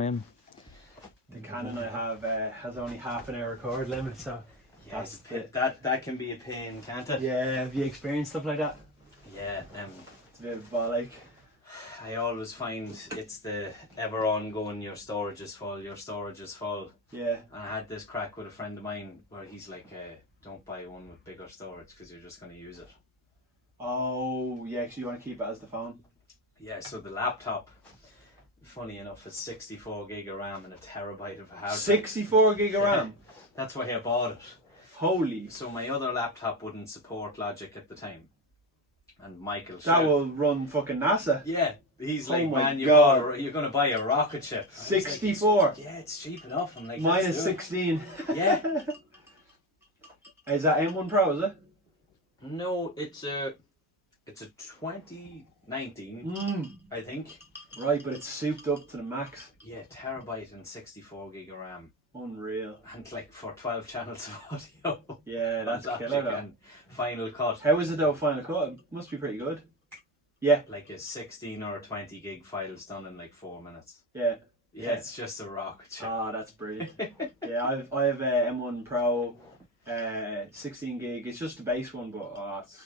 The Canon I have has only half an hour record limit, so Yes, that can be a pain, can't it? yeah. Have you experienced stuff like that? Yeah, It's a bit of a ball, like. I always find it's the ever ongoing your storage is full. Yeah. And I had this crack with a friend of mine where he's like, don't buy one with bigger storage because you're just going to use it. Oh, yeah, because you want to keep it as the phone. Yeah, so the laptop, funny enough, is 64 gig of RAM and a terabyte of hard drive. 64 gig of RAM? That's why I bought it. Holy. So my other laptop wouldn't support Logic at the time. And Michael... That will run fucking NASA. Yeah. He's Oh like, my man, God. you're going to buy a rocket ship. 64? Like, yeah, it's cheap enough. I'm like, Mine is 16. Yeah. Is that M1 Pro, is it? No, it's a 2019, I think. Right, but it's souped up to the max. Yeah, terabyte and 64 gig of RAM. Unreal. And like for 12 channels of audio. Yeah, that's Logic killer though. and Final Cut. How is it though, Final Cut? It must be pretty good. Yeah. Like a 16 or a 20 gig file's done in like 4 minutes. Yeah. Yeah, it's just a rocket ship. Ah, that's brilliant. Yeah, I have a M1 Pro, 16 gig. It's just the base one, but it's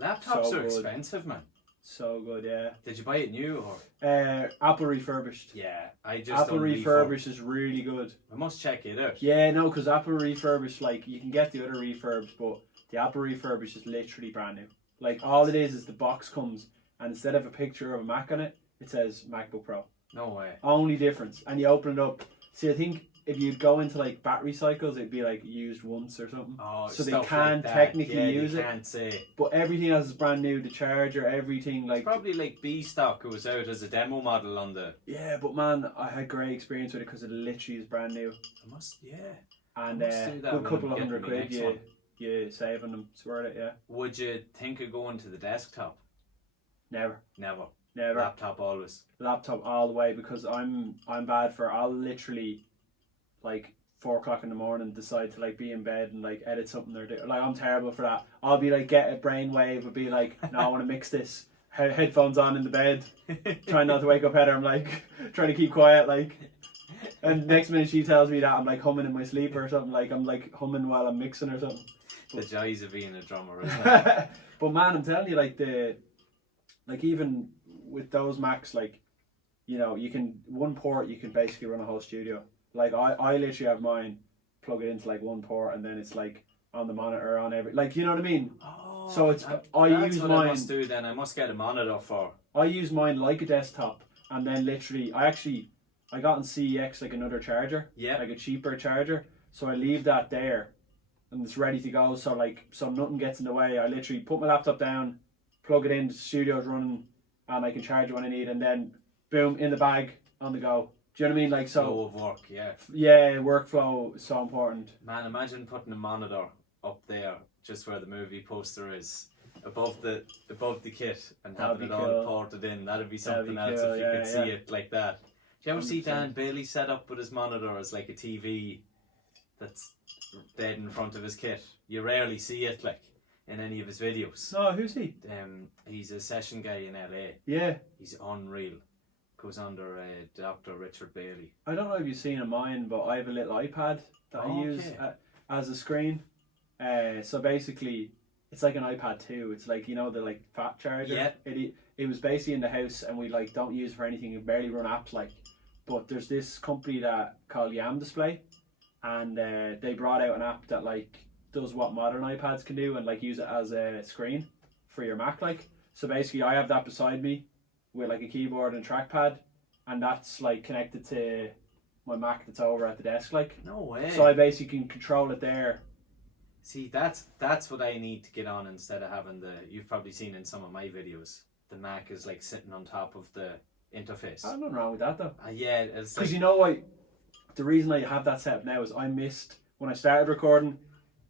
Laptops so are good. expensive, man. So good, yeah. Did you buy it new or? Apple refurbished. Yeah, I just Apple done refurbished is really good. I must check it out. Yeah, no, because Apple refurbished, like, you can get the other refurbs, but the Apple refurbished is literally brand new. Like, all it is the box comes, and instead of a picture of a Mac on it, it says MacBook Pro. No way. Only difference. And you open it up. See, I think if you'd go into like battery cycles, it'd be like used once or something. Oh, so they stuff can't like that. technically use they it. Can't say. But everything else is brand new. The charger, everything, like. It's probably like B stock. It was out as a demo model on the. Yeah, but man, I had great experience with it because it literally is brand new. I must, yeah. And must do that good when couple I'm of getting £100 my next one. you saving them. Swear it, yeah. Would you think of going to the desktop? Never. Never. Laptop always. Laptop all the way because I'm bad for. I'll literally, like 4 o'clock in the morning, decide to like be in bed and like edit something or do. Like I'm terrible for that. I'll be like get a brainwave and be like, no, I want to mix this. Headphones on in the bed, trying not to wake up Heather. I'm like trying to keep quiet, like. And next minute she tells me that I'm like humming in my sleep or something. Like I'm like humming while I'm mixing or something. The joys of being a drummer, isn't it? But man, I'm telling you, like even with those Macs, like, you know, you can one port, you can basically run a whole studio. Like I literally have mine, plug it into like one port, and then it's like on the monitor on every, like, you know what I mean. Oh, so it's that's I use what mine. I must do then. I must get a monitor for. I use mine like a desktop, and then literally I got in CEX like another charger, Yeah. like a cheaper charger. So I leave that there, and it's ready to go. So like, so nothing gets in the way. I literally put my laptop down, plug it in, the studio's running, and I can charge it when I need, and then boom, in the bag, on the go. Do you know what I mean? Like, so Flow of work, yeah. Yeah, workflow is so important. Man, imagine putting a monitor up there, just where the movie poster is, above the kit, and That'd having be it all cool. ported in. That'd be That'd something be else cool, if you yeah, could see it like that. Do you ever see 100%. Dan Bailey set up with his monitor as like a TV that's dead in front of his kit? You rarely see it like in any of his videos. No, who's he? He's a session guy in LA. Yeah. He's unreal. Goes under Dr. Richard Bailey. I don't know if you've seen in mine, but I have a little iPad that I use as a screen. So basically, it's like an iPad 2. It's like, you know, the like fat charger. Yeah. It was basically in the house, and we like don't use it for anything. We barely run apps like. But there's this company that called Yam Display, and they brought out an app that like does what modern iPads can do, and like use it as a screen for your Mac. Like, so basically, I have that beside me with like a keyboard and trackpad, and that's like connected to my Mac that's over at the desk. Like, no way. So I basically can control it there. See, that's what I need to get on instead of having the. You've probably seen in some of my videos, the Mac is like sitting on top of the interface. There's nothing wrong with that though. Yeah, it's because like, you know what, the reason I have that set up now is I missed when I started recording,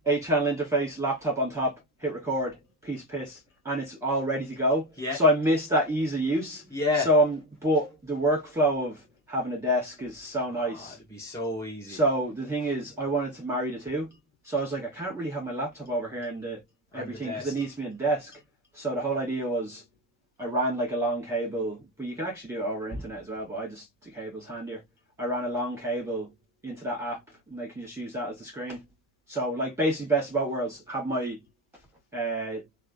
8-channel interface, laptop on top, hit record, piss, and it's all ready to go. Yeah. So I missed that ease of use. Yeah. So but the workflow of having a desk is so nice. it'd be so easy. So the thing is, I wanted to marry the two. So I was like, I can't really have my laptop over here and everything because it needs to be in the desk. So the whole idea was, I ran like a long cable, but you can actually do it over internet as well. But the cable's handier. I ran a long cable into that app, and they can just use that as the screen. So like basically best of both worlds. Have my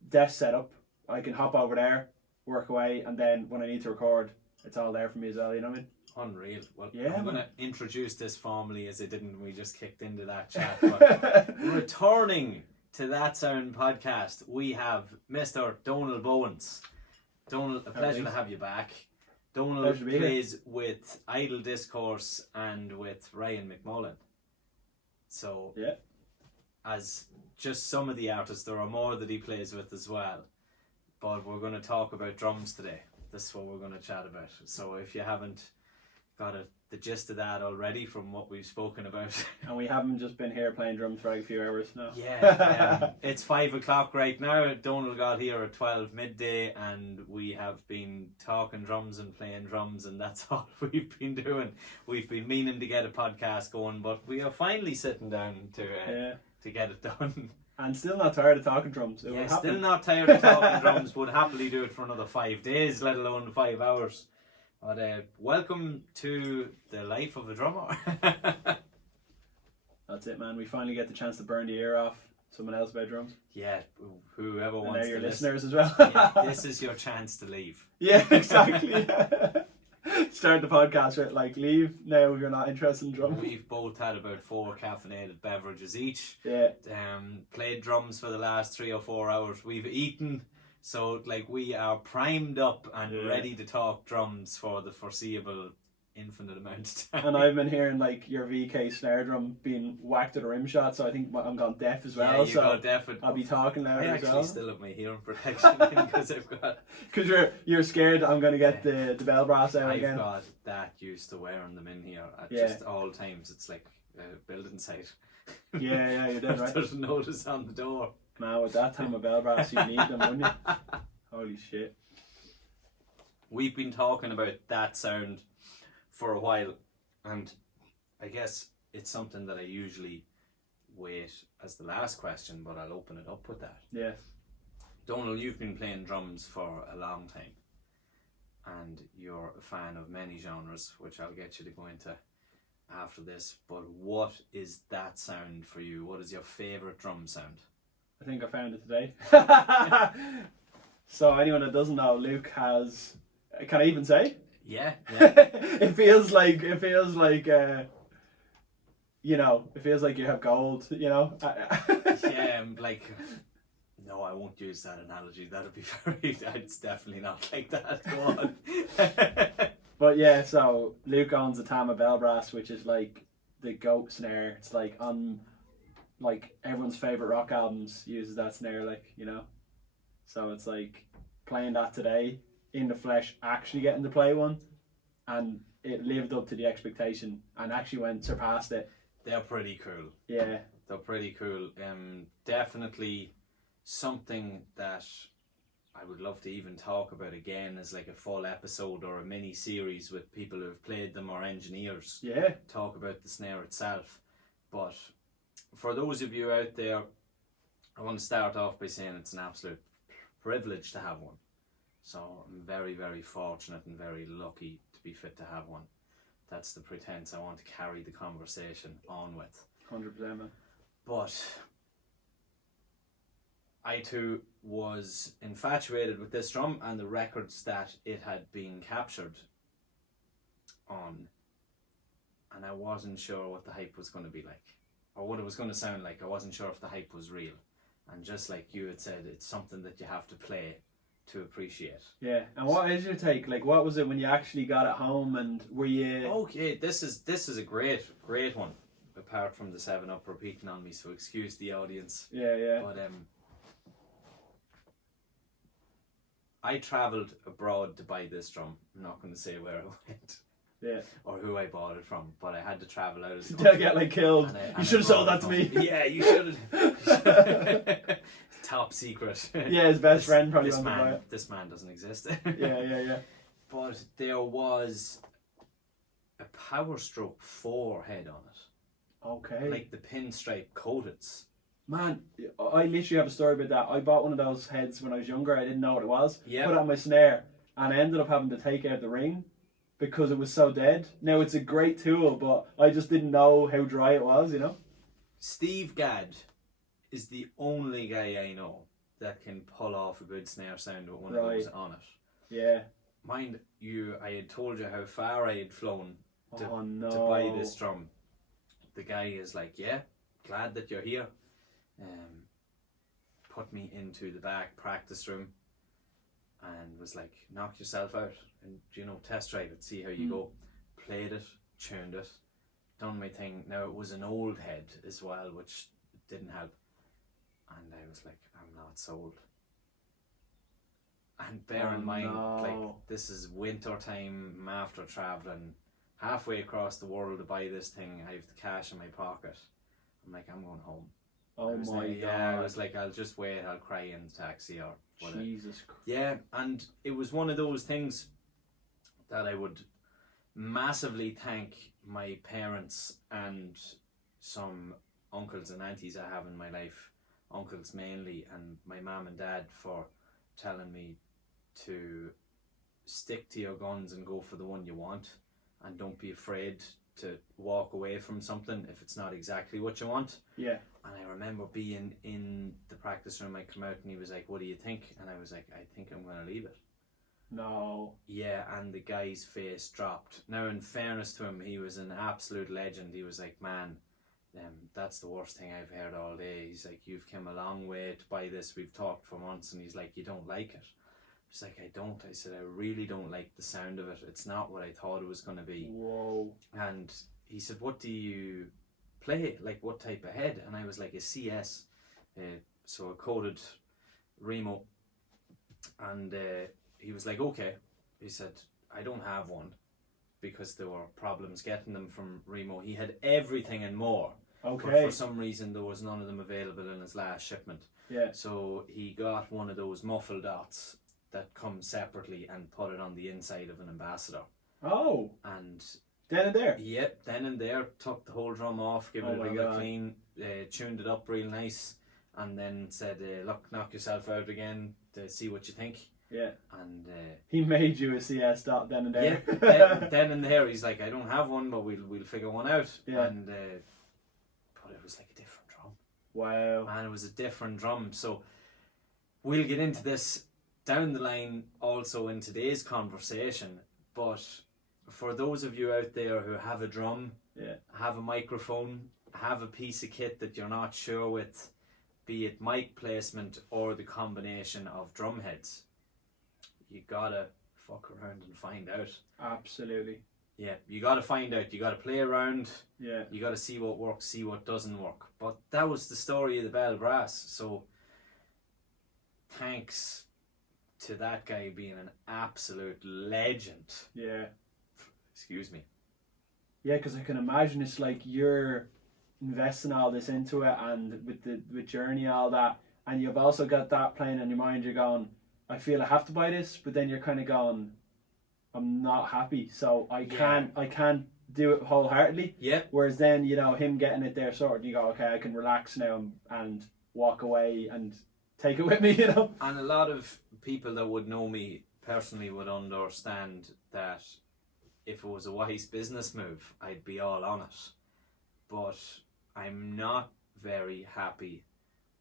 desk set up. I can hop over there, work away, and then when I need to record, it's all there for me as well. You know what I mean? Unreal. Well, Yeah, I'm going to man. introduce this formally as I didn't. We just kicked into that chat. But returning to That Sound podcast, we have Mr. Donal Bowens. Donal, a pleasure to have you back. Donal Pleasure to be here. plays with Idle Discourse and with Ryan McMullan. So, Yeah. as just some of the artists, there are more that he plays with as well. But we're going to talk about drums today. This is what we're going to chat about. So if you haven't got the gist of that already from what we've spoken about. And we haven't just been here playing drums for like a few hours now. Yeah, it's 5 o'clock right now. Donal got here at 12 midday, and we have been talking drums and playing drums, and that's all we've been doing. We've been meaning to get a podcast going, but we are finally sitting down to get it done. And still not tired of talking drums. It will Yeah, happen. still not tired of talking drums. Would happily do it for another 5 days, let alone 5 hours. But welcome to the life of a drummer. That's it, man. We finally get the chance to burn the ear off someone else about drums. Yeah, whoever And wants now to your listen. listeners as well. Yeah, this is your chance to leave. Yeah, exactly. Start the podcast with like, leave now if you're not interested in drums. We've both had about 4 caffeinated beverages each. Yeah. Played drums for the last 3 or 4 hours. We've eaten, so like we are primed up and ready to talk drums for the foreseeable infinite amount of time. And I've been hearing like your VK snare drum being whacked at a rim shot, so I think I'm gone deaf as well. Yeah, you so got deaf. I'll be talking I louder as actually well. still have my hearing protection because I've got. Because you're scared I'm going to get the bell brass out I've again. got that used to wearing them in here at Yeah. just all times. It's like a building site. Yeah, you're dead right. There's a notice on the door. Now with that time of bell brass, you need them, wouldn't you? Holy shit. We've been talking about that sound for a while, and I guess it's something that I usually wait as the last question, but I'll open it up with that. Yeah. Donal, you've been playing drums for a long time, and you're a fan of many genres, which I'll get you to go into after this. But what is that sound for you? What is your favourite drum sound? I think I found it today. So anyone that doesn't know, Luke has... Can I even say? Yeah. It feels like you know, it feels like you have gold, you know. Yeah, like, no, I won't use that analogy. That'd be very. It's definitely not like that. Go on. But yeah, so Luke owns a Tama bell brass, which is like the goat snare. It's like on like everyone's favorite rock albums uses that snare, like, you know. So it's like playing that today in the flesh, actually getting to play one, and it lived up to the expectation and actually surpassed it. They're pretty cool. Yeah. They're pretty cool. Definitely something that I would love to even talk about again as like a full episode or a mini series with people who have played them or engineers. Yeah. Talk about the snare itself. But for those of you out there, I want to start off by saying it's an absolute privilege to have one. So I'm very, very fortunate and very lucky to be fit to have one. That's the pretense I want to carry the conversation on with. 100%, man. But I too was infatuated with this drum and the records that it had been captured on, and I wasn't sure what the hype was going to be like or what it was going to sound like. I wasn't sure if the hype was real, and just like you had said, it's something that you have to play to appreciate. Yeah. And what is your take? Like, what was it when you actually got it home, and were you... Okay, this is a great one, apart from the 7-Up repeating on me, so excuse the audience. Yeah. But I travelled abroad to buy this drum. I'm not going to say where I went. Yeah. Or who I bought it from, but I had to travel out of the Did I country. get like killed? You should have sold that to me. Yeah, you should have. Top secret. Yeah, his best friend probably wanted to buy it. This man doesn't exist. Yeah. But there was a Power Stroke 4 head on it. Okay. Like the pinstripe coated. Man, I literally have a story about that. I bought one of those heads when I was younger. I didn't know what it was. Yeah. Put it on my snare, and I ended up having to take out the ring because it was so dead. Now it's a great tool, but I just didn't know how dry it was, you know? Steve Gadd is the only guy I know that can pull off a good snare sound with one of those on it. Yeah. Mind you, I had told you how far I had flown to buy no. this drum. The guy is like, yeah, glad that you're here. Put me into the back practice room and was like, knock yourself out and, you know, test drive it, see how you go. Played it, tuned it, done my thing. Now it was an old head as well, which didn't help. And I was like, I'm not sold. And bear in mind, like, this is winter time, I'm after travelling halfway across the world to buy this thing. I have the cash in my pocket. I'm like, I'm going home. Oh my God. Yeah, I was like, I'll just wait, I'll cry in the taxi or whatever. Jesus Christ. Yeah, and it was one of those things that I would massively thank my parents and some uncles and aunties I have in my life, uncles mainly, and my mum and dad for telling me to stick to your guns and go for the one you want, and don't be afraid to walk away from something if it's not exactly what you want. Yeah. And I remember being in the practice room, I come out and he was like, what do you think? And I was like, I think I'm going to leave it. No. Yeah, and the guy's face dropped. Now, in fairness to him, he was an absolute legend. He was like, man, that's the worst thing I've heard all day. He's like, you've come a long way to buy this. We've talked for months. And he's like, you don't like it? He's like, I don't. I said, I really don't like the sound of it. It's not what I thought it was going to be. Whoa. And he said, what do you play? Like, what type of head? And I was like, a CS. So a coded Remo. And he was like, okay. He said, I don't have one because there were problems getting them from Remo. He had everything and more. Okay. But for some reason, there was none of them available in his last shipment. Yeah. So he got one of those muffle dots that come separately and put it on the inside of an ambassador. Oh. And then and there. Yep, then and there, took the whole drum off, give it another clean, tuned it up real nice, and then said, look, knock yourself out again to see what you think. Yeah. And he made you a CS dot then and there. Yeah, then and there, he's like, I don't have one, but we'll figure one out. Yeah. And but it was like a different drum. Wow. Man, it was a different drum. So we'll get into this down the line also in today's conversation, but for those of you out there who have a drum, have a microphone, have a piece of kit that you're not sure with, be it mic placement or the combination of drum heads, you gotta fuck around and find out. Absolutely. Yeah, you gotta find out, you gotta play around, yeah, you gotta see what works, see what doesn't work. But that was the story of the Bell Brass, so thanks to that guy being an absolute legend. Yeah. Excuse me. Yeah, because I can imagine it's like you're investing all this into it, and with Journey, all that, and you've also got that playing in your mind. You're going, I feel I have to buy this, but then you're kind of going, I'm not happy, so I can't do it wholeheartedly. Yeah. Whereas then, you know, him getting it there sorted, you go, okay, I can relax now and walk away and take it with me, you know. And a lot of people that would know me personally would understand that if it was a wise business move, I'd be all on it. But I'm not very happy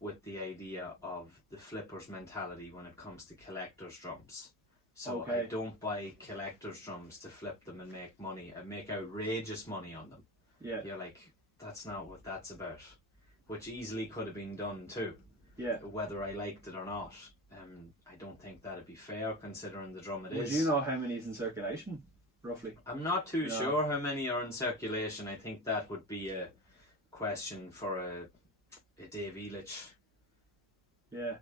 with the idea of the flippers mentality when it comes to collector's drums. So I don't buy collector's drums to flip them and make money. I make outrageous money on them. Yeah. You're like, that's not what that's about. Which easily could have been done too. Yeah. Whether I liked it or not. I don't think that'd be fair considering the drum it is. Would you know how many is in circulation, roughly? I'm not too sure how many are in circulation. I think that would be a question for a Dave Elich. Yeah.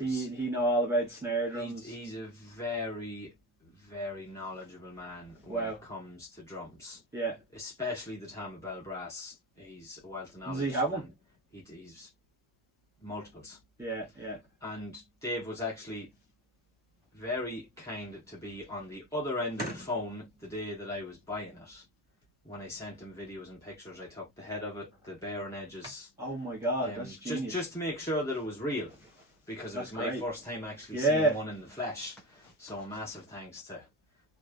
He know all about snare drums. He's a very, very knowledgeable man when it comes to drums. Yeah. Especially the Tama Bell Brass. He's a wealth of knowledge. Does he have one? He's multiples. Yeah, yeah. And Dave was actually very kind to be on the other end of the phone the day that I was buying it. When I sent him videos and pictures, I took the head of it, the barren edges. Oh my God, that's genius. Just to make sure that it was real, because it was my first time actually Yeah. seeing one in the flesh. So massive thanks to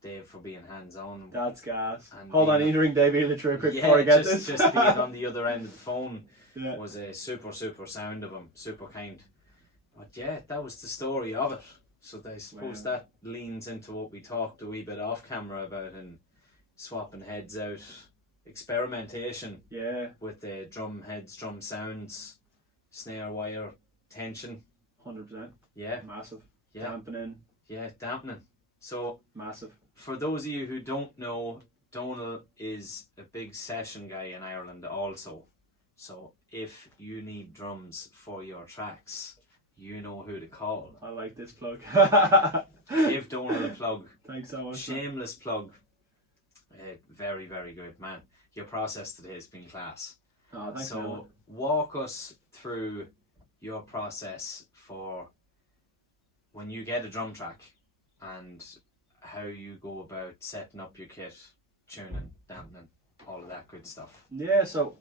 Dave for being hands-on. That's gas. And Hold on, I need to ring Dave Elitch real quick before I get this. Just being on the other end of the phone Yeah. was a super sound of him, super kind. But yeah, that was the story of it. So I suppose that leans into what we talked a wee bit off camera about, and swapping heads out, experimentation Yeah. with the drum heads, drum sounds, snare wire, tension. 100%. Yeah, Massive. yeah, Dampening. yeah, dampening. So Massive. for those of you who don't know, Donal is a big session guy in Ireland also. So if you need drums for your tracks, you know who to call. I like this plug. Give Donal a plug. Thanks so much. Shameless plug. Very, very good, man. Your process today has been class. Oh, thanks, so man. walk us through your process for when you get a drum track and how you go about setting up your kit, tuning, dampening, all of that good stuff. Yeah, so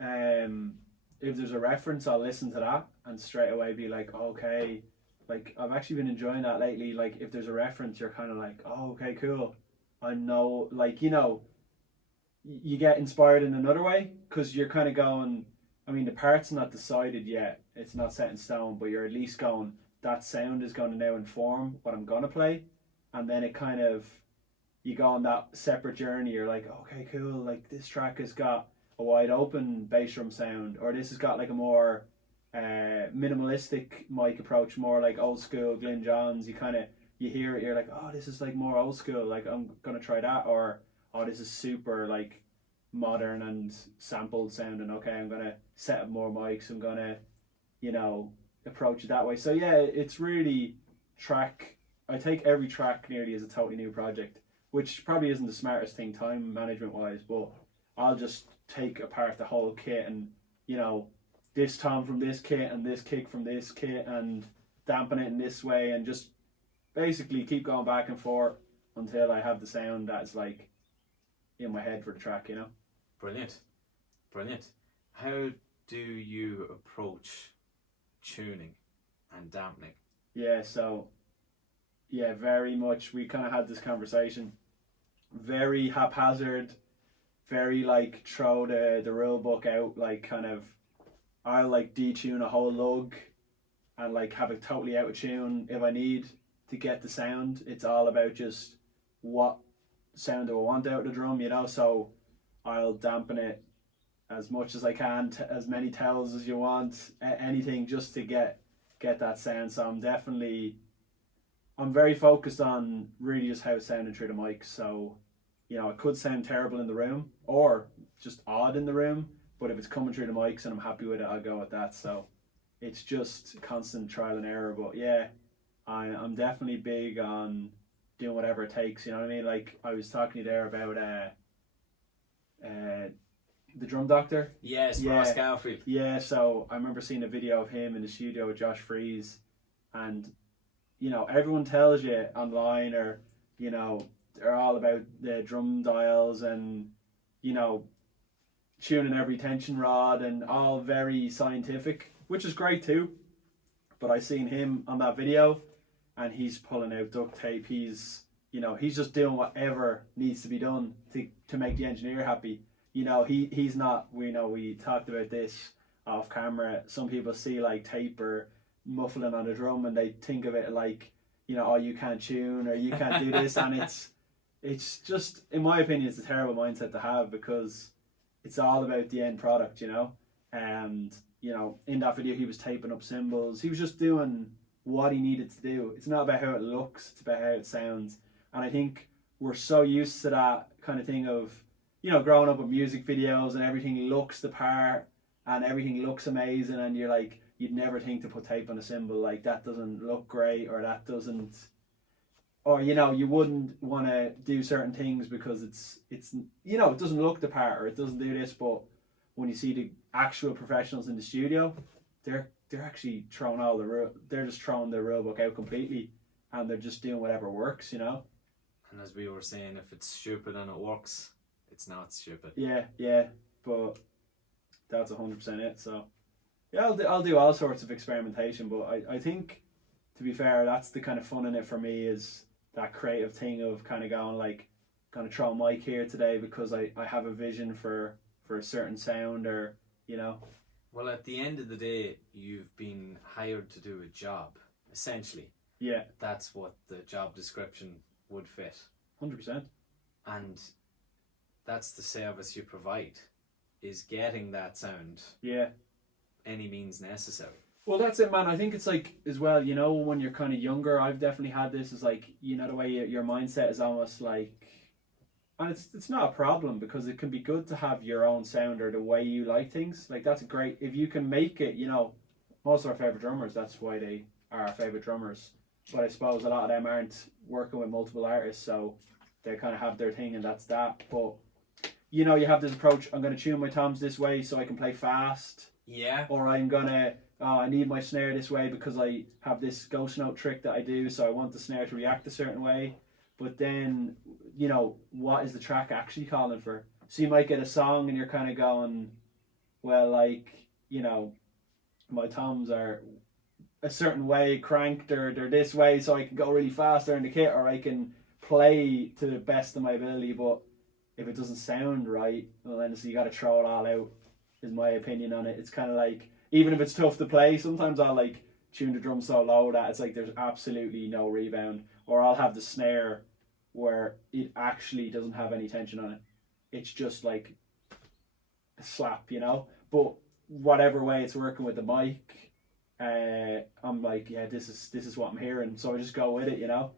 if there's a reference, I'll listen to that and straight away be like, okay, like I've actually been enjoying that lately. Like if there's a reference, you're kind of like, oh, okay, cool. I know, like, you know, you get inspired in another way because you're kind of going, I mean, the part's not decided yet. It's not set in stone, but you're at least going, that sound is going to now inform what I'm going to play. And then it kind of, you go on that separate journey. You're like, okay, cool. Like this track has got a wide open bass drum sound, or this has got like a more minimalistic mic approach, more like old school Glyn Johns. You hear it, you're like, oh, this is like more old school. Like I'm going to try that. Or, oh, this is super like modern and sampled sounding. Okay, I'm going to set up more mics. I'm going to, you know, approach it that way. So yeah, it's really I take every track nearly as a totally new project, which probably isn't the smartest thing time management wise, but I'll just take apart the whole kit and, you know, this tom from this kit and this kick from this kit and dampen it in this way and just basically keep going back and forth until I have the sound that's like in my head for the track, you know. Brilliant. How do you approach tuning and dampening? Yeah, so yeah, very much. We kind of had this conversation. Very haphazard, very like throw the rule book out, like kind of I'll like detune a whole lug and like have it totally out of tune if I need to get the sound. It's all about just what sound do I want out of the drum, you know, so I'll dampen it as much as I can, as many tells as you want, anything just to get that sound. So I'm very focused on really just how it's sounding through the mic. So, you know, it could sound terrible in the room or just odd in the room, but if it's coming through the mics and I'm happy with it, I'll go with that. So it's just constant trial and error. But yeah, I'm definitely big on doing whatever it takes, you know what I mean? Like I was talking to you there about the drum doctor. Yes, Ross Garfield. Yeah, so I remember seeing a video of him in the studio with Josh Freeze, and you know, everyone tells you online, or you know, they're all about the drum dials and you know, tuning every tension rod and all very scientific, which is great too. But I seen him on that video and he's pulling out duct tape. He's just doing whatever needs to be done to make the engineer happy. You know, he's not, we talked about this off camera. Some people see like tape or muffling on a drum and they think of it like, you know, oh, you can't tune or you can't do this. And it's just, in my opinion, it's a terrible mindset to have because it's all about the end product, you know. And, you know, in that video he was taping up cymbals. He was just doing what he needed to do. It's not about how it looks, it's about how it sounds. And I think we're so used to that kind of thing of, you know, growing up with music videos and everything looks the part and everything looks amazing and you're like, you'd never think to put tape on a cymbal, like that doesn't look great or that doesn't, or you know, you wouldn't want to do certain things because it's you know, it doesn't look the part or it doesn't do this. But when you see the actual professionals in the studio, they're actually throwing they're just throwing the rule book out completely and they're just doing whatever works, you know. And as we were saying, if it's stupid and it works, it's not stupid. Yeah, but that's 100% it. So yeah, I'll do all sorts of experimentation, but I think, to be fair, that's the kind of fun in it for me, is that creative thing of kind of going like, gonna throw a mic here today because I have a vision for a certain sound, or you know. Well, at the end of the day, you've been hired to do a job, essentially. Yeah. That's what the job description would fit. 100%. And that's the service you provide, is getting that sound. Yeah. Any means necessary. Well, that's it, man. I think it's like, as well, you know, when you're kind of younger, I've definitely had this, is like, you know, the way your mindset is almost like, and it's not a problem, because it can be good to have your own sound or the way you like things. Like, that's great. If you can make it, you know, most of our favourite drummers, that's why they are our favourite drummers. But I suppose a lot of them aren't working with multiple artists, so they kind of have their thing and that's that. But, you know, you have this approach, I'm going to tune my toms this way so I can play fast. Yeah. Or I'm going to, I need my snare this way because I have this ghost note trick that I do, so I want the snare to react a certain way. But then, you know, what is the track actually calling for? So you might get a song and you're kind of going, well, like, you know, my toms are a certain way cranked, or they're this way so I can go really fast there in the kit, or I can play to the best of my ability. But if it doesn't sound right, well, then so you got to throw it all out, is my opinion on it. It's kind of like, even if it's tough to play, sometimes I'll like tune the drum so low that it's like there's absolutely no rebound, or I'll have the snare where it actually doesn't have any tension on it. It's just like a slap, you know. But whatever way it's working with the mic, I'm like, yeah, this is what I'm hearing, so I just go with it, you know.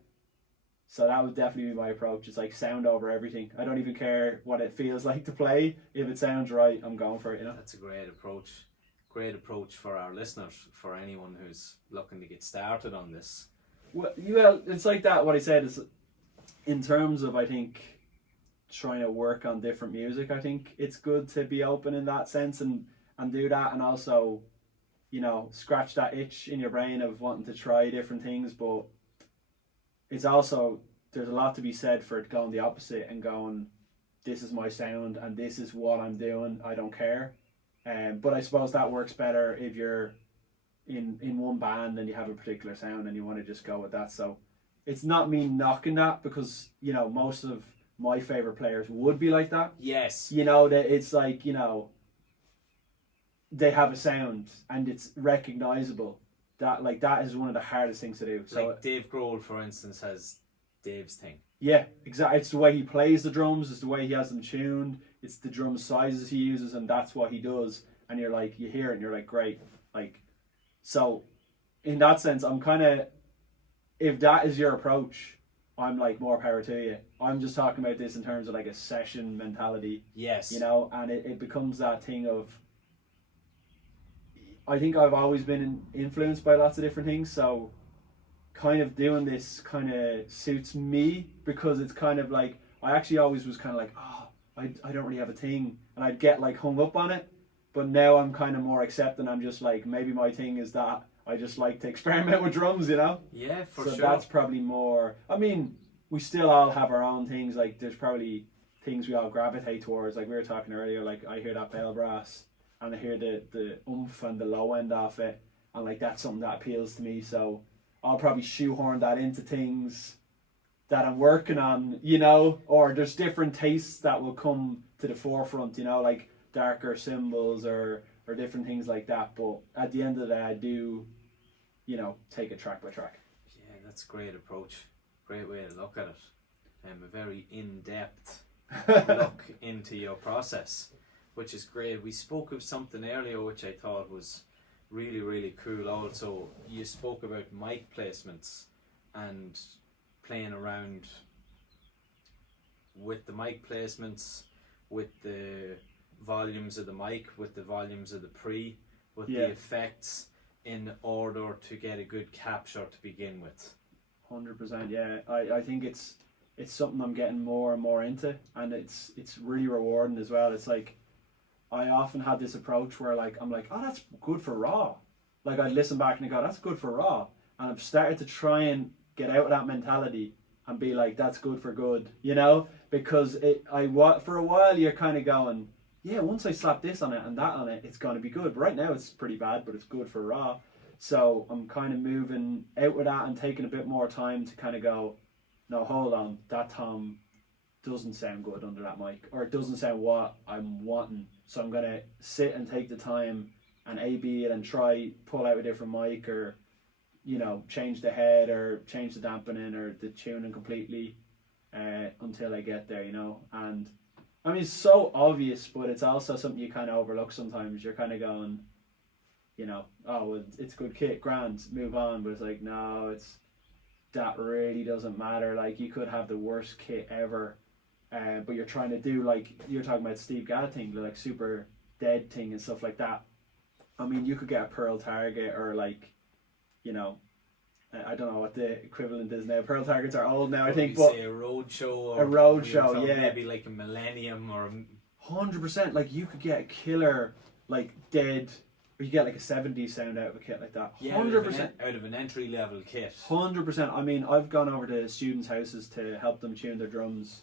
So that would definitely be my approach. It's like sound over everything. I don't even care what it feels like to play. If it sounds right, I'm going for it, you know. That's a great approach. Great approach for our listeners, for anyone who's looking to get started on this. Well, it's like that. What I said is, in terms of, I think, trying to work on different music, I think it's good to be open in that sense and do that, and also, you know, scratch that itch in your brain of wanting to try different things. But it's also, there's a lot to be said for it going the opposite and going, this is my sound and this is what I'm doing, I don't care. But I suppose that works better if you're in one band and you have a particular sound and you want to just go with that. So it's not me knocking that, because, you know, most of my favourite players would be like that. Yes. You know, that it's like, you know, they have a sound and it's recognisable. That, like, that is one of the hardest things to do. So, like Dave Grohl, for instance, has Dave's thing. Yeah, exactly. It's the way he plays the drums, it's the way he has them tuned, it's the drum sizes he uses, and that's what he does. And you're like, you hear it and you're like, great. Like, so in that sense, I'm kind of, if that is your approach, I'm like, more power to you. I'm just talking about this in terms of like a session mentality. Yes. You know, and it becomes that thing of, I think I've always been influenced by lots of different things, so kind of doing this kind of suits me, because it's kind of like, I actually always was kind of like, oh, I don't really have a thing, and I'd get like hung up on it, but now I'm kind of more accepting. I'm just like, maybe my thing is that I just like to experiment with drums, you know? Yeah, for so sure. That's probably more, I mean, we still all have our own things, like there's probably things we all gravitate towards, like we were talking earlier, like I hear that bell brass, and I hear the oomph and the low end of it, and like that's something that appeals to me, so I'll probably shoehorn that into things that I'm working on, you know, or there's different tastes that will come to the forefront, you know, like darker cymbals or different things like that. But at the end of the day, I do, you know, take it track by track. Yeah, that's a great approach. Great way to look at it. A very in-depth look into your process, which is great. We spoke of something earlier which I thought was really, really cool also. You spoke about mic placements and playing around with the mic placements, with the volumes of the mic, with the volumes of the pre, with the effects, in order to get a good capture to begin with. 100%, yeah. I think it's something I'm getting more and more into, and it's really rewarding as well. It's like, I often had this approach where like I'm like, oh, that's good for raw. Like I'd listen back and I go, that's good for raw. And I've started to try and get out of that mentality and be like, that's good for good, you know? Because for a while you're kind of going, yeah, once I slap this on it and that on it, it's going to be good. But right now it's pretty bad, but it's good for raw. So I'm kind of moving out with that and taking a bit more time to kind of go, no, hold on, that tom doesn't sound good under that mic, or it doesn't sound what I'm wanting. So I'm gonna sit and take the time and A/B it and try pull out a different mic, or change the head or change the dampening or the tuning completely until I get there. And I mean, it's so obvious, but it's also something you kind of overlook sometimes. You're kind of going, oh, well, it's good kit, grand, move on. But it's like, no, that really doesn't matter. Like, you could have the worst kit ever. But you're trying to do, like you're talking about Steve Gadd thing, like super dead thing and stuff like that. I mean, you could get a Pearl Target, or like, I don't know what the equivalent is now. Pearl Targets are old now, I think. But say a Roadshow, or a Roadshow, yeah, maybe like a Millennium, or 100%. Like, you could get a killer, like dead, or you get like a 70s sound out of a kit like that. 100% out of an entry level kit. 100%. I mean, I've gone over to students' houses to help them tune their drums.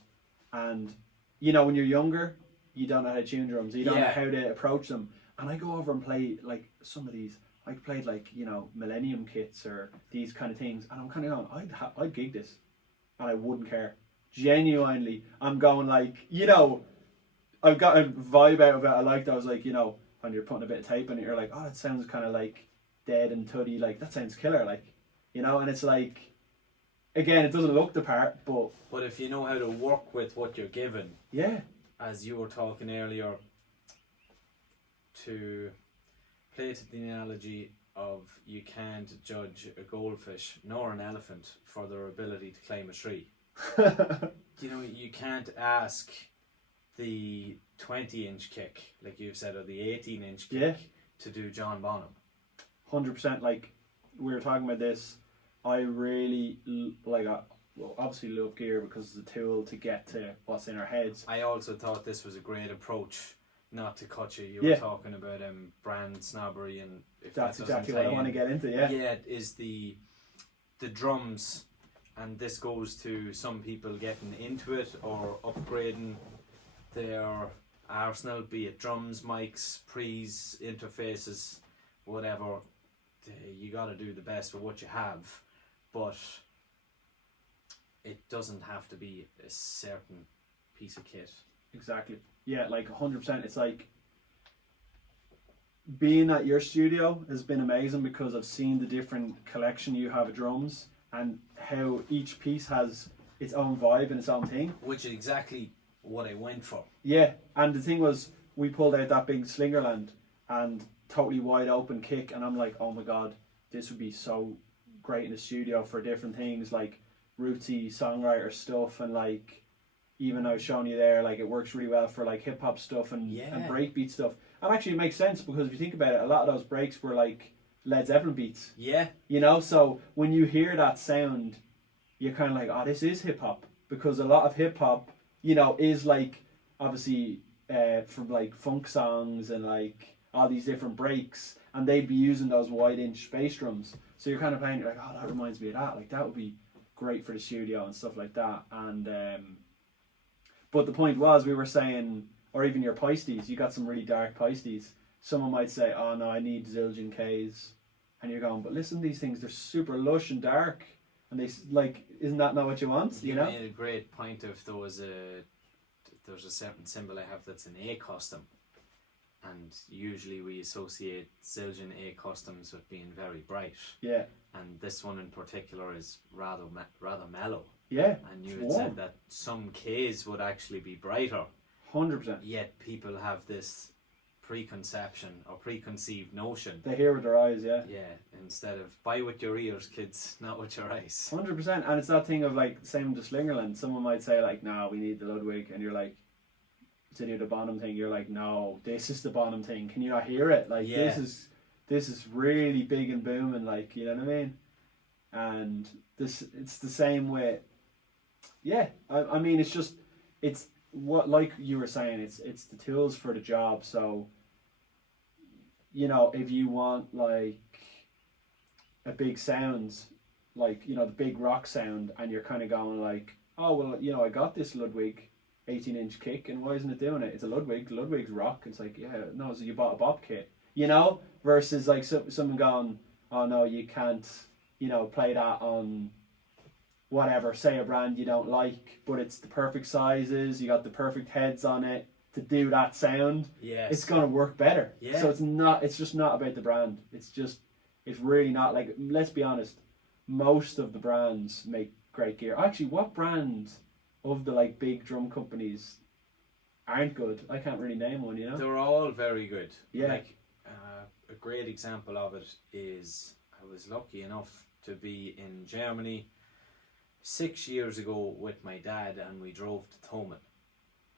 And when you're younger, you don't know how to tune drums, you don't know how to approach them. And I go over and play like some of these. I played like Millennium kits or these kind of things, and I'm kind of going, I'd gig this, and I wouldn't care. Genuinely, I'm going like, I've got a vibe out of it. I like that. I was like, when you're putting a bit of tape in it, you're like, oh, it sounds kind of like dead and tuddy, like that sounds killer, like, and it's like, again, it doesn't look the part, but if you know how to work with what you're given, yeah, as you were talking earlier, to play to the analogy of, you can't judge a goldfish nor an elephant for their ability to climb a tree. You can't ask the 20-inch kick, like you've said, or the 18-inch kick to do John Bonham. 100%. Like, we were talking about this, I really obviously love gear because it's a tool to get to what's in our heads. I also thought this was a great approach. Not to cut you, you were talking about brand snobbery, and if that's exactly what I want to get into. It is the drums, and this goes to some people getting into it or upgrading their arsenal, be it drums, mics, pre's, interfaces, whatever. You got to do the best with what you have, but it doesn't have to be a certain piece of kit. Exactly. Yeah, like 100%. It's like, being at your studio has been amazing because I've seen the different collection you have of drums and how each piece has its own vibe and its own thing. Which is exactly what I went for. Yeah, and the thing was, we pulled out that big Slingerland and totally wide open kick, and I'm like, oh my god, this would be so great in the studio for different things, like rootsy songwriter stuff, and like, even I was showing you there, like, it works really well for like hip hop stuff and breakbeat stuff. And actually it makes sense, because if you think about it, a lot of those breaks were like Led Zeppelin beats. Yeah. So when you hear that sound, you're kind of like, oh, this is hip hop, because a lot of hip hop, is like, obviously from like funk songs and like all these different breaks, and they'd be using those wide inch bass drums. So you're kind of playing, you're like, oh, that reminds me of that. Like, that would be great for the studio and stuff like that. And but the point was, we were saying, or even your Pisces, you got some really dark Pisces. Someone might say, oh no, I need Zildjian Ks. And you're going, but listen to these things, they're super lush and dark. And they, like, isn't that not what you want? You made a great point of, there's a certain symbol I have that's an A custom. And usually we associate Zildjian A customs with being very bright. Yeah. And this one in particular is rather mellow. Yeah. And you had said that some Ks would actually be brighter. 100%. Yet people have this preconception or preconceived notion. They hear with their eyes, yeah. Yeah, instead of buy with your ears, kids, not with your eyes. 100%. And it's that thing of like, same with the Slingerland. Someone might say like, no, we need the Ludwig. And you're like, to do the Bonham thing, you're like, no, this is the Bonham thing. Can you not hear it? Like, this is really big and booming, like, you know what I mean? And it's the same with, I mean, it's what, like you were saying, it's the tools for the job. So, if you want like a big sound, like, the big rock sound, and you're kind of going like, oh, well, I got this Ludwig 18-inch kick, and why isn't it doing it? It's a Ludwig. Ludwig's rock. It's like, yeah, no, so you bought a Bob kit, versus like someone going, oh no, you can't, play that on whatever, say a brand you don't like, but it's the perfect sizes, you got the perfect heads on it to do that sound, Yes. it's gonna work better. Yeah. So it's just not about the brand. It's really not. Like, let's be honest, most of the brands make great gear. Actually, what brand of the like big drum companies aren't good? I can't really name one, you know? They're all very good. Yeah. Like, a great example of it is I was lucky enough to be in Germany 6 years ago with my dad, and we drove to Thomann.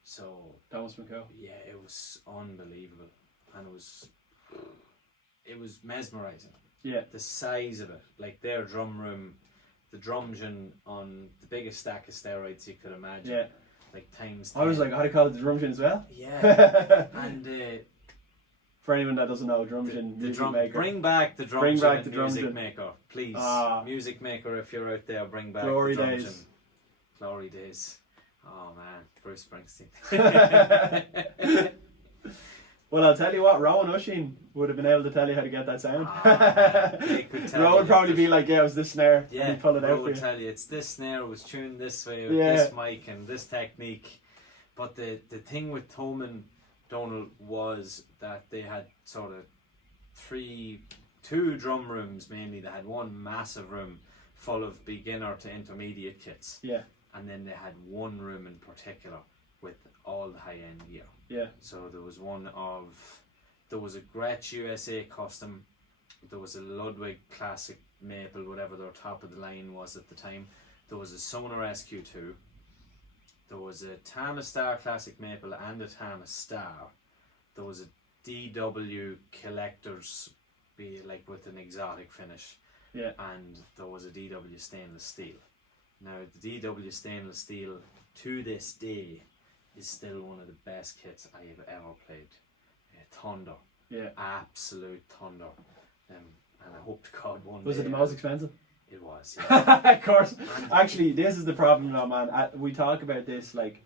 So That must be cool. yeah, it was unbelievable, and it was mesmerizing. Yeah. The size of it, like their drum room, the drums on the biggest stack of steroids you could imagine. Yeah. Like times. I was 10. like, how do you call it, the drum gin as well? Yeah. And For anyone that doesn't know, drum gin, the music drum maker. bring back the drum Bring gin back and the drum music gin. maker, please. Ah. Music maker, if you're out there, bring back Glory the drum days. gin. Glory days. Oh man, Bruce Springsteen. Well, I'll tell you what, Rowan Ushin would have been able to tell you how to get that sound. They could tell Rowan you would probably that be like, yeah, it was this snare. Yeah, and he'd pull it Bro out for would you. tell you it's this snare was tuned this way with Yeah. this mic and this technique. But the thing with Thomann, Donal, was that they had sort of two drum rooms mainly. They had one massive room full of beginner to intermediate kits. Yeah. And then they had one room in particular with all the high end gear. Yeah. So there was a Gretsch USA custom, there was a Ludwig Classic Maple, whatever their top of the line was at the time. There was a Sonar SQ2. There was a Tama Star Classic Maple and a Tama Star. There was a DW Collector's, be like with an exotic finish. Yeah. And there was a DW Stainless Steel. Now the DW Stainless Steel to this day is still one of the best kits I have ever played. Thunder. Yeah. Absolute thunder. And I hope to God one Was day. it the most expensive? It was, yeah. Of course. Actually, this is the problem now, man. We talk about this, like,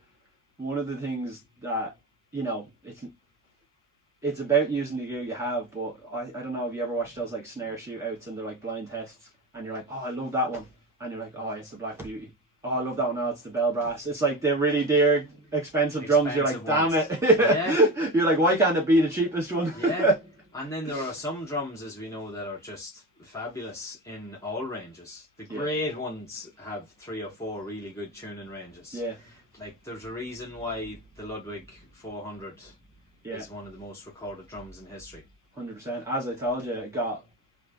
one of the things that, you know, it's about using the gear you have, but I don't know if you ever watched those, like, snare shootouts and they're, like, blind tests, and you're like, oh, I love that one. And you're like, oh, it's the Black Beauty. Oh, I love that one. No, it's the Bell Brass. It's like the really dear, expensive drums. You're like, damn it. Yeah. You're like, why can't it be the cheapest one? Yeah. And then there are some drums, as we know, that are just fabulous in all ranges. The great ones have 3 or 4 really good tuning ranges. Yeah. Like, there's a reason why the Ludwig 400 is one of the most recorded drums in history. 100%. As I told you, it got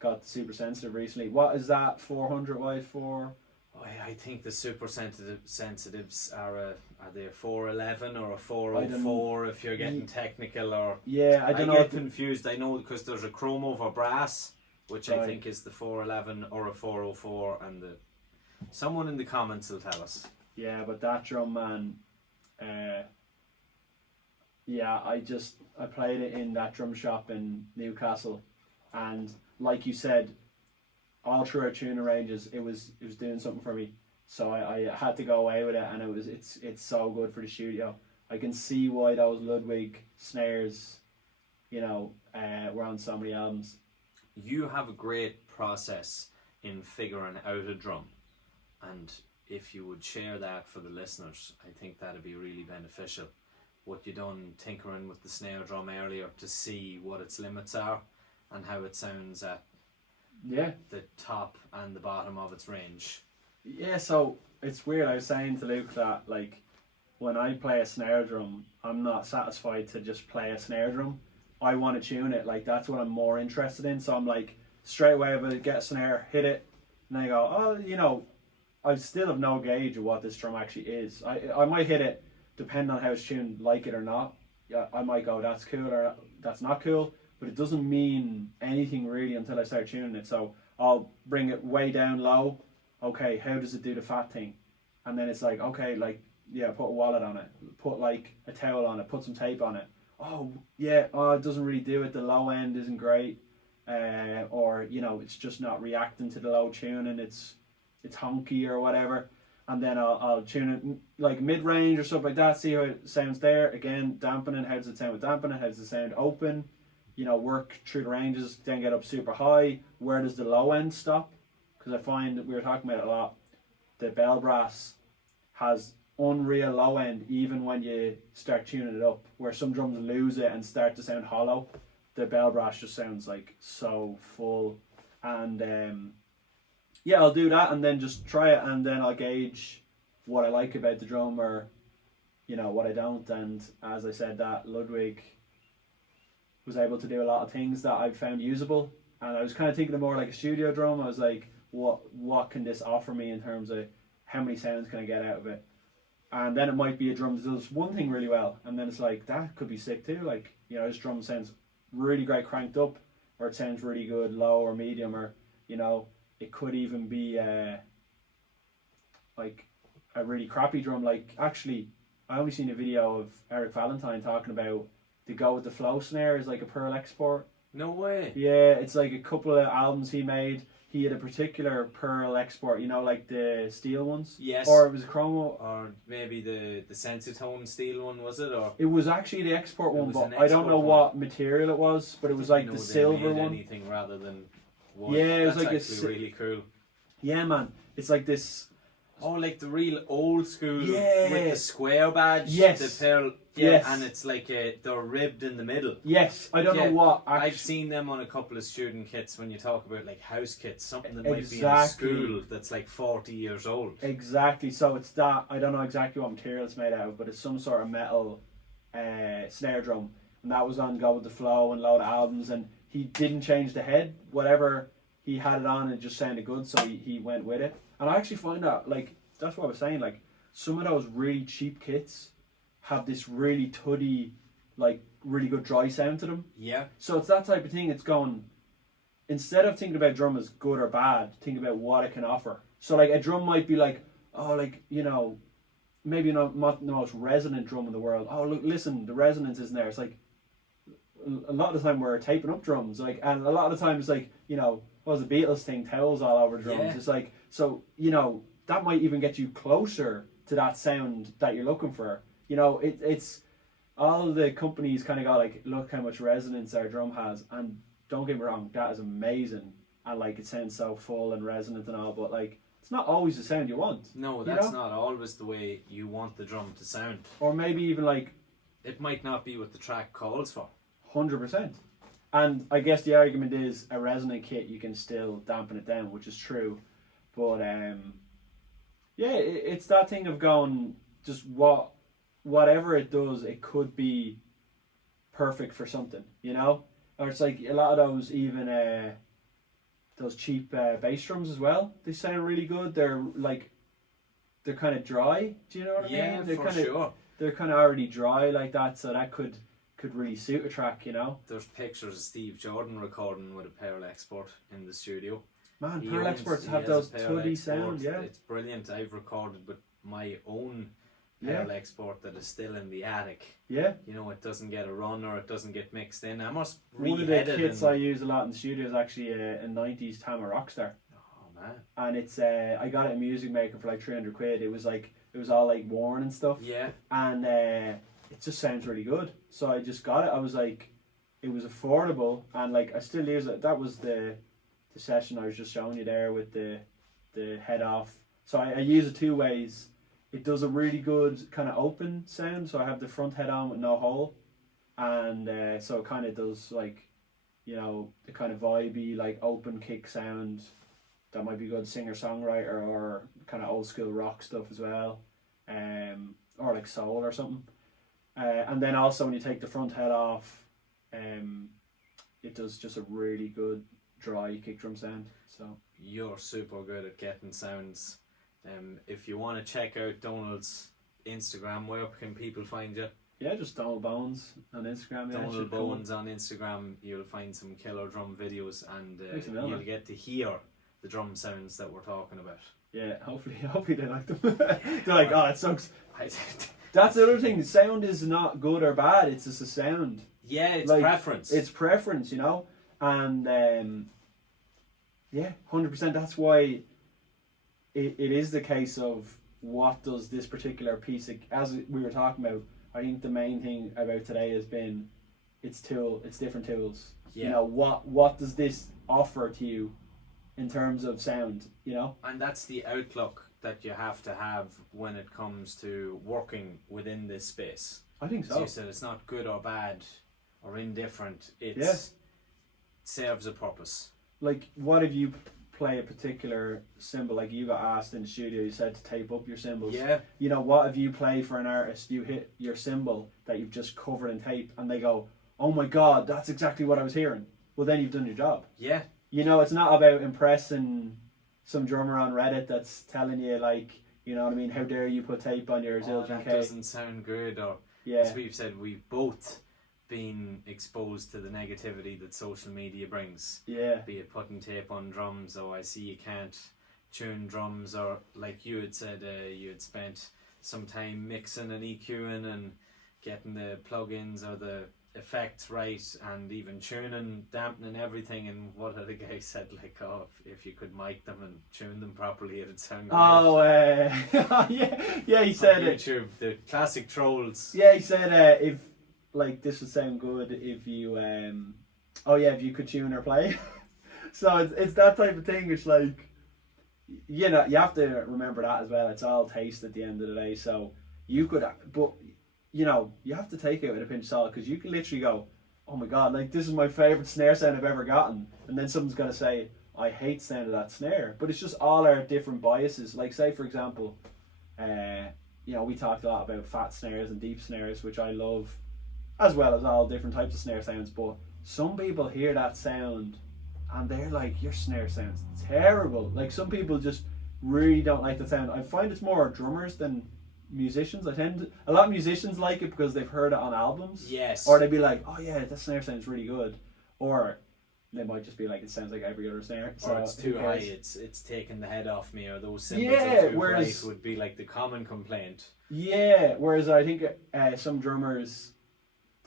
the super sensitive recently. What is that 400 wide for? I think the super sensitives are they a 411 or a 404 if you're getting technical, or I don't know. get confused. I know because there's a chrome over brass, which I think is the 411 or a 404, and someone in the comments will tell us. Yeah, but that drum, man, I played it in that drum shop in Newcastle, and like you said, all through our tuner ranges, it was doing something for me. So I had to go away with it, and it's so good for the studio. I can see why those Ludwig snares, were on so many albums. You have a great process in figuring out a drum, and if you would share that for the listeners, I think that'd be really beneficial. What you done tinkering with the snare drum earlier to see what its limits are and how it sounds at the top and the bottom of its range. Yeah, so it's weird. I was saying to Luke that, like, when I play a snare drum, I'm not satisfied to just play a snare drum. I want to tune it. Like, that's what I'm more interested in. So I'm like, straight away, I get a snare, hit it, and I go, I still have no gauge of what this drum actually is. I might hit it, depending on how it's tuned, like it or not. Yeah, I might go, that's cool, or that's not cool. But it doesn't mean anything really until I start tuning it. So I'll bring it way down low. Okay, how does it do the fat thing? And then it's like, okay, like, put a wallet on it, put like a towel on it, put some tape on it. It doesn't really do it. The low end isn't great, or it's just not reacting to the low tuning. It's honky or whatever. And then I'll tune it like mid range or stuff like that. See how it sounds there. Again, dampening. How does it sound with dampening? How does it sound open? Work through the ranges, then get up super high. Where does the low end stop? Because I find that we were talking about it a lot. the bell brass has unreal low end even when you start tuning it up, where some drums lose it and start to sound hollow. The bell brass just sounds like so full. And yeah, I'll do that and then just try it, and then I'll gauge what I like about the drum, or what I don't. And as I said, that Ludwig was able to do a lot of things that I found usable, and I was kind of thinking of more like a studio drum. I was like, what can this offer me in terms of how many sounds can I get out of it? And then it might be a drum that does one thing really well, and then it's like, that could be sick too. Like, this drum sounds really great cranked up, or it sounds really good low or medium, or it could even be like a really crappy drum. Like, actually, I only seen a video of Eric Valentine talking about the Go With The Flow snare is like a Pearl export. No way. Yeah, it's like a couple of albums he made. He had a particular Pearl export, like the steel ones. Yes. Or it was a chromo. Or maybe the Sensitone steel one, was it? Or it was actually the export one, but an I don't know export what material it was. But it was like the silver one. Anything rather than wood. Yeah, it was That's like actually really cool. Yeah, man. It's like this. Oh, like the real old school Yeah. with the square badge. Yes. The pearl. Yeah, Yes. and it's like they're ribbed in the middle. Yes, I don't know what. Actually, I've seen them on a couple of student kits when you talk about like house kits, something that might be in Exactly. school that's like 40 years old. Exactly. So it's that. I don't know exactly what material it's made out of, but it's some sort of metal snare drum, and that was on Go With The Flow and a load of albums. And he didn't change the head. Whatever he had it on, it just sounded good, so he went with it. And I actually find that, like, that's what I was saying. Like, some of those really cheap kits have this really tuddy, like, really good dry sound to them. Yeah. So it's that type of thing. It's going, instead of thinking about drum as good or bad, think about what it can offer. So like a drum might be like, oh, like, maybe not the most resonant drum in the world. Oh, look, listen, the resonance isn't there. It's like, a lot of the time we're taping up drums, like, and a lot of the time it's like, what was the Beatles thing, towels all over drums. Yeah. It's like, so, that might even get you closer to that sound that you're looking for. It's all the companies kind of got like, look how much resonance our drum has, and don't get me wrong, that is amazing, and like it sounds so full and resonant and all, but like it's not always the sound you want. No, that's not always the way you want the drum to sound. Or maybe even like, it might not be what the track calls for. 100%. And I guess the argument is a resonant kit, you can still dampen it down, which is true, but yeah, it's that thing of going, just whatever it does, it could be perfect for something, or it's like a lot of those, even those cheap bass drums as well, they sound really good. They're kind of dry, do you know what I mean? Yeah, for sure. They're kind of already dry like that, so that could really suit a track, There's pictures of Steve Jordan recording with a Pearl export in the studio. Man, Pearl exports have those tuddy sound, yeah. It's brilliant. I've recorded with my own Pearl export that is still in the attic. Yeah. It doesn't get a run, or it doesn't get mixed in. I must One of the kits I use a lot in the studio is actually a 90s Tama Rockstar. Oh man. And it's I got it in Music Maker for like 300 quid. It was all like worn and stuff. Yeah. And it just sounds really good. So I just got it. I was like, it was affordable, and like I still use it. That was the session I was just showing you there with the head off. So I use it two ways. It does a really good kind of open sound, so I have the front head on with no hole, and so it kind of does like, the kind of vibey, like open kick sound that might be good singer-songwriter, or kind of old school rock stuff as well, or like soul or something. And then also when you take the front head off, it does just a really good dry kick drum sound. So you're super good at getting sounds. If you want to check out Donald's Instagram, where can people find you? Yeah, just Donal Bowens on Instagram. Donal Bowens on Instagram. You'll find some killer drum videos, and you'll get to hear the drum sounds that we're talking about. Yeah, hopefully they like them. They're like, oh, it sucks. That's the other thing. Sound is not good or bad. It's just a sound. Yeah, it's like, preference. It's preference, and yeah, 100%. That's why it is the case of what does this particular piece of, as we were talking about. I think the main thing about today has been it's different tools. Yeah. What does this offer to you in terms of sound? And that's the outlook that you have to have when it comes to working within this space. I think So so. you said it's not good or bad or indifferent. It Yeah. serves a purpose. Like, what if you play a particular cymbal? Like, you got asked in the studio, you said to tape up your cymbals. Yeah. You know, what if you play for an artist, you hit your cymbal that you've just covered in tape, and they go, oh my god, that's exactly what I was hearing. Well, then you've done your job. Yeah. You know, it's not about impressing some drummer on Reddit that's telling you, like, you know what I mean, how dare you put tape on your Zildjian that K. doesn't sound good. Or Yeah. as we've said, we've both been exposed to the negativity that social media brings. Yeah. Be it putting tape on drums, or I see you can't tune drums, or like you had said, you had spent some time mixing and EQing and getting the plugins or the effects right, and even tuning, dampening everything. And what other guy said, like, oh, if you could mic them and tune them properly, it'd sound great. Oh, yeah, he said on it. YouTube, the classic trolls. Yeah, he said if, like, this would sound good if you, if you could tune or play. So it's that type of thing. It's like, you know, you have to remember that as well. It's all taste at the end of the day. So you could, but, you know, you have to take it with a pinch of salt, because you can literally go, oh my god, like, this is my favourite snare sound I've ever gotten. And then someone's going to say, I hate the sound of that snare. But it's just all our different biases. Like, say, for example, you know, we talked a lot about fat snares and deep snares, which I love, as well as all different types of snare sounds. But some people hear that sound and they're like, your snare sounds terrible. Like, some people just really don't like the sound. I find it's more drummers than musicians. A lot of musicians like it because they've heard it on albums. Yes. Or they'd be like, oh yeah, that snare sounds really good. Or they might just be like, it sounds like every other snare. Or it's too high, it's taking the head off me, or those cymbals are too bright would be like the common complaint. Yeah, whereas I think some drummers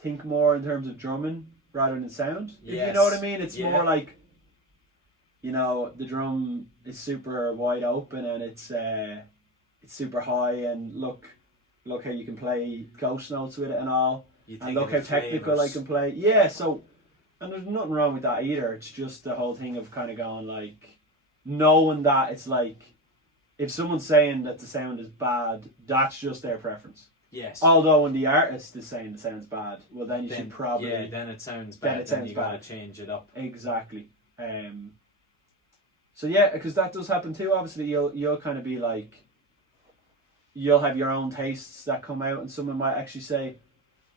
think more in terms of drumming rather than sound. Yes. If you know what I mean? It's more like, you know, the drum is super wide open and it's super high, and look how you can play ghost notes with it and all. And look how technical I can play. Yeah, so, and there's nothing wrong with that either. It's just the whole thing of kind of going, like, knowing that it's like, if someone's saying that the sound is bad, that's just their preference. Yes. Although when the artist is saying the sound's bad, well, then you should probably... Yeah, then it sounds bad. Then you gotta change it up. Exactly. So yeah, because that does happen too. Obviously, you'll kind of be like, you'll have your own tastes that come out, and someone might actually say,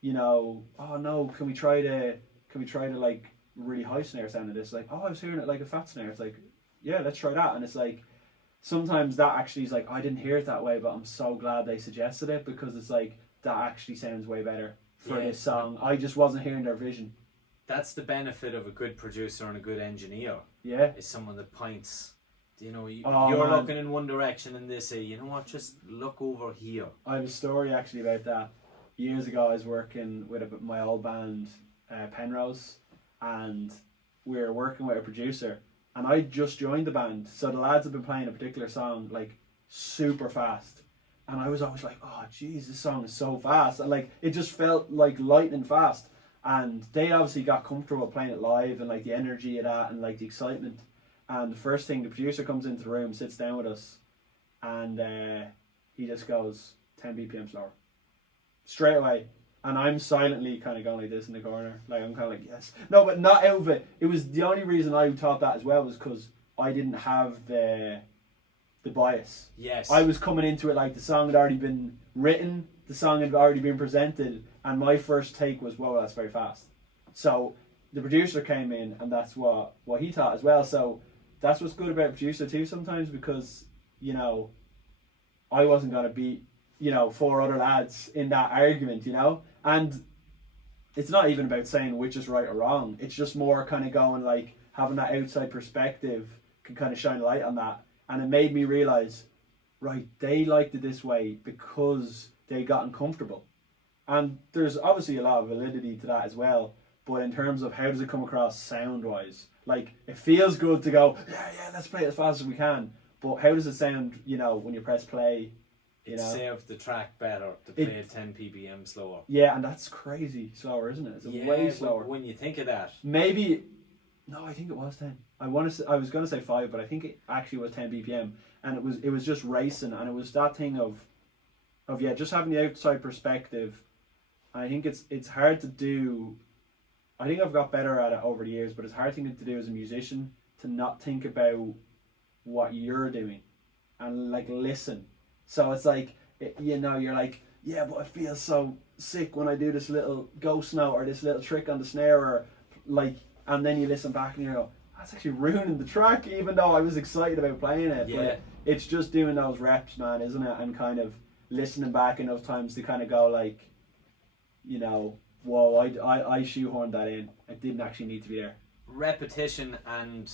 you know, oh no, can we try to like really high snare sound of this? Like, oh, I was hearing it like a fat snare. It's like, yeah, let's try that. And it's like, sometimes that actually is like, I didn't hear it that way, but I'm so glad they suggested it, because it's like, that actually sounds way better for this song. I just wasn't hearing their vision. That's the benefit of a good producer and a good engineer. Yeah. Is someone that points, you know, you're man, looking in one direction and they say, you know what, just look over here. I have a story actually about that. Years ago, I was working with my old band, Penrose, and we were working with a producer, and I just joined the band, so the lads have been playing a particular song like super fast, and I was always like, oh jeez, this song is so fast, and like it just felt like lightning fast. And they obviously got comfortable playing it live, and like the energy of that and like the excitement. And the first thing, the producer comes into the room, sits down with us, and he just goes 10 BPM slower straight away. And I'm silently kind of going like this in the corner, like I'm kind of like, yes, no, but not out of it. It was the only reason I thought that as well was because I didn't have the bias. Yes. I was coming into it like the song had already been written, the song had already been presented, and my first take was, whoa, that's very fast. So the producer came in, and that's what he thought as well. So that's what's good about a producer too sometimes, because, you know, I wasn't going to beat, you know, 4 other lads in that argument, you know. And it's not even about saying which is right or wrong. It's just more kind of going like, having that outside perspective can kind of shine a light on that. And it made me realise, right, they liked it this way because they got uncomfortable. And there's obviously a lot of validity to that as well. But in terms of how does it come across sound-wise, like, it feels good to go, yeah, let's play it as fast as we can. But how does it sound, you know, when you press play? You know? Served the track better to play it 10 ppm slower. Yeah, and that's crazy slower, isn't it? It's way slower. When you think of that. Maybe No, I think it was 10. I was gonna say 5, but I think it actually was 10 BPM, and it was just racing, and it was that thing of yeah, just having the outside perspective. I think it's hard to do. I think I've got better at it over the years, but it's a hard thing to do as a musician, to not think about what you're doing and like listen. So it's like, you know, you're like, yeah, but it feels so sick when I do this little ghost note or this little trick on the snare, or like, and then you listen back and you go, that's actually ruining the track, even though I was excited about playing it. Yeah. Like, it's just doing those reps, man, isn't it? And kind of listening back enough times to kind of go like, you know, whoa, I shoehorned that in. It didn't actually need to be there. Repetition and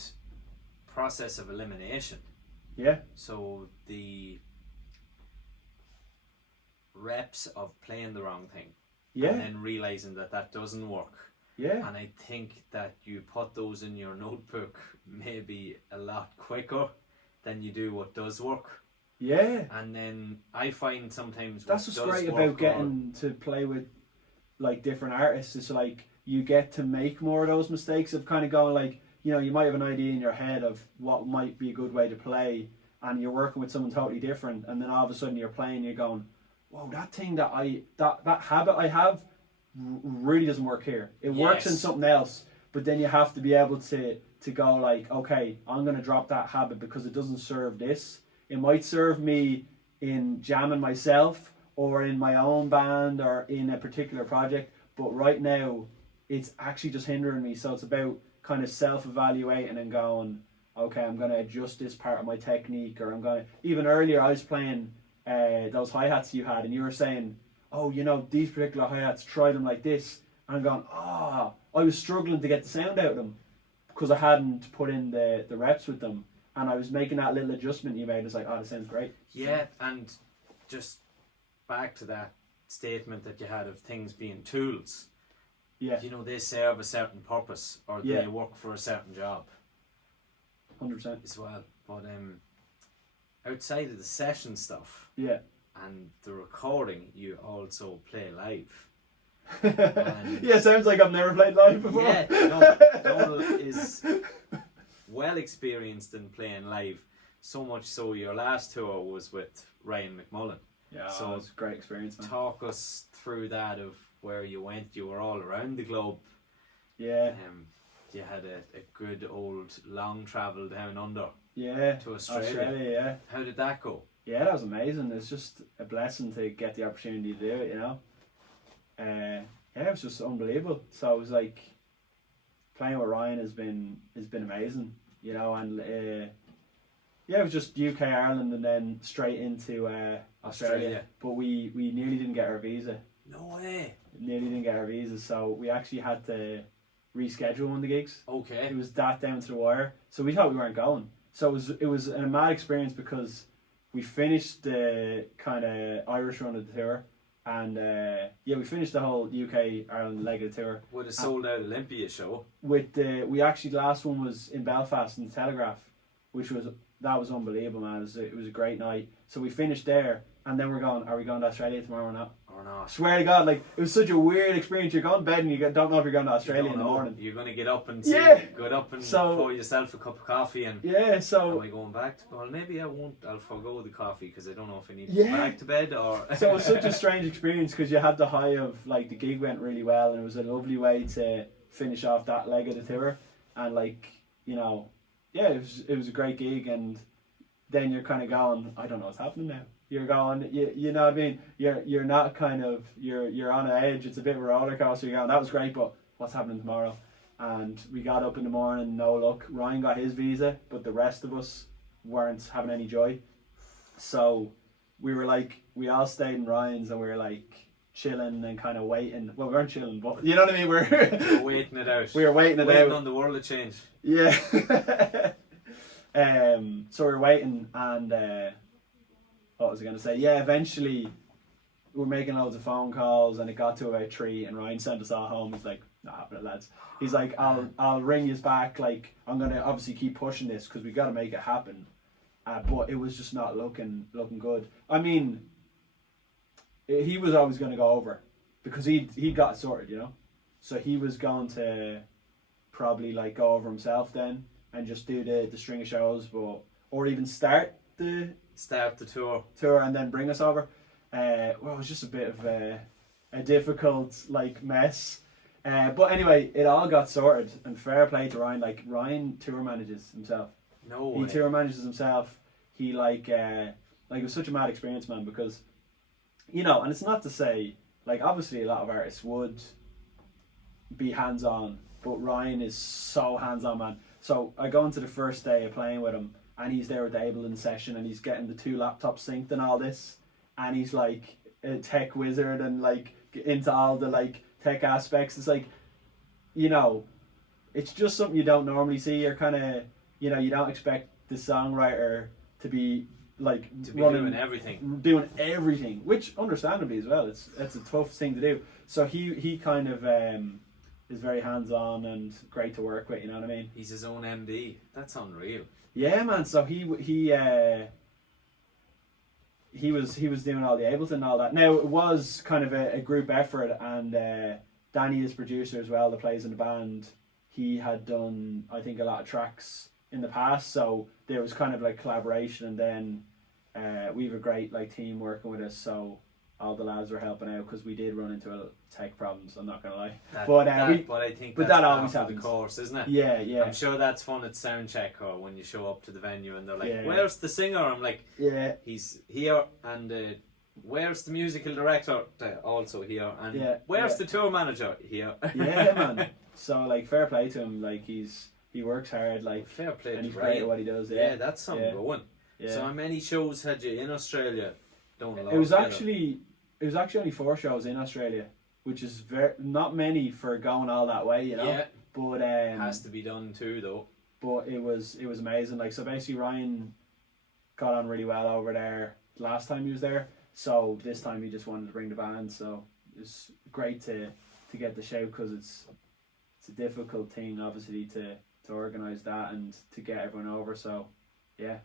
process of elimination. Yeah. So the reps of playing the wrong thing, Yeah. and then realizing that that doesn't work. Yeah. And I think that you put those in your notebook maybe a lot quicker than you do what does work. Yeah. And then I find sometimes That's what's great about getting to play with like different artists. It's like you get to make more of those mistakes of kind of going like, you know, you might have an idea in your head of what might be a good way to play, and you're working with someone totally different, and then all of a sudden you're playing, you're going, whoa, that thing that that habit I have really doesn't work here. It works in something else, but then you have to be able to go like, okay, I'm going to drop that habit because it doesn't serve this. It might serve me in jamming myself or in my own band or in a particular project, but right now it's actually just hindering me. So it's about kind of self-evaluating and going, okay, I'm going to adjust this part of my technique, or I'm going to, even earlier I was playing those hi-hats you had, and you were saying, oh, you know, these particular hi-hats, try them like this. And I'm going, I was struggling to get the sound out of them because I hadn't put in the reps with them. And I was making that little adjustment you made. It's like, this sounds great. Yeah, and just back to that statement that you had of things being tools. Yeah. You know, they serve a certain purpose, or they work for a certain job. 100%. As well. But outside of the session stuff, yeah, and the recording, you also play live. Yeah, sounds like I've never played live before. Yeah, no, Donal is well experienced in playing live, so much so your last tour was with Ryan McMullan. Yeah, so it's a great experience, man. Talk us through that, of where you went. You were all around the globe. Yeah. You had a good old long travel down under. Yeah. To Australia. Yeah. How did that go? Yeah, that was amazing. It's just a blessing to get the opportunity to do it, you know. It was just unbelievable. So it was like playing with Ryan has been amazing, you know, and it was just UK, Ireland, and then straight into Australia. But we nearly didn't get our visa. No way. Nearly didn't get our visa, so we actually had to reschedule one of the gigs. Okay. It was that down to the wire, so we thought we weren't going. So it was a mad experience because we finished the kind of Irish run of the tour, and we finished the whole UK Ireland leg of the tour with a sold out Olympia show. With the last one was in Belfast in the Telegraph, which was unbelievable, man. It was a great night. So we finished there, and then are we going to Australia tomorrow or not? Or not? Swear to God, like, it was such a weird experience. You're going to bed and you don't know if you're going to Australia in the morning. You're going to get up and pour yourself a cup of coffee and am I going back? Well, maybe I won't. I'll forgo the coffee because I don't know if I need to go back to bed or. So it was such a strange experience because you had the high of like the gig went really well, and it was a lovely way to finish off that leg of the tour, and like, you know, it was a great gig, and then you're kind of going, I don't know what's happening now. You're going, you know what I mean? You're not kind of, you're on an edge. It's a bit of a roller coaster. You're going, that was great, but what's happening tomorrow? And we got up in the morning, no luck. Ryan got his visa, but the rest of us weren't having any joy. So we were like, we all stayed in Ryan's, and we were like chilling and kind of waiting. Well, we weren't chilling, but you know what I mean? We were waiting it out. We were waiting out. Waiting on the world to change. Yeah. So we were waiting, and what was I going to say? Yeah, eventually we were making loads of phone calls, and it got to about 3, and Ryan sent us all home. He's like, not happening, lads. He's like, I'll ring you back. Like, I'm going to obviously keep pushing this because we got to make it happen. But it was just not looking good. I mean, he was always going to go over because he got it sorted, you know. So he was going to probably like go over himself then and just do the string of shows, or even start the tour and then bring us over. Well, it was just a bit of a difficult like mess. But anyway, it all got sorted, and fair play to Ryan. Like, Ryan tour manages himself. No He way. tour manages himself. He like it was such a mad experience, man, because, you know, and it's not to say, like, obviously a lot of artists would be hands on, but Ryan is so hands on, man. So I go into the first day of playing with him, and he's there with the Ableton session, and he's getting the 2 laptops synced and all this, and he's like a tech wizard and like into all the like tech aspects. It's like, you know, it's just something you don't normally see. You're kind of, you know, you don't expect the songwriter to be like doing everything, which understandably as well, it's a tough thing to do. So he kind of is very hands on and great to work with, you know what I mean? He's his own MD. That's unreal. Yeah, man. So he was doing all the Ableton and all that. Now it was kind of a group effort, and Danny is producer as well that plays in the band. He had done, I think, a lot of tracks in the past, so there was kind of like collaboration, and then we have a great like team working with us, so all the lads were helping out, because we did run into tech problems, I'm not gonna lie. But I think that's that always part of happens. the course, isn't it? Yeah. I'm sure that's fun at soundcheck, or when you show up to the venue and they're like, Yeah. "Where's the singer?" I'm like, Yeah. "He's here," and "Where's the musical director?" Also here, and Yeah, "Where's yeah. the tour manager?" Here. Yeah, man. So like, fair play to him. Like, he works hard. Like, Fair play and to he's great at Ryan. what he does. Yeah, that's something Yeah. going. Yeah. So how many shows had you in Australia? It was actually only 4 shows in Australia, which is not many for going all that way, you know. Yeah, But has to be done too, though. But it was amazing. Like, so basically Ryan got on really well over there last time he was there. So this time he just wanted to bring the band. So it's great to get the show, because it's a difficult thing, obviously, to organise that and to get everyone over. So yeah.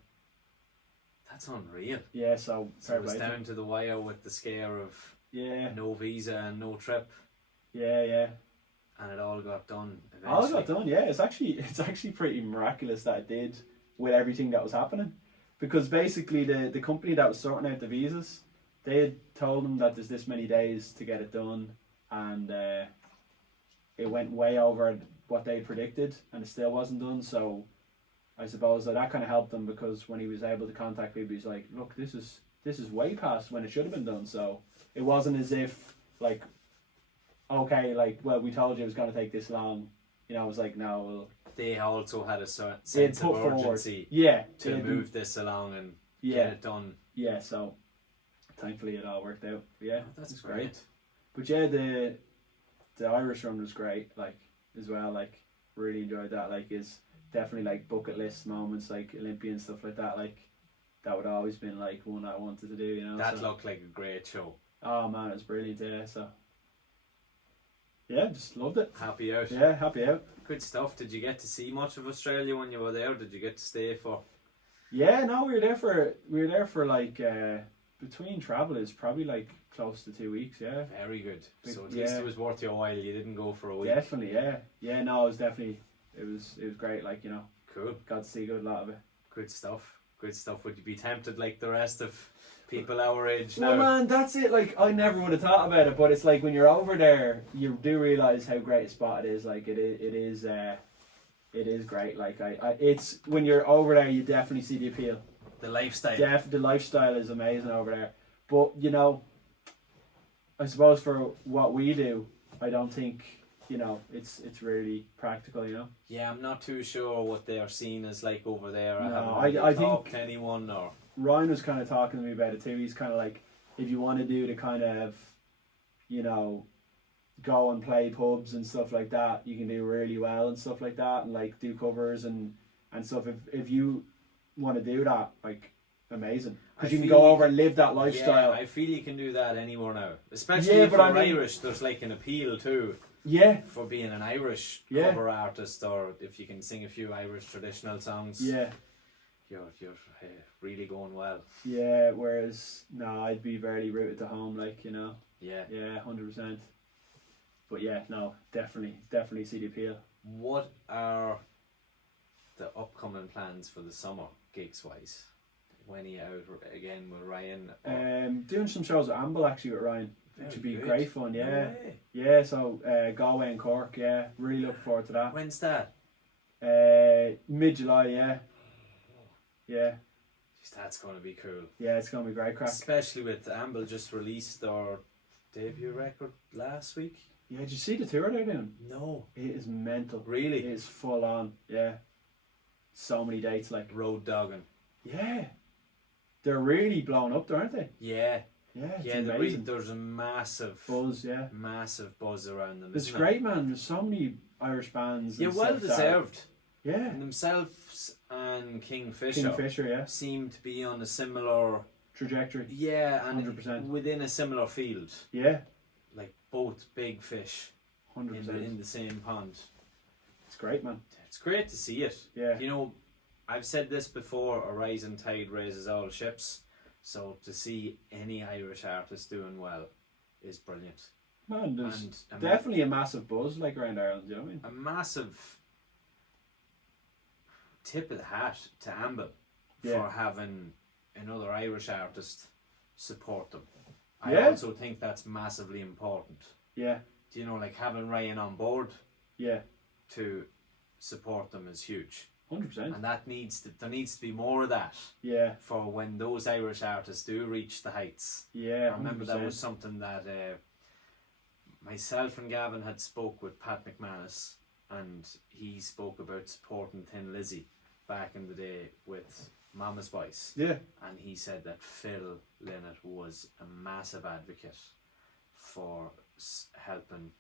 That's unreal. Yeah, so So it was down to the wire with the scare of no visa and no trip. Yeah. And it all got done eventually. All got done, yeah. It's actually pretty miraculous that it did, with everything that was happening. Because basically the company that was sorting out the visas, they had told them that there's this many days to get it done, and it went way over what they predicted, and it still wasn't done. So I suppose that kind of helped them, because when he was able to contact people, he's like, "Look, this is way past when it should have been done." So it wasn't as if like, okay, like, well, we told you it was going to take this long. You know, it was like, no, well, they also had a certain they had sense of urgency to they move this along and yeah, get it done. yeah. So thankfully it all worked out. But yeah, Oh, that's it's great. But yeah, the Irish run was great, like, as well. Like, really enjoyed that. Like, is definitely like bucket list moments, like Olympian stuff like that. Like, that would always been like one I wanted to do, you know. That so. looked like a great show. Oh man, it was brilliant. Yeah, so yeah, just loved it. Happy out. Yeah, happy out. Good stuff. Did you get to see much of Australia when you were there? Did you get to stay for? Yeah, no, we were there for like between travel is probably like close to 2 weeks. Yeah, Very good. So at Yeah. least it was worth your while. You didn't go for a week. definitely. Yeah. No, it was definitely it was great. Like, you know, Cool. got to see a good lot of it. Good stuff. Good stuff. Would you be tempted like the rest of people our age No, now? man, that's it. Like, I never would have thought about it, but it's like when you're over there, you do realize how great a spot it is. Like, it is great. Like, it's when you're over there, you definitely see the appeal. The lifestyle. The lifestyle is amazing over there. But, you know, I suppose for what we do, I don't think, you know, it's really practical, you know. Yeah, I'm not too sure what they are seen as like over there. I No, haven't I really think- talked to anyone or. Ryan was kind of talking to me about it too. He's kind of like, if you want to do the kind of, you know, go and play pubs and stuff like that, you can do really well and stuff like that, and like do covers and stuff. If you want to do that, like, amazing, because you can go over and live that lifestyle. Yeah, I feel you can do that anymore now, especially Yeah, if but you're I mean- Irish. There's like an appeal too Yeah, for being an Irish Yeah. cover artist, or if you can sing a few Irish traditional songs. yeah, You're really going well. yeah. Whereas, no, I'd be very rooted to home, like, you know. Yeah. Yeah, 100%. But yeah, no, definitely see the appeal. What are the upcoming plans for the summer, gigs wise? When are you out again with Ryan? Doing some shows at Amble actually with Ryan, which would be good. great fun. No Yeah, way. yeah. So Galway and Cork. Yeah, really looking forward to that. When's that? Mid-July. Yeah, yeah, Jeez, that's going to be cool. yeah. It's gonna be great crack. Especially with Amble just released their debut record last week. Yeah, did you see the tour they're doing? No. It is mental. Really? It is full on. Yeah, so many dates. Like, Road dogging. yeah, they're really blown up, aren't they? Yeah. Yeah, it's Yeah, amazing. there's a massive Buzz, yeah. massive buzz around them. It's isn't great, man. There's so many Irish bands. Yeah, and well stuff that are- deserved. Yeah, And themselves and Kingfisher Kingfisher, yeah. seem to be on a similar, Trajectory. yeah, and 100%. within a similar field, Yeah, like both big fish 100%. in the same pond. It's great, man. It's great to see it. Yeah. You know, I've said this before: a rising tide raises all ships. So to see any Irish artist doing well is brilliant. Man, there's And definitely a massive buzz like around Ireland, you know what I mean? a massive tip of the hat to Amble Yeah. for having another Irish artist support them. I Yeah. also think that's massively important. Yeah, Do you know, like having Ryan on board yeah. to support them is huge, 100%. and there needs to be more of that Yeah, for when those Irish artists do reach the heights. yeah. I remember that 100%. was something that myself and Gavin had spoke with Pat McManus, and he spoke about supporting Thin Lizzy back in the day with Mama's Voice, Yeah, and he said that Phil Lynott was a massive advocate for helping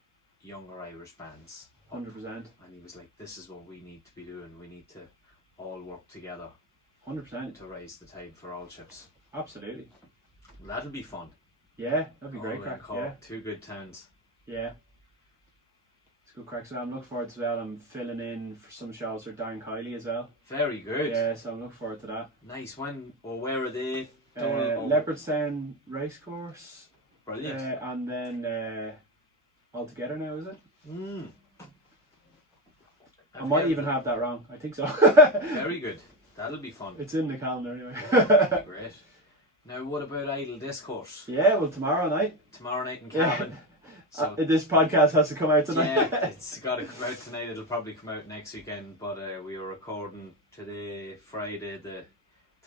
younger Irish bands, 100%. and he was like, this is what we need to be doing, we need to all work together 100%. to raise the tide for all ships. Absolutely. That'll be fun. Yeah, that'd be All great in crack. Cork, Yeah, two good towns. yeah. It's good crack. So I'm looking forward to that. I'm filling in for some shows for Darren Kiely as well. Very good. Yeah, so I'm looking forward to that. Nice. When or where are they? Donal? Leopardstown Racecourse. Brilliant. And then all together now, is it? I might even have that wrong. I think so. Very good. That'll be fun. It's in the calendar anyway. That'll be great. Now, what about Idle Discourse? Yeah, well, tomorrow night. Tomorrow night in Yeah. Cavan. So This podcast has to come out tonight. yeah, it's got to come out tonight. It'll probably come out next weekend. But we were recording today, Friday the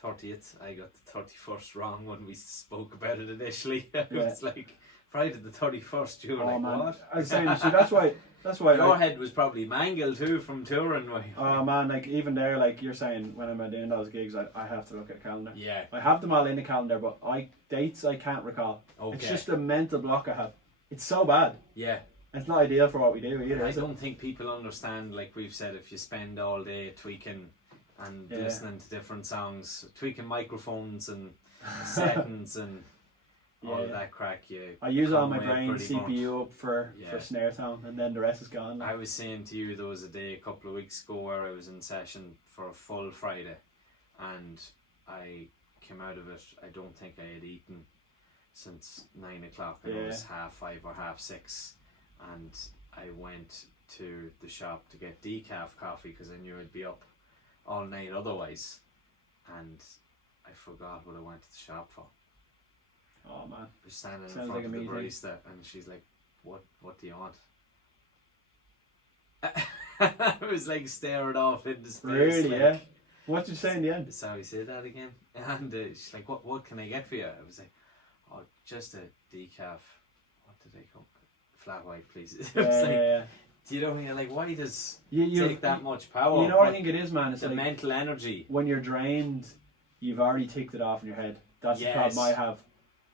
30th. I got the 31st wrong when we spoke about it initially. It was like Friday the 31st. You were like, man. what? I was saying, see, that's why. Your head was probably mangled too from touring. Oh man, like even there, like you're saying, when I'm doing those gigs, I have to look at a calendar. Yeah. I have them all in the calendar, but dates I can't recall. Okay. It's just a mental block I have. It's so bad. Yeah. It's not ideal for what we do either. I is it? don't think people understand, like we've said, if you spend all day tweaking and listening to different songs, tweaking microphones and settings and all of that crack, I use all my come away brain pretty CPU up for Yeah. snare tone, and then the rest is gone. I was saying to you, there was a day a couple of weeks ago where I was in session for a full Friday, and I came out of it. I don't think I had eaten since 9 o'clock, and it was 5:30 or 6:30, and I went to the shop to get decaf coffee because I knew I'd be up all night otherwise, and I forgot what I went to the shop for. Oh man, I was standing in Sounds front like of a the meeting. barista, and she's like, what do you want? I was like staring off into space. really? like, Yeah. What did you say in the end? Sorry, say that again. And she's like, what can I get for you? I was like, oh, just a decaf. What did they call? Flat white, please. It was like, Yeah. do you know what I mean? Like, why does You take that much power? You know what I But think it is, man. It's the like mental energy. when you're drained, you've already ticked it off in your head. That's the problem I have.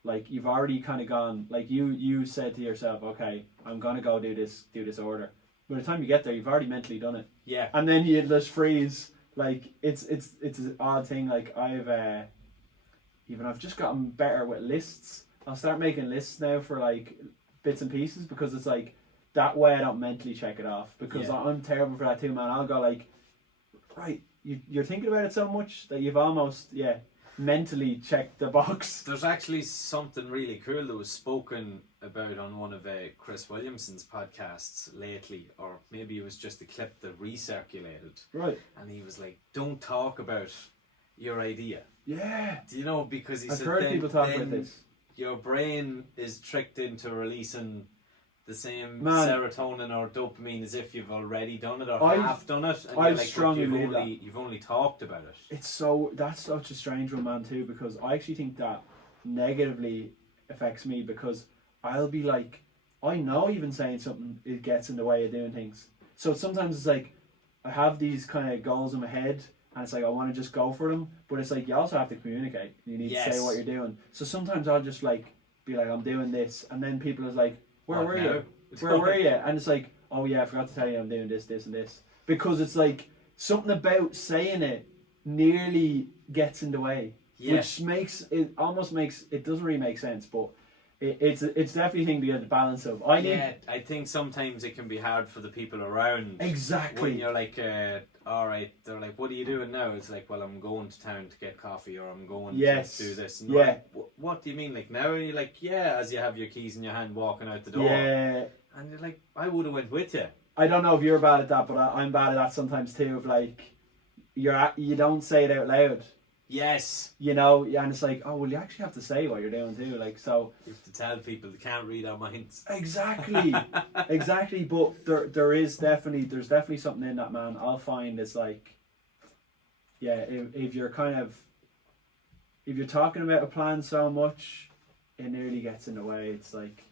Like you've already kind of gone. Like you said to yourself, okay, I'm gonna go do this order. By the time you get there, you've already mentally done it. Yeah. And then you just freeze. Like it's an odd thing. Like I've just gotten better with lists. I'll start making lists now for like bits and pieces because it's like that way I don't mentally check it off because I'm terrible for that too, man. I'll go like, right, you're thinking about it so much that you've almost mentally check the box. There's actually something really cool that was spoken about on one of Chris Williamson's podcasts lately, or maybe it was just a clip that recirculated. Right. And he was like, don't talk about your idea. Yeah. Do you know, because he I've said heard people talk about this. Your brain is tricked into releasing the same Man. serotonin or dopamine as if you've already done it or half done it, and I you're like, strongly but believe you've only talked about it. That's such a strange one, man, too, because I actually think that negatively affects me, because I'll be like, I know even saying something, it gets in the way of doing things. So sometimes it's like I have these kind of goals in my head, and it's like I want to just go for them, but it's like you also have to communicate. You need to say what you're doing. So sometimes I'll just like be like, I'm doing this, and then people are like, where were you? Where were you? And it's like, oh yeah, I forgot to tell you I'm doing this, this, and this. Because it's like something about saying it nearly gets in the way, which makes it doesn't really make sense, but it's definitely a thing to get the balance of. I think sometimes it can be hard for the people around. Exactly. When you're like, all right, they're like, what are you doing now? It's like, well, I'm going to town to get coffee, or I'm going to do this. And like, what do you mean? Like now? And you're like, yeah, as you have your keys in your hand walking out the door. Yeah. And you're like, I would have went with you. I don't know if you're bad at that, but I'm bad at that sometimes too. Of like, you don't say it out loud. Yes. You know, and it's like, oh well, you actually have to say what you're doing too. Like, so you have to tell people they can't read our minds. Exactly, exactly. But there's definitely something in that, man. I'll find it's like, yeah, if you're talking about a plan so much, it nearly gets in the way. It's like,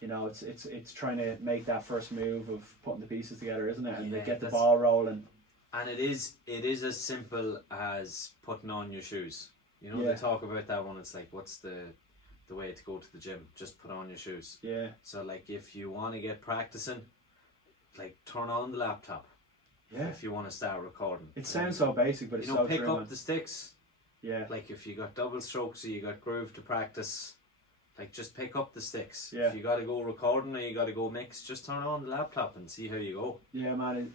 you know, it's trying to make that first move of putting the pieces together, isn't it? And they get the ball rolling. And it is as simple as putting on your shoes. You know, they talk about that one. It's like, what's the way to go to the gym? Just put on your shoes. Yeah. So like, if you want to get practicing, like turn on the laptop. Yeah. If you want to start recording. It sounds so basic, but it's so true. Pick up the sticks. Yeah. Like if you got double strokes or you got groove to practice, like just pick up the sticks. Yeah. If you got to go recording or you got to go mix, just turn on the laptop and see how you go. Yeah, man.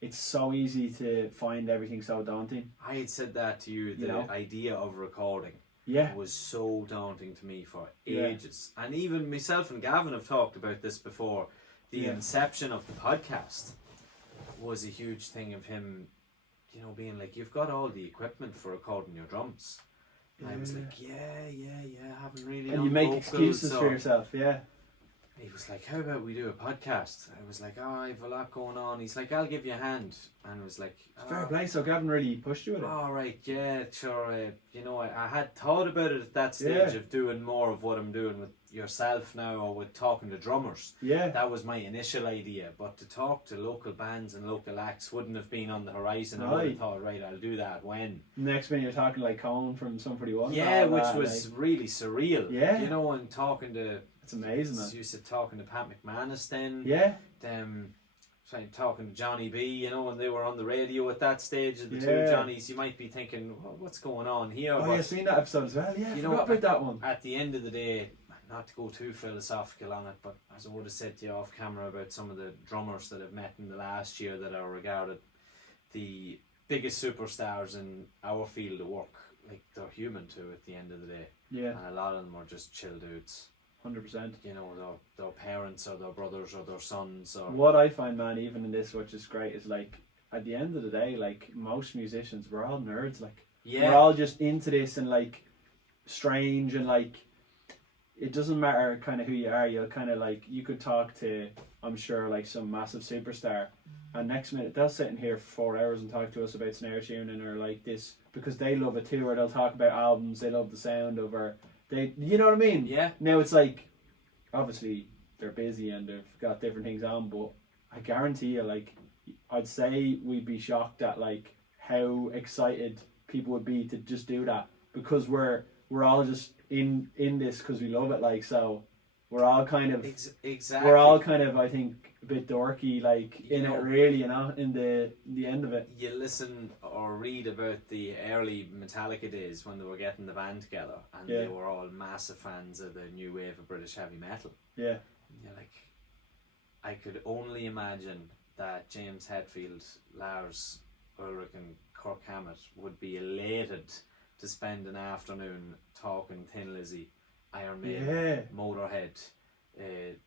It's so easy to find everything so daunting. I had said that to you. The idea of recording. Was so daunting to me for ages. And even myself and Gavin have talked about this before. The inception of the podcast was a huge thing of him, you know, being like, you've got all the equipment for recording your drums. And I was like, I haven't really done And you make vocals, excuses for yourself, He was like, how about we do a podcast? I was like, oh, I've a lot going on. He's like, I'll give you a hand. And I was like, fair play. So Gavin really pushed you with it. All right, yeah, sure. You know, I had thought about it at that stage of doing more of what I'm doing with yourself now, or with talking to drummers. Yeah. That was my initial idea. But to talk to local bands and local acts wouldn't have been on the horizon. I would have thought, right, I'll do that when. Next minute you're talking like Colin from Sum 41. Yeah, which was really surreal. Yeah. You know, and talking to... It's amazing, man. You said talking to Pat McManus then. Yeah. Talking to Johnny B, you know, when they were on the radio at that stage of the two Johnnies, you might be thinking, well, what's going on here? Oh, you've seen that episode as well. Yeah, I forgot about that one. At the end of the day, not to go too philosophical on it, but as I would have said to you off camera about some of the drummers that I've met in the last year that are regarded the biggest superstars in our field of work, like they're human too at the end of the day. Yeah. And a lot of them are just chill dudes. 100%. You know, their parents or their brothers or their sons. Or what I find, man, even in this, which is great, is like at the end of the day, like most musicians, we're all nerds. Like we're all just into this and like strange, and like it doesn't matter kind of who you are. You'll kind of like, you could talk to, I'm sure, like some massive superstar, and next minute they'll sit in here for 4 hours and talk to us about snare tuning or like this because they love it too, or they'll talk about albums they love the sound of, or you know what I mean? Yeah. Now it's like, obviously they're busy and they've got different things on, but I guarantee you, like, I'd say we'd be shocked at like how excited people would be to just do that, because we're all just in this because we love it. Like, so we're all kind of exactly. We're all kind of, I think, a bit dorky, like in it, really, you know, in the end of it. You listen or read about the early Metallica days when they were getting the band together, and they were all massive fans of the new wave of British heavy metal. Yeah. And you're like, I could only imagine that James Hetfield, Lars Ulrich and Kirk Hammett would be elated to spend an afternoon talking Thin Lizzy, Iron Maiden, Yeah. Motorhead,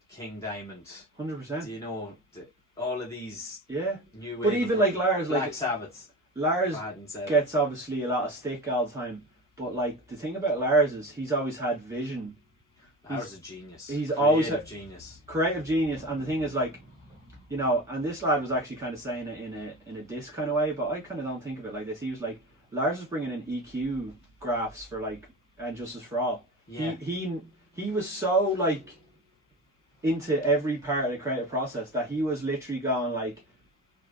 King Diamond. 100%. You know, all of these Yeah. new But wave even of like Lars, Black like Sabbath. Lars Hadn't said. gets obviously a lot of stick all the time. But like the thing about Lars is he's always had vision. Lars is a genius. He's Creative always genius. Creative genius, and the thing is like, you know, and this lad was actually kind of saying it in a diss kind of way, but I kind of don't think of it like this. He was like, Lars was bringing in EQ graphs for like and Justice for All. Yeah. He was so like into every part of the creative process that he was literally going like,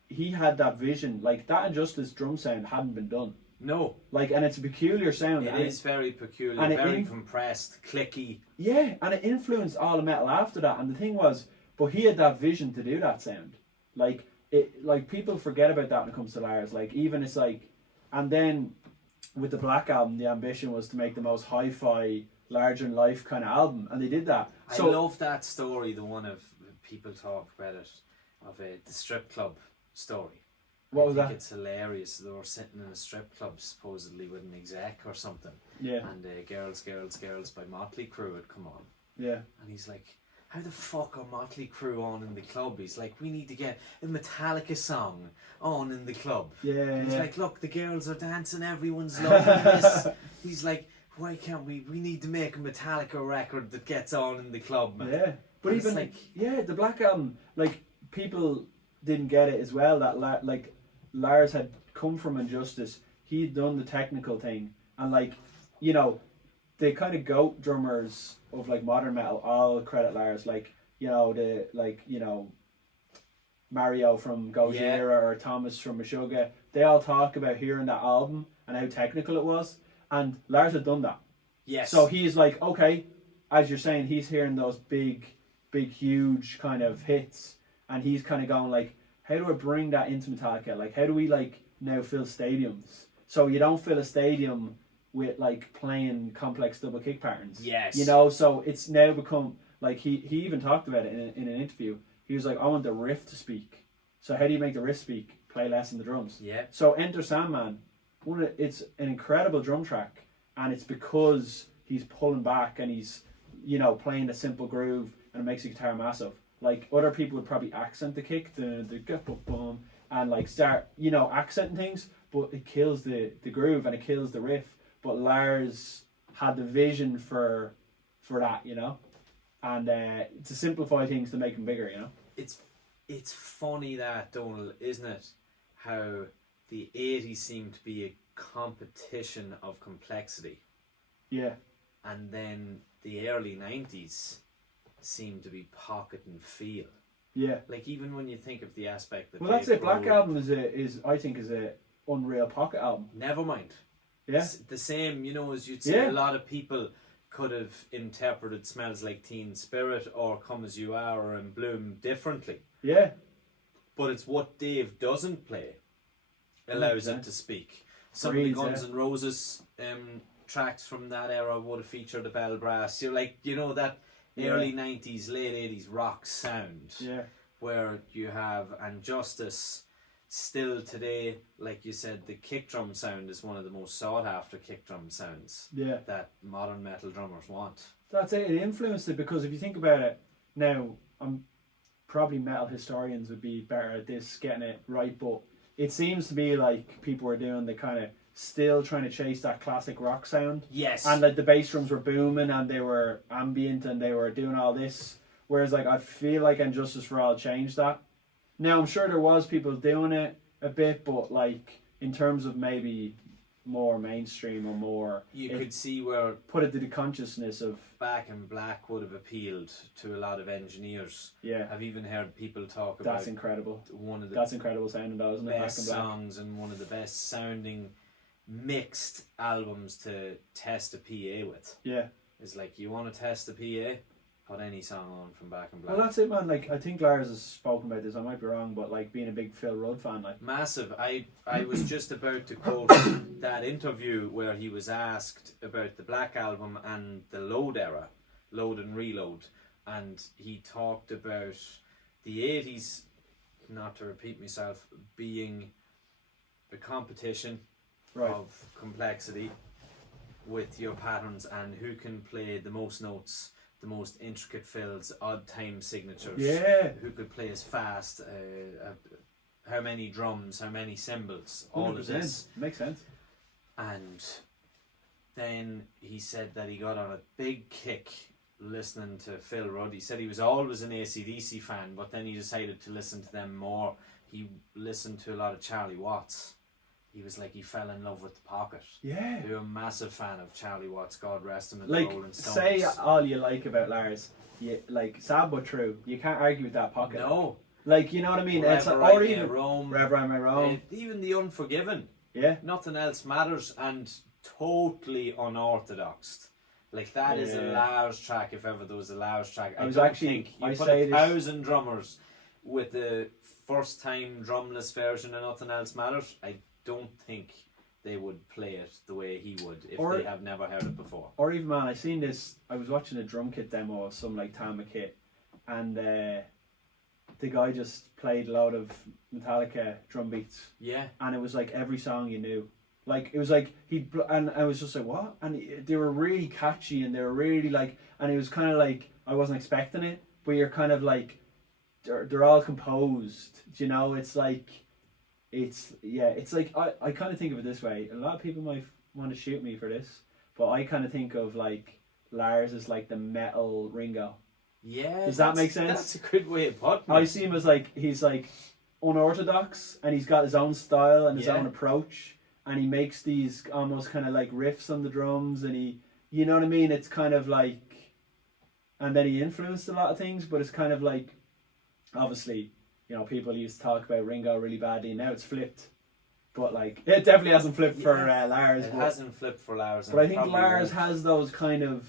he had that vision, like that Injustice drum sound hadn't been done. No. Like, and it's a peculiar sound. It is very peculiar, and very compressed, clicky. Yeah, and it influenced all the metal after that. And the thing was, but he had that vision to do that sound. Like it, like people forget about that when it comes to Lars. Like even it's like, and then with the Black Album, the ambition was to make the most hi-fi, larger than life kind of album, and they did that. So, I love that story. The one of people talk about it, of the strip club story. What was I think that? it's hilarious. They were sitting in a strip club supposedly with an exec or something. Yeah. And Girls, Girls, Girls by Motley Crue had come on. Yeah. And he's like, how the fuck are Motley Crue on in the club? He's like, we need to get a Metallica song on in the club. Yeah. He's like, look, the girls are dancing, everyone's loving this. He's like, why can't we need to make a Metallica record that gets on in the club, man. Yeah. But And even it's like, the Black Album, like people didn't get it as well. That like Lars had come from Injustice. He'd done the technical thing, and like, you know, the kind of goat drummers of like modern metal all credit Lars. Like, you know, the like, you know, Mario from Gojira or Thomas from Meshuggah. They all talk about hearing that album and how technical it was, and Lars had done that. Yes. So he's like, okay, as you're saying, he's hearing those big, huge kind of hits, and he's kind of going like, how do I bring that into Metallica? Like, how do we like now fill stadiums? So you don't fill a stadium with like playing complex double kick patterns. Yes. You know, so it's now become like he even talked about it in an interview. He was like, I want the riff to speak. So how do you make the riff speak? Play less in the drums. Yeah. So Enter Sandman, it's an incredible drum track, and it's because he's pulling back and he's, you know, playing a simple groove, and it makes the guitar massive. Like other people would probably accent the kick, the boom, and like start, you know, accenting things, but it kills the groove and it kills the riff. But Lars had the vision for that, you know, and to simplify things to make them bigger, you know. It's funny that, Donal, isn't it? How the 80s seemed to be a competition of complexity. Yeah. And then the early 90s seemed to be pocket and feel. Yeah. Like even when you think of the aspect that that's Dave it. Black Grohl- Album is I think is a unreal pocket album. Never mind. Yeah. It's the same, you know, as you'd say, Yeah. a lot of people could have interpreted Smells Like Teen Spirit or Come As You Are or In Bloom differently. Yeah. But it's what Dave doesn't play allows it to speak. Some of the Guns N' Roses tracks from that era would have featured the bell brass. You're like, you know, that early 90s, late 80s rock sound. Yeah. Where you have Injustice. Still today, like you said, the kick drum sound is one of the most sought after kick drum sounds that modern metal drummers want. That's it. It influenced it because if you think about it, now probably metal historians would be better at this, getting it right, but it seems to be like people were doing the kind of still trying to chase that classic rock sound. Yes. And like the bass drums were booming and they were ambient and they were doing all this. Whereas like I feel like Injustice for All changed that. Now I'm sure there was people doing it a bit, but like in terms of maybe more mainstream or more, you could see where put it to the consciousness of Back in Black would have appealed to a lot of engineers. Yeah. I've even heard people talk about that's incredible. One of the That's incredible sounding though, isn't it? best Back in Black. songs and one of the best sounding mixed albums to test a PA with. Yeah. It's like, you want to test the PA? Put any song on from Back in Black. Well, that's it, man. Like, I think Lars has spoken about this. I might be wrong, but like being a big Phil Rudd fan, like Massive. I was just about to quote that interview where he was asked about the Black Album and the Load era, Load and Reload, and he talked about the 80s, not to repeat myself, being a competition right. of complexity, with your patterns and who can play the most notes, the most intricate fills, odd time signatures. Yeah. Who could play as fast, how many drums, how many cymbals, all 100%. of this. Makes sense. And then he said that he got on a big kick listening to Phil Rudd. He said he was always an AC/DC fan, but then he decided to listen to them more. He listened to a lot of Charlie Watts. He was like, he fell in love with the Pocket. Yeah. You're a massive fan of Charlie Watts, God rest him, and Like, the Rolling Stones. say all you like about Lars. Like, sad but true. You can't argue with that Pocket. No. Like, you know what I mean? Wherever It's like, I or May even Roam. Wherever I May Roam. Even The Unforgiven. Yeah. Nothing else matters, and totally unorthodox. Like, that is a Yeah. Lars track, if ever there was a Lars track. I was don't actually- think you I put say 1,000 drummers with the first time drumless version of Nothing Else Matters. I don't think they would play it the way he would if Or- they have never heard it before. Or even, man, I seen this. I was watching a drum kit demo of some like Tama kit, and the guy just played a load of Metallica drum beats, Yeah. and it was like every song you knew. Like it was like and I was just like, what? And they were really catchy, and they were really like, and it was kind of like I wasn't expecting it, but you're kind of like, they're all composed. Do you know? It's like, it's like I kind of think of it this way. A lot of people might want to shoot me for this, but I kind of think of like Lars as like the metal Ringo. Yeah. Does that make sense? That's a good way of putting I it. see him as like, he's like unorthodox, and he's got his own style and his Yeah. own approach, and he makes these almost kind of like riffs on the drums, and he, you know what I mean? It's kind of like, and then he influenced a lot of things, but it's kind of like, obviously, you know, people used to talk about Ringo really badly, and now it's flipped. But like, it definitely hasn't flipped for Lars. It but, hasn't flipped for Lars. but I and think probably Lars won't. has those kind of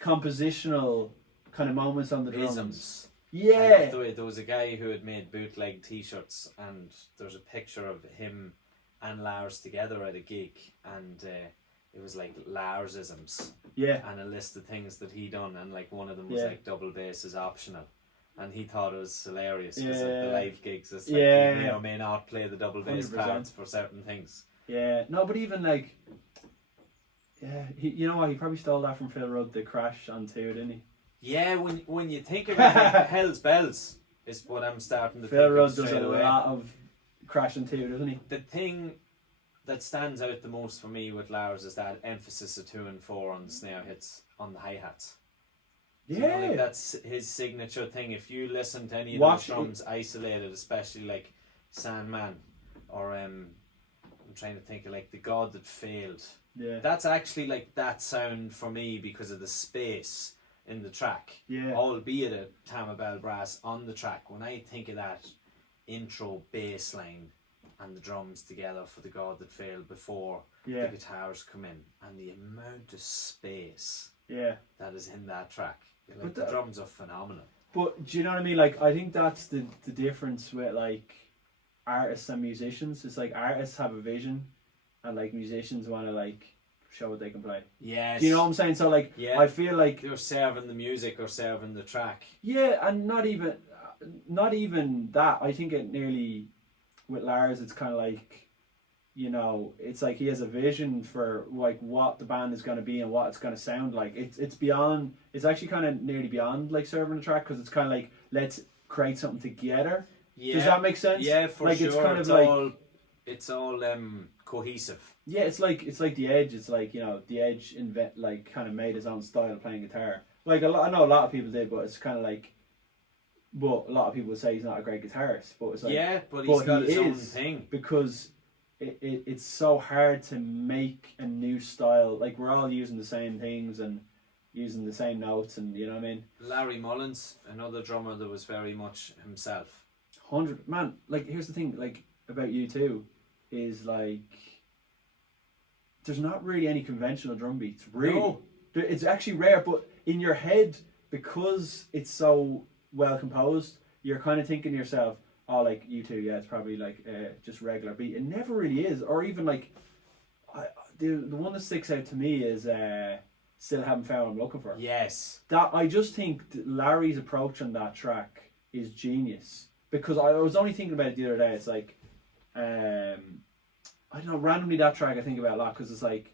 compositional kind of moments on the drums. Isms. Yeah. There was a guy who had made bootleg T-shirts, and there's a picture of him and Lars together at a gig, and it was like Larsisms Yeah. and a list of things that he done, and like one of them was Yeah. like double bass is optional, and he thought it was hilarious because Yeah. the live gigs, it's like Yeah. you may or may not play the double bass 100%. parts for certain things. Yeah, no, but even like, yeah, you know what? He probably stole that from Phil Rudd, the crash on two, didn't he? Yeah, when you think of it, like, Hell's Bells is what I'm starting to Phil think Rudd of does straight a away. lot of crash on two, doesn't he? The thing that stands out the most for me with Lars is that emphasis of 2 and 4 on the snare hits on the hi-hats. Do you know, like, that's his signature thing. If you listen to any of Watch those drums isolated, especially like Sandman or I'm trying to think of like The God That Failed, yeah, that's actually like that sound for me because of the space in the track, yeah, albeit a Tama Bell brass on the track. When I think of that intro bass line and the drums together for The God That Failed before yeah, the guitars come in, and the amount of space yeah. that is in that track, like, But the the- drums are phenomenal. But do you know what I mean? Like, I think that's the difference with like artists and musicians. It's like artists have a vision, and like musicians want to like show what they can play. Yes. Do you know what I'm saying? So like, Yeah. I feel like, You're serving the music or serving the track. yeah, and not even that. I think it nearly, with Lars, it's kind of like, you know, it's like he has a vision for like what the band is going to be and what it's going to sound like. It's beyond. It's actually kind of nearly beyond like serving a track, because it's kind of like, let's create something together. Yeah. Does that make sense? Yeah, for like, sure. it's kind of like, it's all cohesive. yeah, it's like the Edge. It's like, you know, the Edge kind of made his own style of playing guitar. Like I know a lot of people did, but it's kind of like, well, a lot of people would say he's not a great guitarist, but it's like, Yeah, but he's got he his own is, thing. because it's so hard to make a new style. Like, we're all using the same things and using the same notes, and you know what I mean. Larry Mullins, another drummer that was very much himself. 100 man. Like, here's the thing, like about U2, is like there's not really any conventional drum beats. Really, No. It's actually rare. But in your head, because it's so well composed, you're kind of thinking to yourself, oh, like U2, yeah, it's probably like just regular beat. It never really is. Or even like, the one that sticks out to me is Still Haven't Found What I'm Looking For. Yes. That, I just think Larry's approach on that track is genius, because I was only thinking about it the other day. It's like, I don't know, randomly that track I think about a lot, because it's like,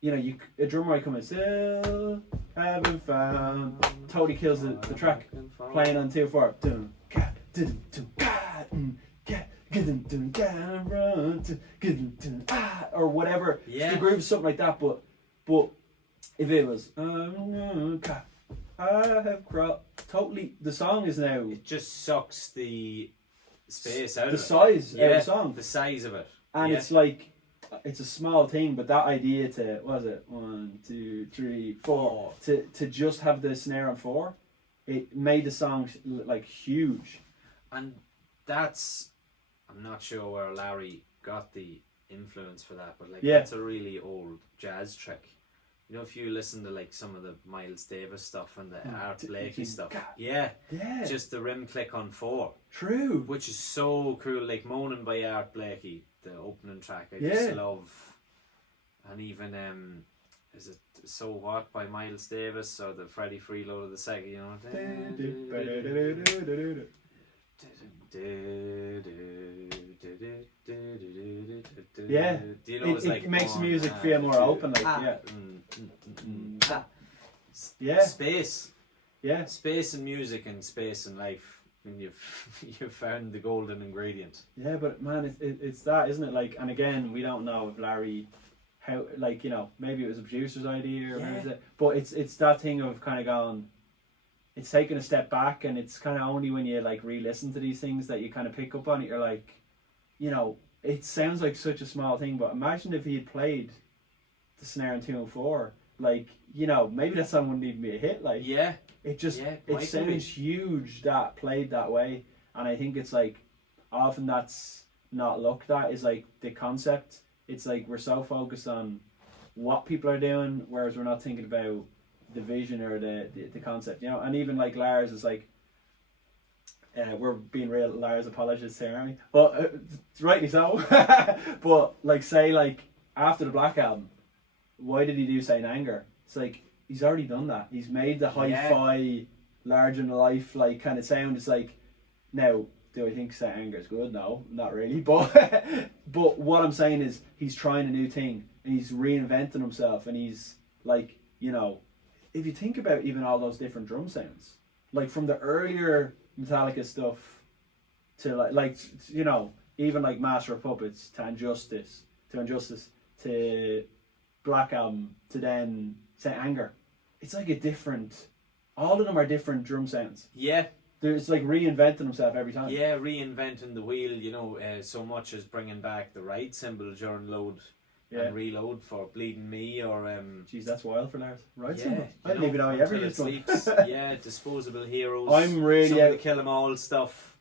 you know, a drummer might come in, still haven't found, totally kills the track, playing on 2/4, or whatever. Yeah. The groove, something like that. But if it was I have totally, the song is now, It just sucks the space out the of it. size out of the song, The size of it. and Yeah. it's like, it's a small thing, but that idea to, what was it, 1, 2, 3, 4, to just have the snare on 4, it made the song like huge. And that's, I'm not sure where Larry got the influence for that, but like that's a really old jazz trick. You know, if you listen to like some of the Miles Davis stuff and the Art Blakey stuff, yeah, just the rim click on 4, true, which is so cool. Like Moaning by Art Blakey, the opening track, I just love. And even is it So What by Miles Davis or the Freddie Freeloader of the second, you know. Yeah, you know, it makes the music feel more open, like space, space and music and space and life. When you've found the golden ingredient. Yeah, but man, it's that, isn't it? Like, and again, we don't know if Larry, how, like, you know, maybe it was a producer's idea or maybe it, but it's that thing of kind of going, it's taking a step back, and it's kind of only when you like re-listen to these things that you kind of pick up on it. You're like, you know, it sounds like such a small thing, but imagine if he had played the snare in 2 and 4, like, you know, maybe that song wouldn't even be a hit. Like, it just, it sounds huge that played that way. And I think it's like, often that's not looked at, is like the concept. It's like we're so focused on what people are doing, whereas we're not thinking about the vision or the concept, you know. And even like Lars is like, we're being real Lars apologists here, aren't we? But rightly so. But like, say like after the Black Album, why did he do Saint Anger? It's like, he's already done that. He's made the hi-fi, larger than life like kind of sound. It's like, now, do I think Saint Anger is good? No, not really. But but what I'm saying is, he's trying a new thing and he's reinventing himself, and he's like, you know, if you think about even all those different drum sounds, like from the earlier Metallica stuff to like you know, even like Master of Puppets to Injustice to Black Album to then Saint Anger, it's like a different, all of them are different drum sounds. Yeah. There's like reinventing himself every time. Yeah, reinventing the wheel, you know, so much as bringing back the right cymbal during load and reload for Bleeding Me or... Jeez, that's wild for Lars. Right yeah, cymbal. I didn't even know he ever used one. Yeah, Disposable Heroes. I'm really... Some of the Kill 'Em All stuff.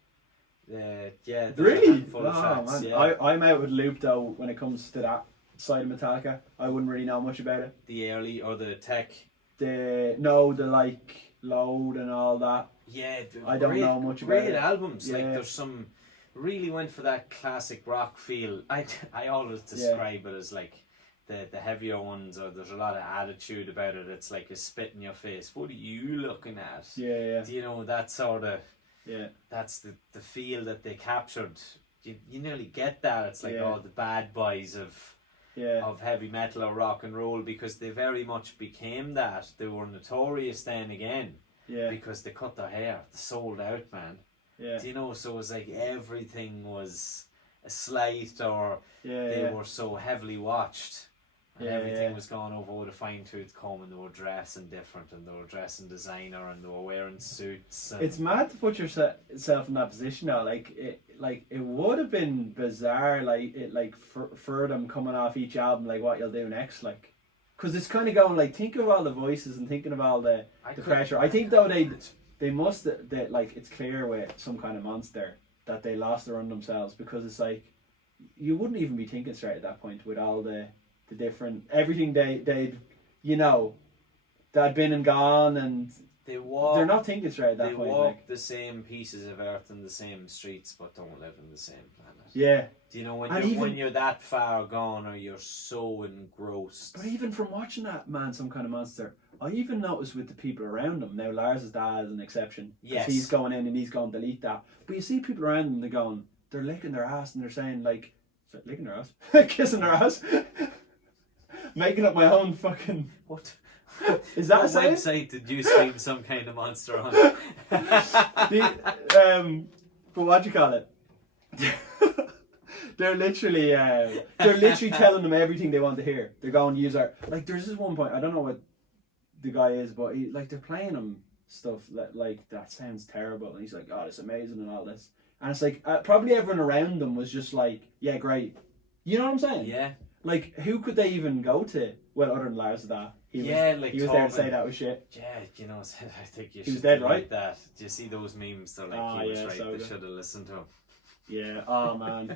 Yeah. Really? Full tracks, man. yeah. I'm out with loop though when it comes to that side of Metallica. I wouldn't really know much about it. The early or the tech. The like load and all that. Yeah, I don't know much about it. Great albums. Yeah. Like there's some really went for that classic rock feel. I always describe it as like the heavier ones, or there's a lot of attitude about it. It's like a spit in your face. What are you looking at? Yeah. Do you know that sort of? Yeah. That's the feel that they captured. You nearly get that. It's like all the bad boys of heavy metal or rock and roll, because they very much became that. They were notorious then again. Yeah. Because they cut their hair. They sold out, man. Yeah. Do you know? So it was like everything was a slight, or they were so heavily watched. And everything was gone over with a fine tooth comb, and they were dressing different, and they were dressing designer, and they were wearing suits. And it's mad to put yourself in that position now. Like it would have been bizarre, for them coming off each album, like what you'll do next, like, because it's kind of going like, think of all the voices and thinking of all the pressure. I think though they must like, it's clear with some kind of monster that they lost their own themselves, because it's like, you wouldn't even be thinking straight at that point with all the different, everything they'd, you know, that had been and gone, and they're not thinking straight at that point. They walk the same pieces of earth in the same streets, but don't live in the same planet. Yeah. Do you know, when you're that far gone, or you're so engrossed? But even from watching that Man, Some Kind of Monster, I even noticed with the people around him. Now Lars' dad is an exception. Yes. He's going in and he's going to delete that. But you see people around him, they're licking their ass, and they're saying like, licking their ass? Kissing their ass? making up my own fucking. What? Is that what a saying? website did you stream some kind of monster on? But what do you call it? They're literally telling them everything they want to hear. They're going to use our, like, there's this one point, I don't know what the guy is, but they're playing him stuff that sounds terrible, and he's like, oh, it's amazing and all this, and it's like probably everyone around them was just like, yeah, great, you know what I'm saying? Yeah. Like, who could they even go to? Well, other than Lars that he was there to say that was shit. Yeah, you know, I think you he was should dead, delete right? that. Do you see those memes? They're like, he was right. So they good. should have listened to him. Yeah. Oh man.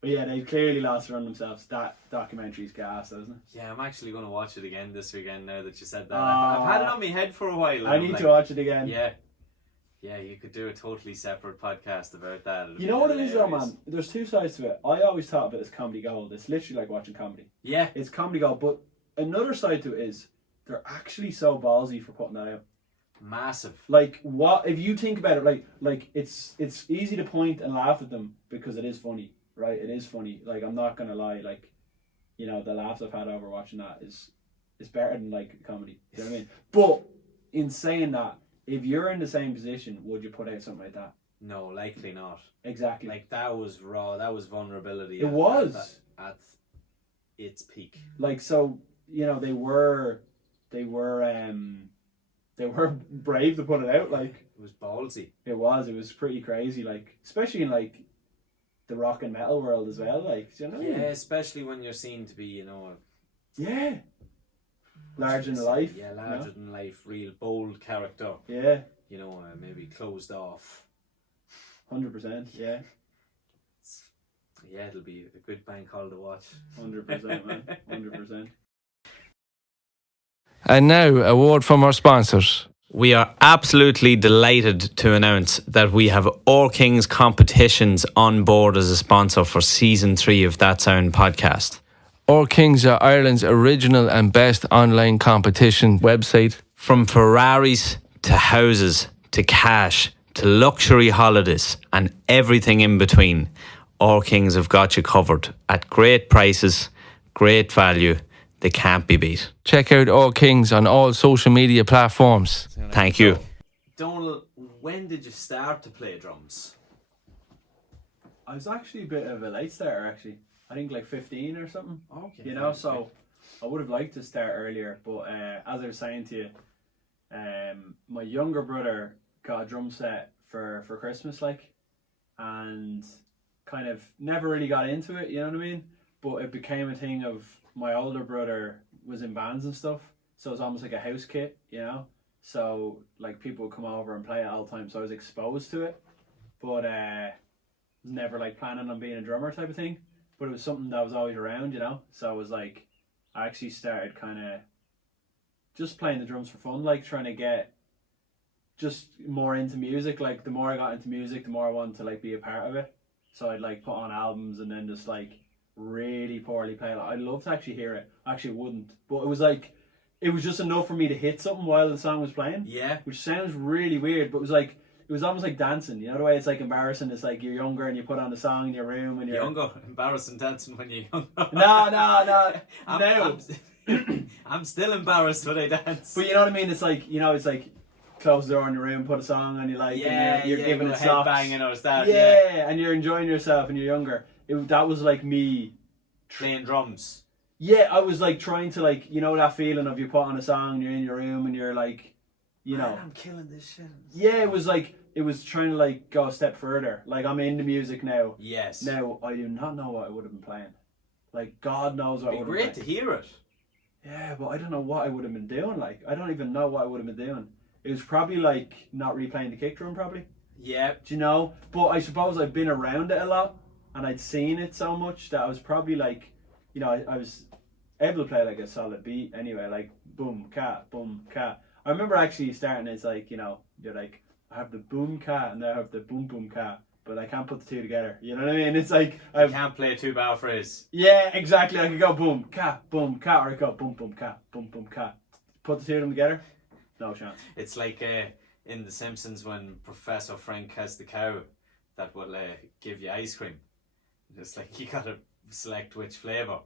But yeah, they clearly lost it on themselves. That documentary's gas, doesn't it? Yeah, I'm actually going to watch it again this weekend now that you said that. I've had it on my head for a while. I need to watch it again. Yeah. Yeah, you could do a totally separate podcast about that. You know what it is though, man? There's two sides to it. I always thought of it as comedy gold. It's literally like watching comedy. Yeah. It's comedy gold, but another side to it is they're actually so ballsy for putting that out. Massive. Like, what if you think about it? Like it's easy to point and laugh at them because it is funny, right? It is funny. Like, I'm not gonna lie. Like, you know, the laughs I've had over watching that is better than like comedy. Do you know what I mean? But in saying that, if you're in the same position, would you put out something like that? No, likely not. Exactly. Like, that was raw. That was vulnerability. It was at its peak. Like, so, you know, they were brave to put it out. Like, it was ballsy. It was pretty crazy. Like, especially in like the rock and metal world as well. Like, do you know what I mean? Yeah, especially when you're seen to be, you know, larger than life. Yeah, larger than life, real bold character. Yeah. You know, maybe closed off. 100%. Yeah. Yeah, it'll be a good bank hall to watch. 100%, man. 100%. And now, a word from our sponsors. We are absolutely delighted to announce that we have All Kings Competitions on board as a sponsor for Season 3 of That Sound podcast. All Kings are Ireland's original and best online competition website. From Ferraris to houses to cash to luxury holidays and everything in between, All Kings have got you covered at great prices, great value. They can't be beat. Check out All Kings on all social media platforms. Thank you. Donal, when did you start to play drums? I was actually a bit of a late starter, actually. I think like 15 or something. Okay. You know, so I would have liked to start earlier, but as I was saying to you, my younger brother got a drum set for Christmas, like, and kind of never really got into it, you know what I mean? But it became a thing of my older brother was in bands and stuff, so it was almost like a house kit, you know? So, like, people would come over and play it all the time, so I was exposed to it, but was never, like, planning on being a drummer type of thing. But it was something that was always around, you know? So I was like, I actually started kind of just playing the drums for fun, like trying to get just more into music. Like, the more I got into music, the more I wanted to like be a part of it. So I'd like put on albums and then just like really poorly play. Like, I'd love to actually hear it. I actually wouldn't. But it was like, it was just enough for me to hit something while the song was playing. Yeah. Which sounds really weird, but it was like, it was almost like dancing, you know the way it's like embarrassing. It's like you're younger and you put on the song in your room and you're younger. Embarrassing dancing when you're younger. No. I'm still embarrassed when I dance. But you know what I mean? It's like, you know, it's like close the door in your room, put a song on you like, and you're giving it socks. Banging or stuff. Yeah, and you're enjoying yourself and you're younger. That was like me playing drums. Yeah, I was like trying to like, you know that feeling of you put on a song and you're in your room and you're like, you know, man, I'm killing this shit. Yeah, it was like, it was trying to like go a step further. Like, I'm into music now. Yes. Now I do not know what I would have been playing. Like, God knows what I would have been playing. It'd be great to hear it. Yeah, but I don't know what I would have been doing. Like, I don't even know what I would have been doing. It was probably like not replaying the kick drum, probably. Yeah. Do you know? But I suppose I've been around it a lot and I'd seen it so much that I was probably like, you know, I was able to play like a solid beat anyway, like boom, cat, boom, cat. I remember actually starting, it's like, you know, you're like, I have the boom cat and I have the boom boom cat, but I can't put the two together. You know what I mean? It's like, I can't play a 2-bar phrase. Yeah, exactly. I could go boom cat, or I could go boom boom cat, boom boom cat. Put the two of them together, no chance. It's like in The Simpsons when Professor Frank has the cow that will give you ice cream. It's like you gotta select which flavour.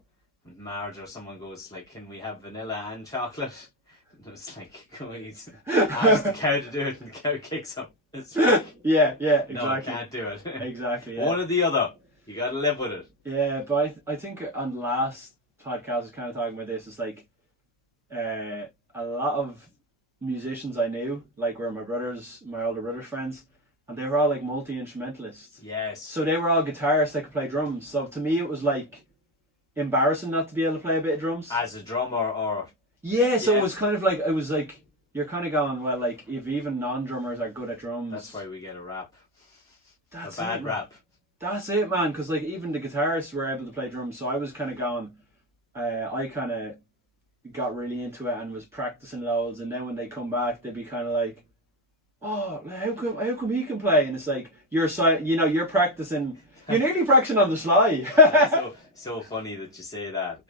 Marge or someone goes like, "Can we have vanilla and chocolate?" And it's like, "Can we ask the cow to do it?" And the cow kicks him. It's like, yeah, exactly. no, I can't do it. Exactly. Yeah. One or the other. You gotta live with it. Yeah, but I think on the last podcast I was kind of talking about this. It's like a lot of musicians I knew, like were my older brother's friends, and they were all like multi-instrumentalists. Yes. So they were all guitarists that could play drums. So to me it was like embarrassing not to be able to play a bit of drums. As a drummer or... Yeah, so Yeah. it was kind of like, you're kind of going, well, like, if even non-drummers are good at drums... That's why we get a rap. That's a bad it, rap. That's it, man, because like even the guitarists were able to play drums, so I was kind of going, I kind of got really into it and was practicing loads, and then when they come back, they'd be kind of like, oh, how come he can play? And it's like, you're practicing, you're nearly practicing on the sly. so funny that you say that.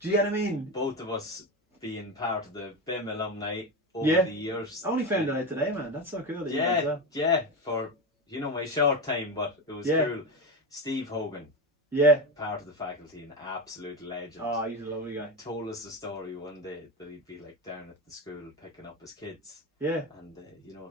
Do you get what I mean? Both of us being part of the BIM alumni over the years. I only found it out today, man. That's so cool. That you Yeah, did that. yeah, for, my short time, but it was cool. Steve Hogan, Yeah. part of the faculty, an absolute legend. Oh, he's a lovely guy. Told us a story one day that he'd be like down at the school picking up his kids. Yeah. And,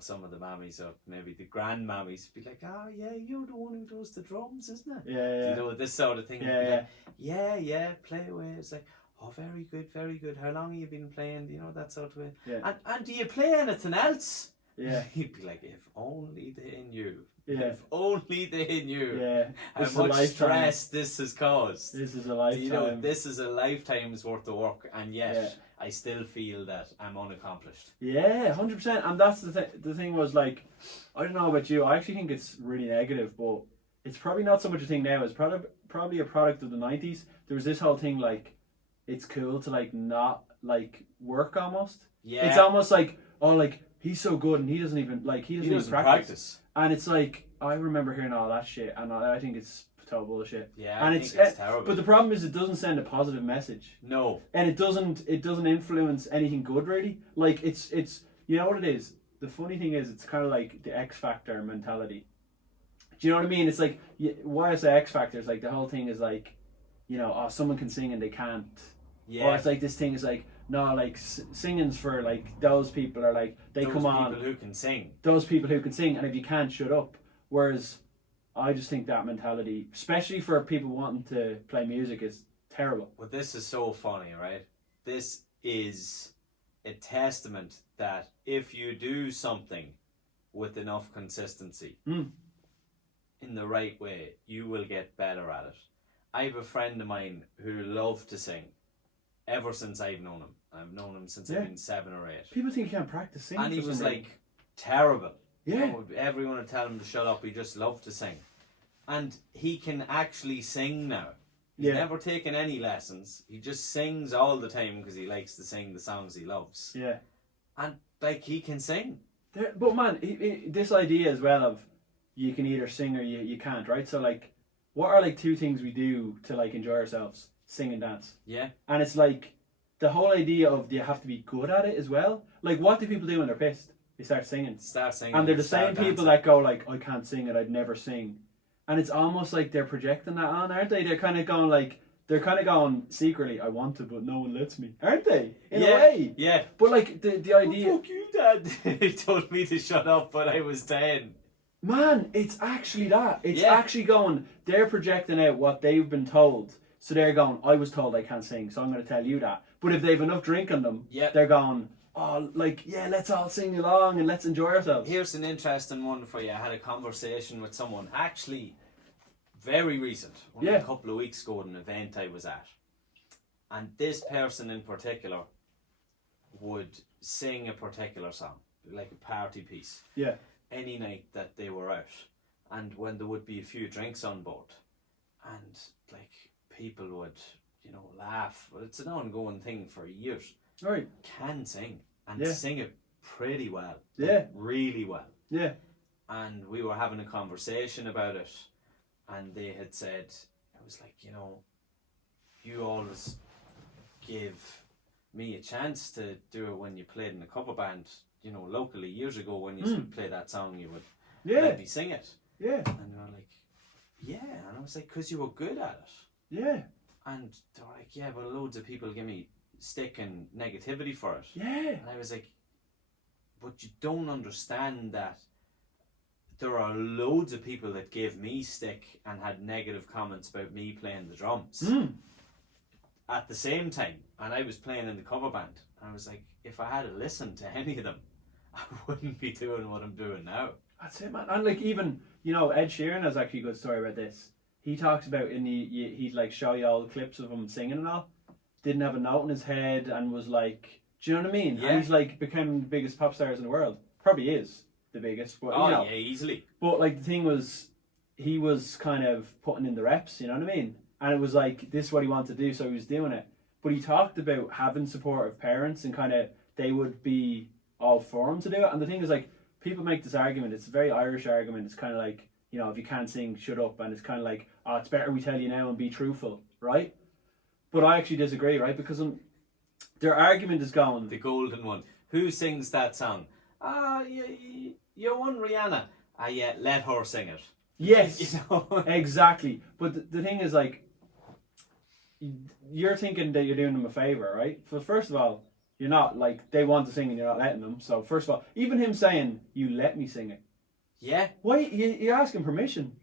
some of the mammies or maybe the grandmammies be like, "Oh, yeah, you're the one who does the drums, isn't it?" Yeah. This sort of thing. Yeah. Yeah, play away. It's like, "Oh, very good, very good. How long have you been playing?" That sort of way. Yeah. And do you play anything else? Yeah. He'd be like, "If only they knew. Yeah. If only they knew Yeah. how This is a much lifetime. stress this has caused. This is a lifetime. This is a lifetime's worth of work, and yet Yeah. I still feel that I'm unaccomplished." Yeah, 100%. And that's the thing was like, I don't know about you. I actually think it's really negative, but it's probably not so much a thing now. It's probably a product of the 90s. There was this whole thing like, it's cool to like not like work almost. Yeah. It's almost like, oh, like he's so good and he doesn't even even practice. And it's like, I remember hearing all that shit, and I think it's total bullshit. Yeah, and I think it's terrible. But the problem is, it doesn't send a positive message. No. And it doesn't influence anything good, really. Like it's you know what it is. The funny thing is, it's kind of like the X Factor mentality. Do you know what I mean? It's like, why I say X Factor is like the whole thing is like, oh, someone can sing and they can't. Yeah. Or it's like this thing is like, no, like singing's for like those people are like they Those come on. people who can sing. Those people who can sing, and if you can't, shut up. Whereas, I just think that mentality, especially for people wanting to play music, is terrible. Well, this is so funny, right? This is a testament that if you do something with enough consistency in the right way, you will get better at it. I have a friend of mine who loved to sing ever since I've known him. I've known him since I've been 7 or 8. People think you can't practice singing. And he for was some reason. like terrible. Yeah. Everyone would tell him to shut up. He just loved to sing. And he can actually sing now. He's never taken any lessons. He just sings all the time because he likes to sing the songs he loves. Yeah. And like, he can sing. But man, this idea as well of you can either sing or you can't, right? So like, what are like 2 things we do to like enjoy ourselves? Sing and dance. Yeah. And it's like the whole idea of you have to be good at it as well. Like, what do people do when they're pissed? They start singing. And they're the same people that go like, I can't sing it, I'd never sing. And it's almost like they're projecting that on, aren't they? They're kind of going like, secretly, I want to, but no one lets me. Aren't they? In a way. Yeah. But like, the idea... Oh, fuck you, Dad. He told me to shut up when I was 10. Man, it's actually that. It's actually going, they're projecting out what they've been told. So they're going, I was told I can't sing, so I'm going to tell you that. But if they've enough drink on them, they're going, oh, like, yeah, let's all sing along and let's enjoy ourselves. Here's an interesting one for you. I had a conversation with someone, actually very recent, only a couple of weeks ago at an event I was at. And this person in particular would sing a particular song, like a party piece, any night that they were out. And when there would be a few drinks on board. And, like, people would, laugh. But it's an ongoing thing for years. Right. Can sing. And sing it pretty well. Yeah. Really well. Yeah. And we were having a conversation about it. And they had said, it was like, you always give me a chance to do it when you played in a cover band, locally years ago when you used to play that song, you would let me sing it. Yeah. And they were like, yeah. And I was like, because you were good at it. Yeah. And they were like, yeah, but loads of people give me stick and negativity for it. Yeah. And I was like, but you don't understand that there are loads of people that gave me stick and had negative comments about me playing the drums at the same time. And I was playing in the cover band. And I was like, if I had listened to any of them, I wouldn't be doing what I'm doing now. That's it, man. And like, even, you know, Ed Sheeran has actually a good story about this. He talks about, he'd like show you all the clips of him singing and all. Didn't have a note in his head and was like, do you know what I mean? Yeah. And he's like became the biggest pop stars in the world. Probably is the biggest. But, you know, yeah, easily. But like the thing was, he was kind of putting in the reps, you know what I mean? And it was like, this is what he wanted to do, so he was doing it. But he talked about having supportive parents and kind of, they would be all for him to do it. And the thing is, like, people make this argument, it's a very Irish argument. It's kind of like, you know, if you can't sing, shut up. And it's kind of like, oh, it's better we tell you now and be truthful, right? But I actually disagree, right? Because their argument is going... The golden one. Who sings that song? You won Rihanna. Yeah, let her sing it. Yes, you know? Exactly. But the thing is, like, you're thinking that you're doing them a favour, right? So first of all, you're not, like, they want to sing and you're not letting them. So first of all, even him saying, you let me sing it. Yeah. Why? You're asking permission.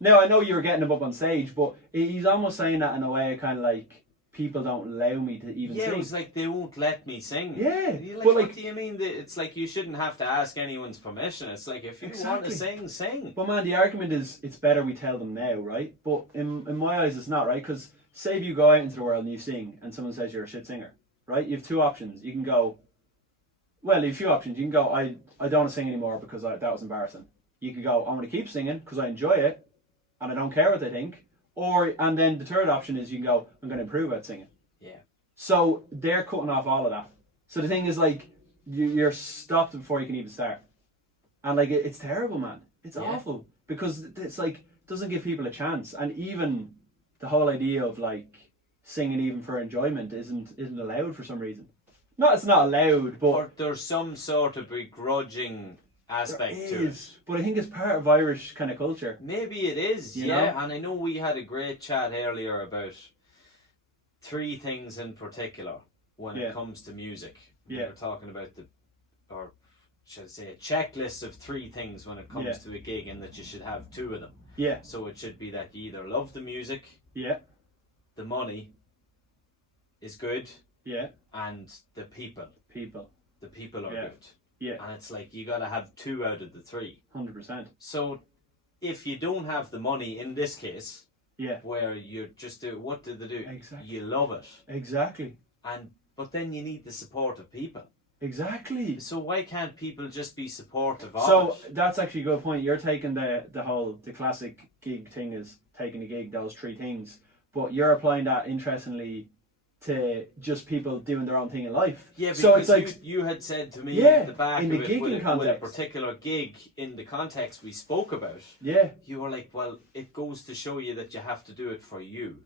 Now, I know you were getting him up on stage, but he's almost saying that in a way kind of like, people don't allow me to even sing. Yeah, it's like they won't let me sing. Yeah. Like, but what do you mean? It's like you shouldn't have to ask anyone's permission. It's like, if you want to sing, sing. But man, the argument is it's better we tell them now, right? But in my eyes, it's not, right? Because say if you go out into the world and you sing and someone says you're a shit singer, right? You have two options. You can go, well, you have a few options. You can go, I don't want to sing anymore because that was embarrassing. You could go, I'm going to keep singing because I enjoy it and I don't care what they think. And then the third option is you can go, I'm going to improve at singing. Yeah. So they're cutting off all of that. So the thing is, like, you're stopped before you can even start. And like, it's terrible, man. It's awful because it's like, doesn't give people a chance. And even the whole idea of like singing even for enjoyment isn't allowed for some reason. No, it's not allowed, but or there's some sort of begrudging aspect to it. But I think it's part of Irish kind of culture. Maybe it is, You yeah. know? And I know we had a great chat earlier about 3 things in particular when it comes to music. We were talking about or should I say, a checklist of 3 things when it comes to a gig, and that you should have 2 of them. Yeah. So it should be that you either love the music, the money is good, and the people. The people are good. Yeah. And it's like, you gotta have 2 out of the 3. 100%. So if you don't have the money in this case, where you just do, what do they do? Exactly. You love it. Exactly. But then you need the support of people. Exactly. So why can't people just be supportive of So it? that's actually a good point. You're taking the classic gig thing is taking a gig, those 3 things, but you're applying that interestingly to just people doing their own thing in life. Yeah, because so it's like, you had said to me at the back in of the it, gigging with a particular gig in the context we spoke about, you were like, well, it goes to show you that you have to do it for you,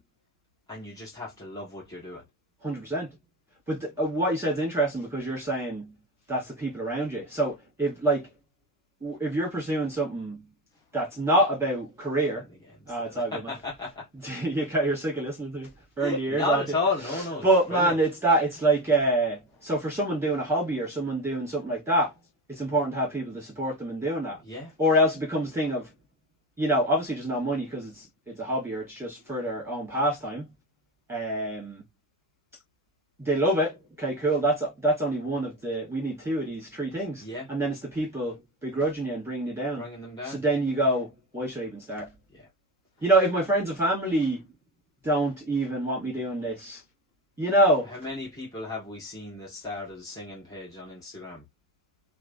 and you just have to love what you're doing. 100%. But what you said is interesting because you're saying that's the people around you. So if you're pursuing something that's not about career, it's all good, man. You're sick of listening to me. Burn the ears. Not at all, no. But man, it's like so for someone doing a hobby or someone doing something like that, it's important to have people to support them in doing that. Yeah. Or else it becomes a thing of, you know, obviously there's no money because it's a hobby or it's just for their own pastime. They love it. Okay, cool. That's only one of we need 2 of these 3 things. Yeah. And then it's the people begrudging you and bringing you down. Bringing them down. So then you go, why should I even start? Yeah. You know, if my friends and family don't even want me doing this, you know. How many people have we seen that started a singing page on Instagram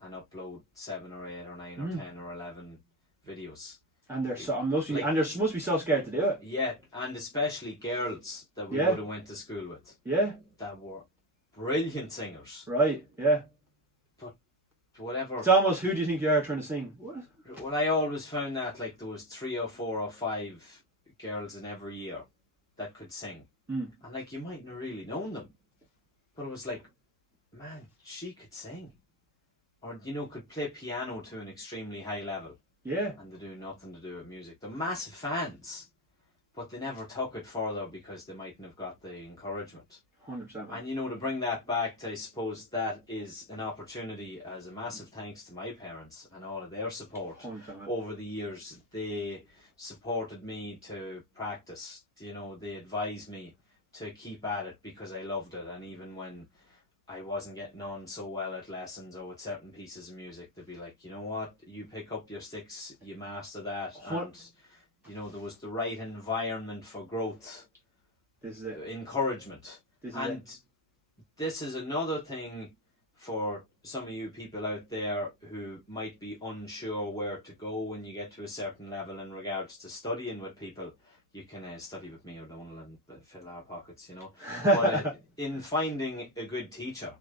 and upload 7 or 8 or 9 or 10 or 11 videos? And they're must be so scared to do it. Yeah, and especially girls that we would have went to school with. Yeah. That were brilliant singers. Right, yeah. But whatever. It's almost, who do you think you are trying to sing? What? Well, I always found that like there was 3 or 4 or 5 girls in every year that could sing. And like, you mightn't have really known them. But it was like, man, she could sing. Or, you know, could play piano to an extremely high level. Yeah. And they do nothing to do with music. They're massive fans. but they never took it further because they mightn't have got the encouragement. 100%. And to bring that back to, I suppose that is an opportunity as a massive thanks to my parents and all of their support 100%. over the years. They supported me to practice, they advised me to keep at it because I loved it. And even when I wasn't getting on so well at lessons or with certain pieces of music, they'd be like, you know what, you pick up your sticks, you master that. And there was the right environment for growth, This is it. encouragement. This is And it. this is another thing for some of you people out there who might be unsure where to go when you get to a certain level in regards to studying with people. You can study with me or Donal and fill our pockets, But in finding a good teacher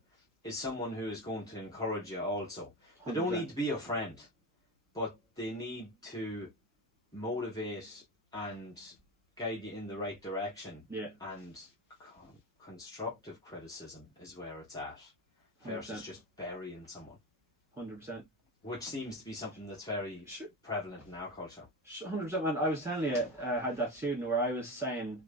is someone who is going to encourage you also. They don't 100%. need to be your friend, but they need to motivate and guide you in the right direction. Yeah. And constructive criticism is where it's at versus 100%. just burying someone, 100%. which seems to be something that's very prevalent in our culture. 100%, man. I was telling you, I had that student where I was saying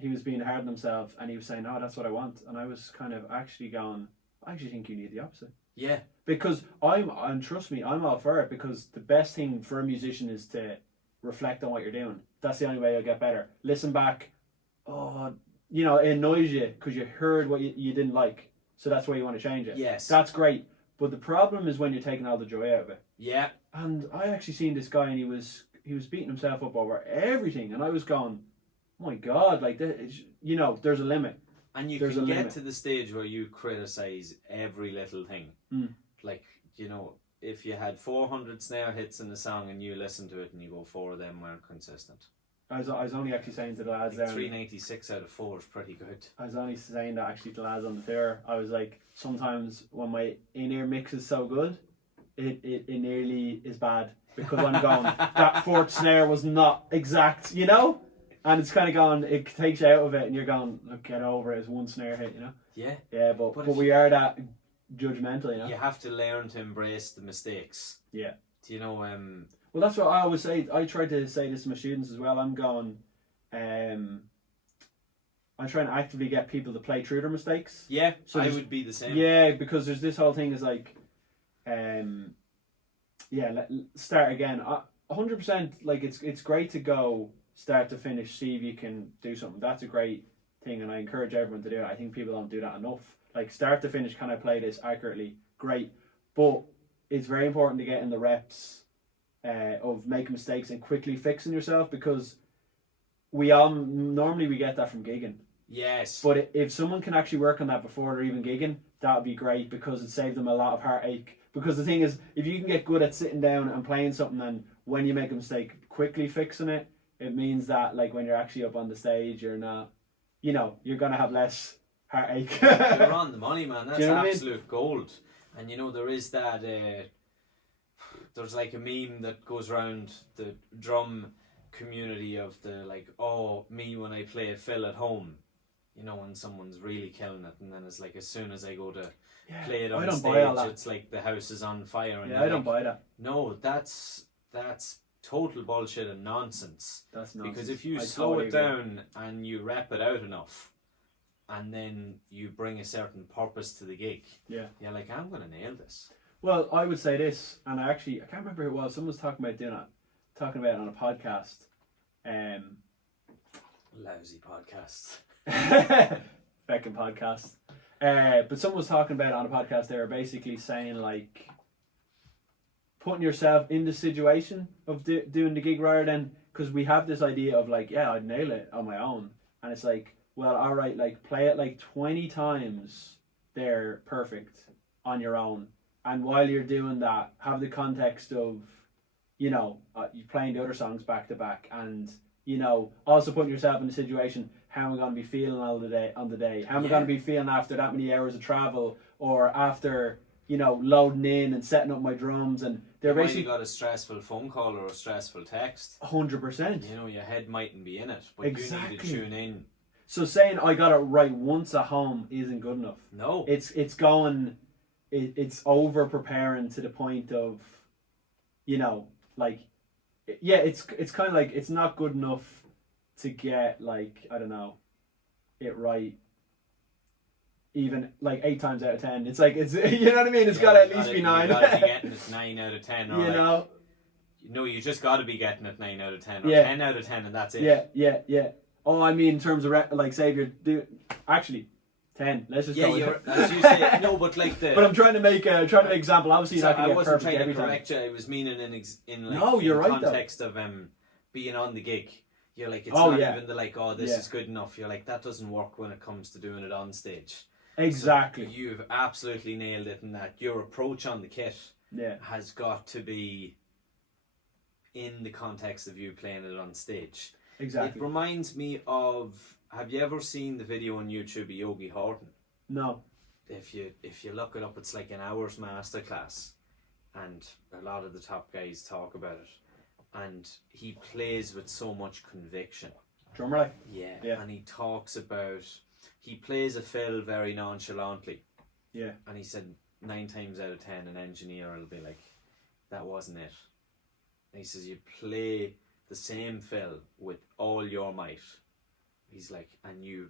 he was being hard on himself and he was saying, oh, that's what I want. And I was kind of actually going, I actually think you need the opposite. Yeah. Because and trust me, I'm all for it, because the best thing for a musician is to reflect on what you're doing. That's the only way you'll get better. Listen back. Oh, it annoys you because you heard what you didn't like. So that's why you want to change it. Yes. That's great. But the problem is when you're taking all the joy out of it. Yeah. And I actually seen this guy and he was beating himself up over everything. And I was going, oh my God, like, there's a limit. And you There's can a get limit. to the stage where you criticize every little thing. Like, if you had 400 snare hits in the song and you listen to it and you go, 4 of them weren't consistent. I was only actually saying to the lads Like there. 396 out of 4 is pretty good. I was only saying that actually to the lads on the tour. I was like, sometimes when my in-ear mix is so good, it nearly is bad. Because I'm going, that fourth snare was not exact, And it's kind of gone, it takes you out of it and you're going, look, get over it, it's one snare hit, Yeah. Yeah, but we are that judgmental, You have to learn to embrace the mistakes. Yeah. Well, that's what I always say. I try to say this to my students as well. I'm going, I'm trying to actively get people to play through their mistakes. Yeah, so I would be the same. Yeah, because there's this whole thing is like, start again. 100%, like, it's great to go start to finish, see if you can do something. That's a great thing, and I encourage everyone to do it. I think people don't do that enough. Like, start to finish, can I play this accurately? Great. But it's very important to get in the reps of making mistakes and quickly fixing yourself, because we normally get that from gigging. Yes. But if someone can actually work on that before they're even gigging, that would be great, because it saved them a lot of heartache. Because the thing is, if you can get good at sitting down and playing something, and when you make a mistake, quickly fixing it, it means that, like, when you're actually up on the stage, you're not, you're going to have less heartache. You're on the money, man. That's absolute gold. And there is that, there's like a meme that goes around the drum community of the, like, oh, me when I play a fill at home, when someone's really killing it, and then it's like, as soon as I go to play it on stage, it's like the house is on fire. And I don't buy that. No, that's total bullshit and nonsense. That's nonsense. Because if you slow it down and you rep it out enough, and then you bring a certain purpose to the gig, you're like, I'm going to nail this. Well, I would say this, and I can't remember who it was. Someone was talking about it on a podcast. Lousy podcast. Feckin' podcast. But someone was talking about it on a podcast. They were basically saying, like, putting yourself in the situation of doing the gig, rather than, because we have this idea of, like, yeah, I'd nail it on my own, and it's like, well, all right, like, play it like 20 times there perfect on your own, and while you're doing that, have the context of, you playing the other songs back to back, and also putting yourself in the situation, how am I going to be feeling on the day? How am I going to be feeling after that many hours of travel, or after, loading in and setting up my drums? And they're basically, you got a stressful phone call or a stressful text. 100%. Your head mightn't be in it, but Exactly. you need to tune in. So saying I got it right once at home isn't good enough. No. It's over preparing to the point of, it's kind of like, it's not good enough to get like, I don't know, it right even like 8 times out of 10. It's like, it's, you know what I mean? It's got to at least be 9. You got to be getting it 9 out of 10. Or you like, know? No, you just got to be getting it 9 out of 10 or Yeah. 10 out of 10, and that's it. Yeah. Oh, I mean, in terms of like, say if you're actually 10. Let's just go. You're, as you say, no, but like the. But I'm trying to make an example. Obviously, So not to I get wasn't perfect trying to every time. correct you. I was meaning in like No, you're in right, context of being on the gig. You're like, it's Oh, not yeah. even the like, oh, this Yeah. is good enough. You're like, that doesn't work when it comes to doing it on stage. Exactly. So you've absolutely nailed it in that your approach on the kit Yeah. has got to be in the context of you playing it on stage. Exactly. It reminds me of, have you ever seen the video on YouTube of Yogi Horton? No. If you look it up, it's like an hour's masterclass, and a lot of the top guys talk about it, and he plays with so much conviction. Drummer like. Yeah. Yeah. And he talks about, he plays a fill very nonchalantly. Yeah. And he said 9 times out of 10 an engineer will be like, that wasn't it. And he says you play the same fill with all your might. He's like, and you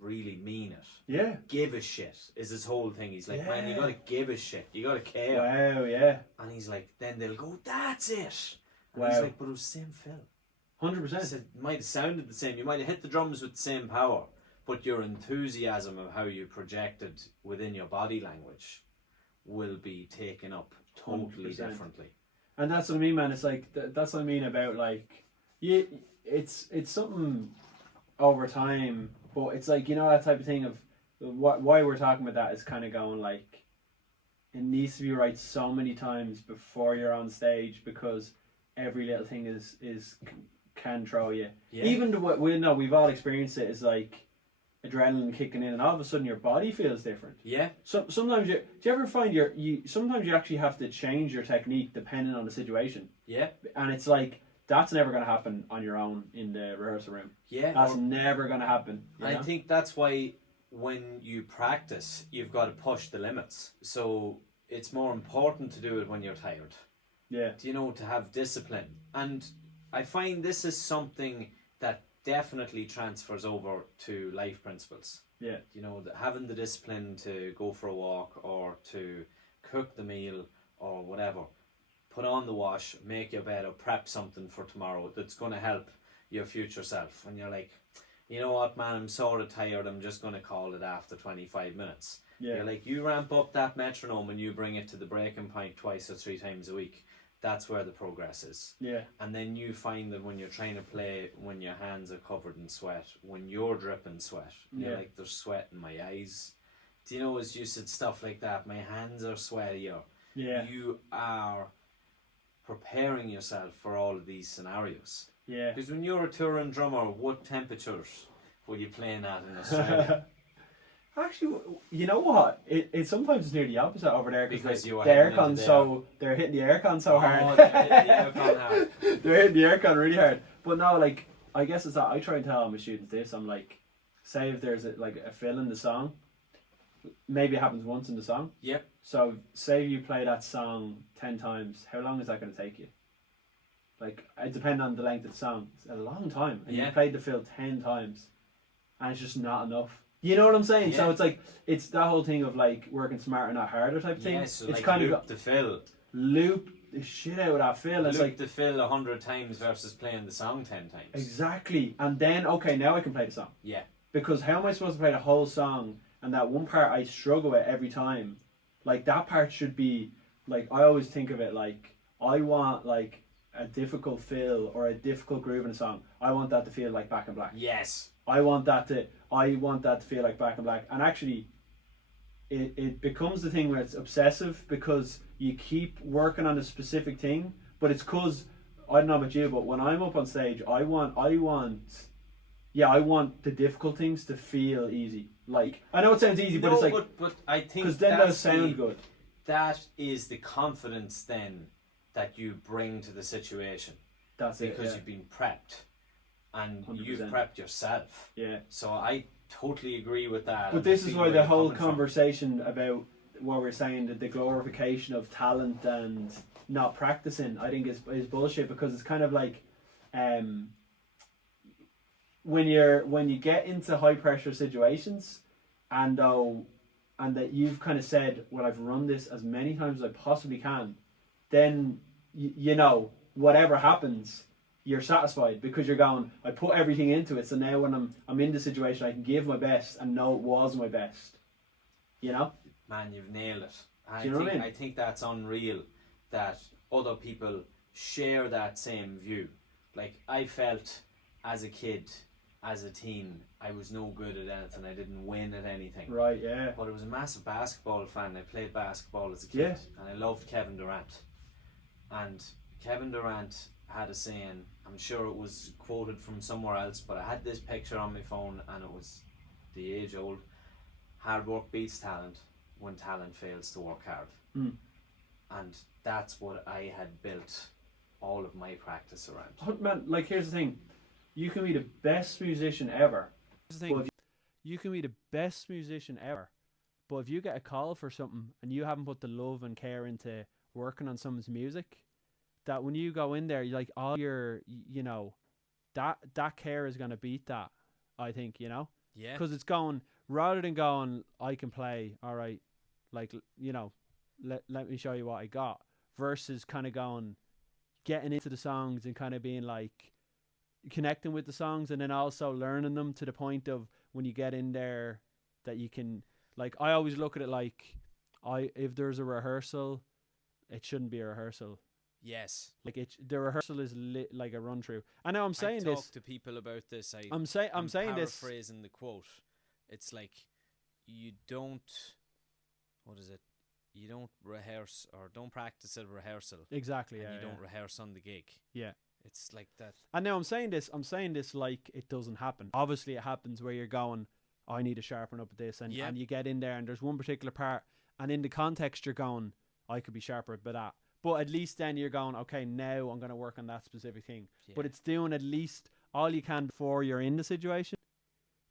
really mean it. Yeah. Give a shit is his whole thing. He's like, man, you Yeah. gotta give a shit. You gotta care. Wow. Yeah. And he's like, then they'll go, that's it. And Wow. he's like, but it was the same fill. 100%. He said, it might have sounded the same. You might have hit the drums with the same power, but your enthusiasm of how you projected within your body language will be taken up totally 100%. differently. And that's what I mean, man. It's like that's what I mean about like, it's something over time, but it's like, you know, that type of thing of why we're talking about that is kind of going like, it needs to be right so many times before you're on stage, because every little thing can throw you. Yeah. Even the what we know, we've all experienced it, is like adrenaline kicking in, and all of a sudden your body feels different. Yeah. So sometimes do you ever find sometimes you actually have to change your technique depending on the situation, Yeah. and it's like that's never going to happen on your own in the rehearsal room. Yeah. That's never going to happen. You I know? think that's why when you practice, you've got to push the limits. So it's more important to do it when you're tired. Yeah. You know, to have discipline. And I find this is something that definitely transfers over to life principles. Yeah. You know, having the discipline to go for a walk or to cook the meal or whatever. Put on the wash, make your bed, or prep something for tomorrow that's going to help your future self. And you're like, you know what, man, I'm sort of tired, I'm just going to call it after 25 minutes. Yeah. You're like, you ramp up that metronome and you bring it to the breaking point 2 or 3 times a week. That's where the progress is. Yeah. And then you find that when you're trying to play, when your hands are covered in sweat, when you're dripping sweat, you're like, there's sweat in my eyes. Do you know, as you said stuff like that, my hands are sweatier. Yeah. You are preparing yourself for all of these scenarios. Yeah. Because when you're a touring drummer, what temperatures were you playing at in Australia? Actually, you know what? It sometimes is near the opposite over there, Because you the were heading aircon into they're hitting the aircon so hard. they're hitting the aircon hard. They're hitting the aircon really hard. But no, like, I guess it's that I try and tell my students this. I'm like, say if there's a fill in the song, maybe it happens once in the song. Yep. So say you play that song 10 times, how long is that going to take you? Like, it depends on the length of the song. It's a long time. And you played the fill 10 times, and it's just not enough. You know what I'm saying? Yeah. So it's like, it's that whole thing of like working smarter, not harder type of thing. Yeah, so it's like kind loop of the fill. loop the shit out of that fill. It's Loop like, the fill 100 times versus playing the song 10 times. exactly. And then, okay, now I can play the song. Yeah. Because how am I supposed to play the whole song, and that one part I struggle with every time? Like, that part should be, like, I always think of it like, I want like a difficult fill or a difficult groove in a song. I want that to feel like Back in Black. Yes. I want that to feel like Back in Black. And actually, it becomes the thing where it's obsessive, because you keep working on a specific thing, but it's because, I don't know about you, but when I'm up on stage, I want the difficult things to feel easy. Like, I know it sounds easy, but it's like, but I think because then they'll sound good. That is the confidence then that you bring to the situation. That's it. Because Yeah. you've been prepped and 100%. you've prepped yourself. Yeah. So I totally agree with that. But and this I is see why where the you're whole coming from. conversation about what we're saying, that the glorification of talent and not practicing, I think is bullshit, because it's kind of like, when you get into high pressure situations, and that you've kind of said, well, I've run this as many times as I possibly can, then you know, whatever happens, you're satisfied because you're going, I put everything into it, so now when I'm in the situation, I can give my best and know it was my best. You know? Man, you've nailed it. And Do you know what I mean? I think that's unreal that other people share that same view. Like, I felt as a kid, as a teen, I was no good at anything. I didn't win at anything. Right, yeah. But I was a massive basketball fan. I played basketball as a kid. Yeah. And I loved Kevin Durant. And Kevin Durant had a saying, I'm sure it was quoted from somewhere else, but I had this picture on my phone and it was the age old, hard work beats talent when talent fails to work hard. And that's what I had built all of my practice around. Oh, man, like, here's the thing. You can be the best musician ever. You can be the best musician ever, but if you get a call for something and you haven't put the love and care into working on someone's music, that when you go in there, you're like, all your, you know, that care is going to beat that, I think, you know? Yeah. Because it's going, rather than going, I can play, all right, like, you know, let me show you what I got, versus kind of going, getting into the songs and kind of being like, connecting with the songs and then also learning them to the point of when you get in there that you can, like, I always look at it like, if there's a rehearsal, it shouldn't be a rehearsal. Yes. Like, the rehearsal is like a run through. I know I'm saying I this. talk to people about this. I'm saying this. Paraphrasing the quote. It's like, you don't, what is it? You don't rehearse or don't practice at rehearsal. Exactly. And Yeah. you don't rehearse on the gig. Yeah. It's like that. And now I'm saying this like it doesn't happen. Obviously it happens where you're going, I need to sharpen up at this, and you get in there and there's one particular part, and in the context you're going, I could be sharper by that. But at least then you're going, okay, now I'm going to work on that specific thing. Yeah. But it's doing at least all you can before you're in the situation,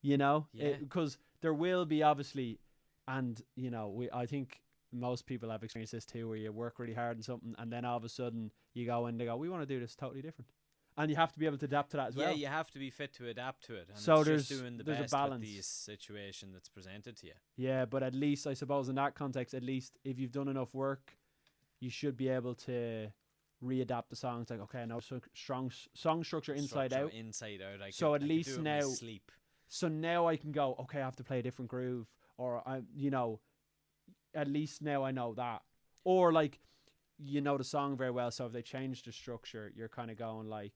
you know? Because there will be, obviously, and, you know, I think most people have experienced this too, where you work really hard on something and then all of a sudden you go in and they go, we want to do this totally different. And you have to be able to adapt to that as well. Yeah, you have to be fit to adapt to it. And so it's there's just doing the there's best a balance with the situation that's presented to you. Yeah, but at least, I suppose, in that context, at least if you've done enough work, you should be able to readapt the songs. Like, okay, I know strong song structure inside out. Inside out. So at least do it now, in my sleep. So now I can go, okay, I have to play a different groove, or you know, at least now I know that. Or like, you know the song very well, so if they change the structure, you're kind of going like,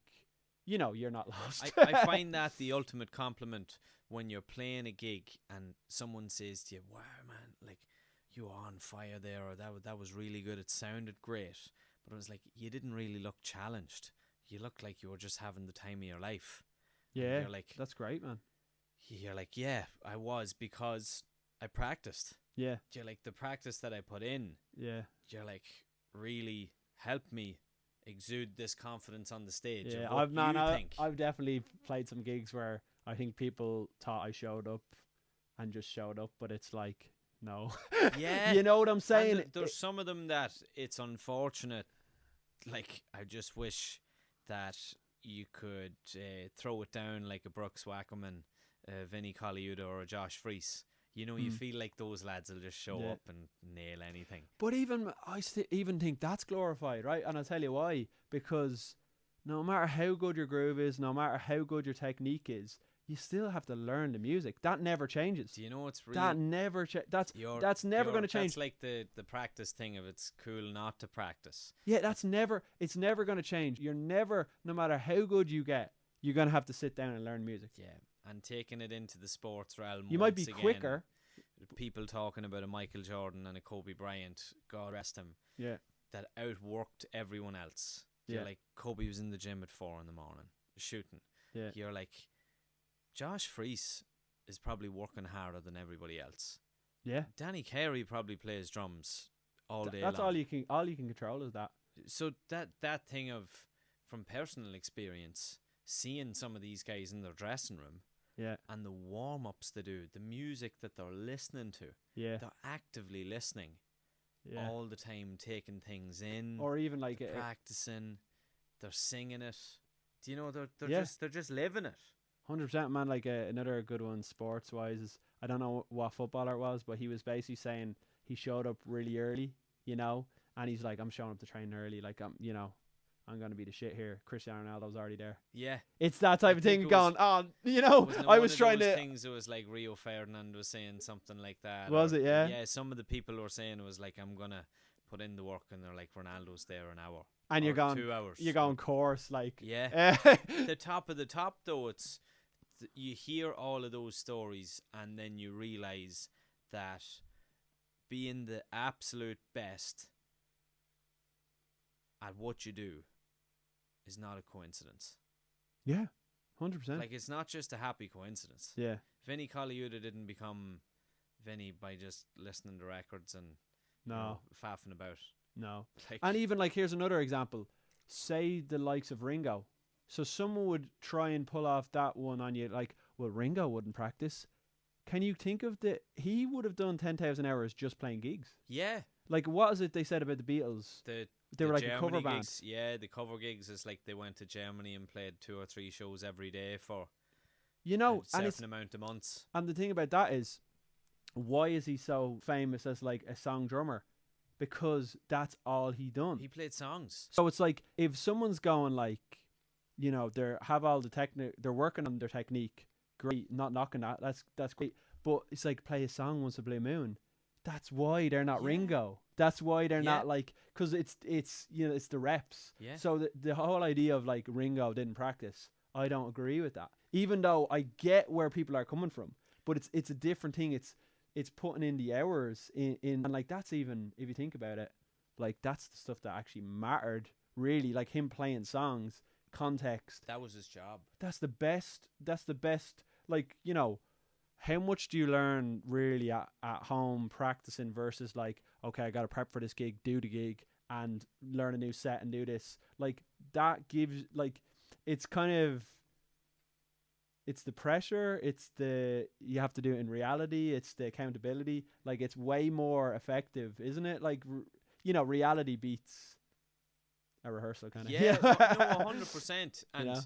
you know, you're not lost. I find that the ultimate compliment when you're playing a gig and someone says to you, wow, man, like, you were on fire there, or that was really good, it sounded great. But it was like, you didn't really look challenged. You looked like you were just having the time of your life. Yeah, you're like, that's great, man. You're like, yeah, I was, because I practiced. Yeah. You're like, the practice that I put in, yeah, you're like, really helped me exude this confidence on the stage. Yeah, I've definitely played some gigs where I think people thought I showed up and just showed up, but it's like, no. Yeah. You know what I'm saying? And there's some of them that it's unfortunate. Like, I just wish that you could throw it down like a Brooks Wackerman, Vinnie Colaiuta, or a Josh Freese. You know, you feel like those lads will just show up and nail anything. But even I even think that's glorified, right? And I'll tell you why. Because no matter how good your groove is, no matter how good your technique is, you still have to learn the music. That never changes. Do you know what's really... That never that's never going to change. That's like the practice thing of it's cool not to practice. Yeah, it's never going to change. You're never, no matter how good you get, you're going to have to sit down and learn music. Yeah, and taking it into the sports realm. You might be quicker. People talking about a Michael Jordan and a Kobe Bryant, God rest him. Yeah. That outworked everyone else. Yeah. You're like, Kobe was in the gym at 4 a.m, shooting. Yeah. You're like, Josh Freese is probably working harder than everybody else. Yeah. Danny Carey probably plays drums all day That's long. all you can control is that. So that thing of, from personal experience, seeing some of these guys in their dressing room, yeah, and the warm-ups they do, the music that they're listening to, yeah, they're actively listening, yeah, all the time, taking things in, or even like practicing, they're singing it. Do you know, they're yeah. just living it. 100%, man. Like another good one sports wise is, I don't know what footballer it was, but he was basically saying he showed up really early, you know, and he's like, I'm showing up to train early, like I'm gonna be the shit here. Cristiano Ronaldo's already there. Yeah. It's that type I of thing think it going on, you know. Wasn't it I one was of trying those to. things. It was like Rio Ferdinand was saying something like that. Was it? Yeah. Yeah. Some of the people were saying it was like, I'm gonna put in the work, and they're like, Ronaldo's there an hour. And you're going 2 hours. You're going course, like Yeah. The top of the top, though, it's you hear all of those stories, and then you realize that being the absolute best at what you do is not a coincidence. Yeah, 100%. Like, it's not just a happy coincidence. Yeah. Vinny Colaiuta didn't become Vinny by just listening to records and faffing about. No. Like, And even like, here's another example. Say the likes of Ringo. So someone would try and pull off that one on you, like, well, Ringo wouldn't practice. Can you think of he would have done 10,000 hours just playing gigs? yeah. Like, what is it they said about the Beatles? They were like Germany a cover band. gigs, yeah, the cover gigs is like they went to Germany and played 2 or 3 shows every day for You know, a and certain amount of months. And the thing about that is, why is he so famous as like a song drummer? Because that's all he done. He played songs. So it's like, if someone's going like, you know, they're working on their technique. Great, not knocking that. That's great. But it's like, play a song once a blue moon. That's why they're not Ringo. That's why they're not like, because it's you know, it's the reps. Yeah. So the whole idea of like Ringo didn't practice, I don't agree with that. Even though I get where people are coming from, but it's a different thing. It's putting in the hours in and like, that's, even if you think about it, like, that's the stuff that actually mattered, really. Like, him playing songs, context. That was his job. That's the best. Like, you know, how much do you learn really at home practicing versus like, okay, I got to prep for this gig, do the gig, and learn a new set and do this. Like, that gives, like, it's kind of, it's the pressure, you have to do it in reality, it's the accountability. Like, it's way more effective, isn't it? Like, you know, reality beats a rehearsal kind of. Yeah, no, 100%. And you know?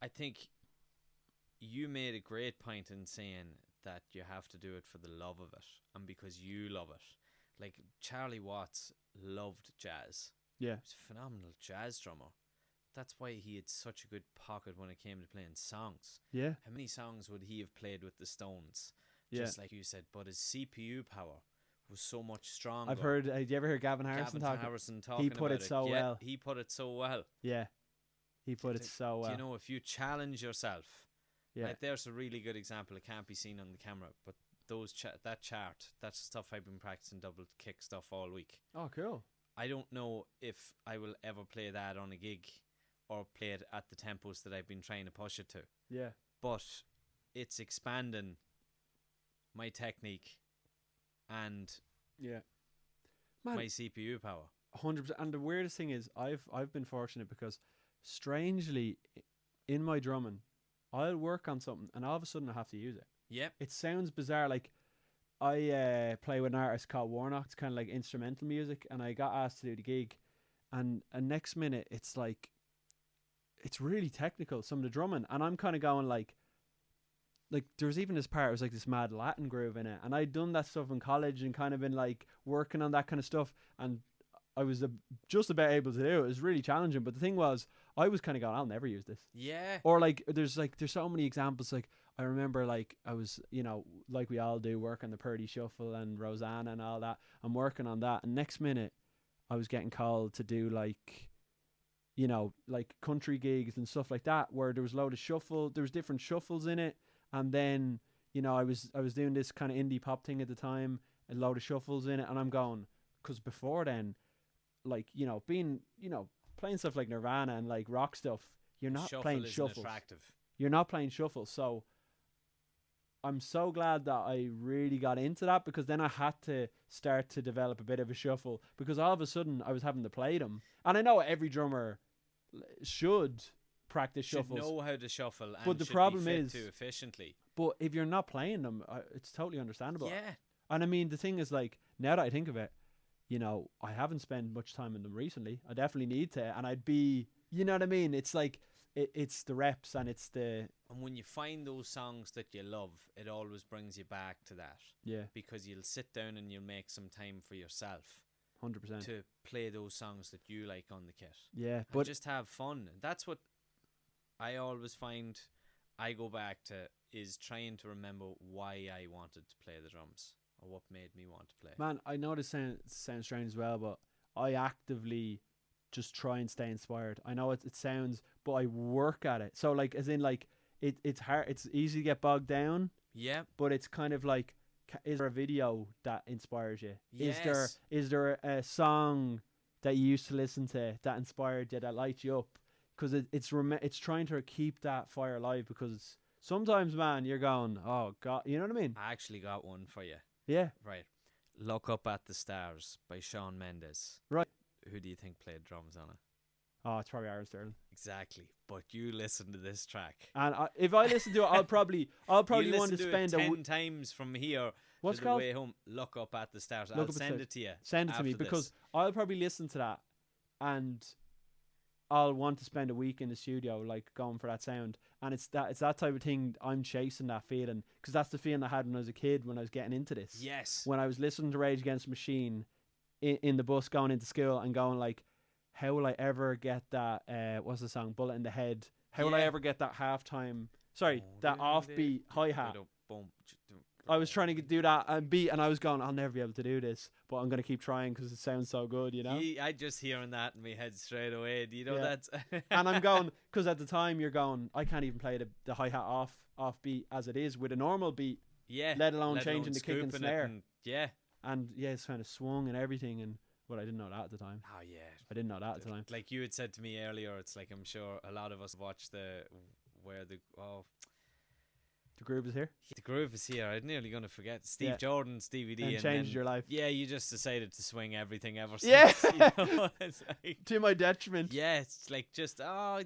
I think you made a great point in saying that you have to do it for the love of it and because you love it. Like, Charlie Watts loved jazz. Yeah. He was a phenomenal jazz drummer. That's why he had such a good pocket when it came to playing songs. Yeah. How many songs would he have played with the Stones? Yeah. Just like you said, but his CPU power was so much stronger. I've heard, did you ever hear Gavin Harrison talking? He put it so well. He put it so well. Yeah. He put it so well. You know, if you challenge yourself, yeah. like, there's a really good example. It can't be seen on the camera, but that chart, that's stuff I've been practicing double kick stuff all week. Oh, cool. I don't know if I will ever play that on a gig or play it at the tempos that I've been trying to push it to. Yeah. But it's expanding my technique and my CPU power. 100%. And the weirdest thing is, I've been fortunate because, strangely, in my drumming, I'll work on something and all of a sudden I have to use it. Yep. It sounds bizarre. Like, I play with an artist called Warnock. It's kind of like instrumental music, and I got asked to do the gig, and next minute it's like, it's really technical, some of the drumming, and I'm kind of going like there was even this part, it was like this mad Latin groove in it, and I'd done that stuff in college and kind of been like working on that kind of stuff, and I was just about able to do it. It was really challenging, but the thing was, I was kind of going, I'll never use this. Yeah. Or like, there's so many examples. Like, I remember, like, I was, you know, like we all do, work on the Purdy Shuffle and Rosanna and all that. I'm working on that, and next minute I was getting called to do, like, you know, like country gigs and stuff like that, where there was a load of shuffle, there was different shuffles in it, and then, you know, I was doing this kind of indie pop thing at the time, a load of shuffles in it, and I'm going, because before then, like, you know, being, you know, playing stuff like Nirvana and like rock stuff, you're not playing shuffles. Attractive. You're not playing shuffles. So I'm so glad that I really got into that, because then I had to start to develop a bit of a shuffle, because all of a sudden I was having to play them. And I know every drummer should practice shuffles. Should know how to shuffle, and but the should problem be fit is to efficiently. But if you're not playing them, it's totally understandable. Yeah. And I mean, the thing is, like, now that I think of it, you know, I haven't spent much time in them recently. I definitely need to, and I'd be, you know what I mean? It's like, it's the reps, and it's the And when you find those songs that you love, it always brings you back to that. Yeah. Because you'll sit down and you'll make some time for yourself 100%. to play those songs that you like on the kit. Yeah, but just have fun. That's what I always find I go back to, is trying to remember why I wanted to play the drums or what made me want to play. Man, I know this sounds strange as well, but I actively just try and stay inspired. I know it sounds, but I work at it. So like, as in like, it's hard. It's easy to get bogged down. Yeah. But it's kind of like, is there a video that inspires you? Yes. Is there a song that you used to listen to that inspired you, that lights you up? Because it's trying to keep that fire alive, because sometimes, man, you're going, oh God, you know what I mean? I actually got one for you. Yeah. Right. Look Up at the Stars by Shawn Mendes. Right. Who do you think played drums on it? Oh, it's probably Aaron Sterling. Exactly. But you listen to this track. And if I listen to it, I'll probably you want to spend it 10 times from here What's to the called? way home. Look Up at the Stars. Look I'll Up at the send Stars. it to you. Send it to me, after because this. I'll probably listen to that and I'll want to spend a week in the studio, like going for that sound. And it's that type of thing. I'm chasing that feeling, because that's the feeling I had when I was a kid, when I was getting into this. Yes. When I was listening to Rage Against the Machine in the bus going into school and going like, how will I ever get that, what's the song, Bullet in the Head? How will I ever get that halftime, that offbeat hi-hat? I was trying to do that and beat, and I was going, I'll never be able to do this, but I'm going to keep trying because it sounds so good, you know? I just hearing that in my head straight away. Do you know that's... And I'm going, because at the time you're going, I can't even play the hi-hat off beat as it is with a normal beat, let alone changing the kick and snare. And it's kind of swung and everything, and well, I didn't know that at the time. Oh yeah, I didn't know that at the time. Like you had said to me earlier, it's like, I'm sure a lot of us watched the groove is here. The groove is here. I'm nearly going to forget Steve Jordan's DVD, and changed your life. Yeah, you just decided to swing everything ever since. Yeah, you know? It's like, to my detriment. Yeah, it's like, just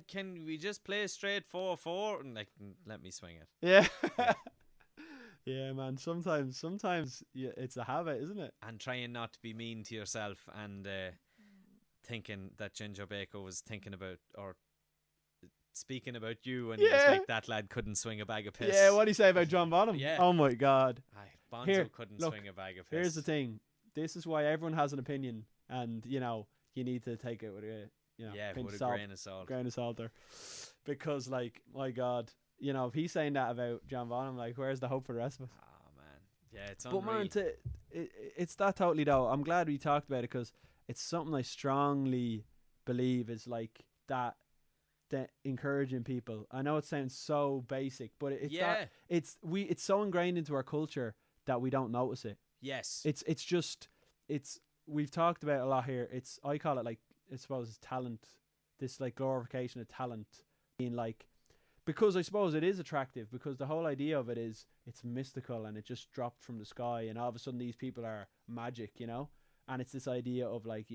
can we just play straight 4/4 and like let me swing it. Yeah. Yeah, man. Sometimes, it's a habit, isn't it? And trying not to be mean to yourself, and thinking that Ginger Baker was thinking about or speaking about you, and he was like, that lad couldn't swing a bag of piss. Yeah, what do you say about John Bonham? Yeah. Oh my God. Bonzo couldn't swing a bag of piss. Here's the thing. This is why everyone has an opinion, and you need to take it with a pinch with of a grain of salt. Grain of salt there, because like, my God. If he's saying that about John Bonham, like, where's the hope for the rest of us? Oh man, yeah, it's unreal. But man, it's that totally though. I'm glad we talked about it, because it's something I strongly believe is like that encouraging people. I know it sounds so basic, but it's so ingrained into our culture that we don't notice it. Yes, we've talked about it a lot here. I call it, like, I suppose, it's talent. This like glorification of talent being like. Because I suppose it is attractive, because the whole idea of it is it's mystical and it just dropped from the sky, and all of a sudden these people are magic, and it's this idea of like,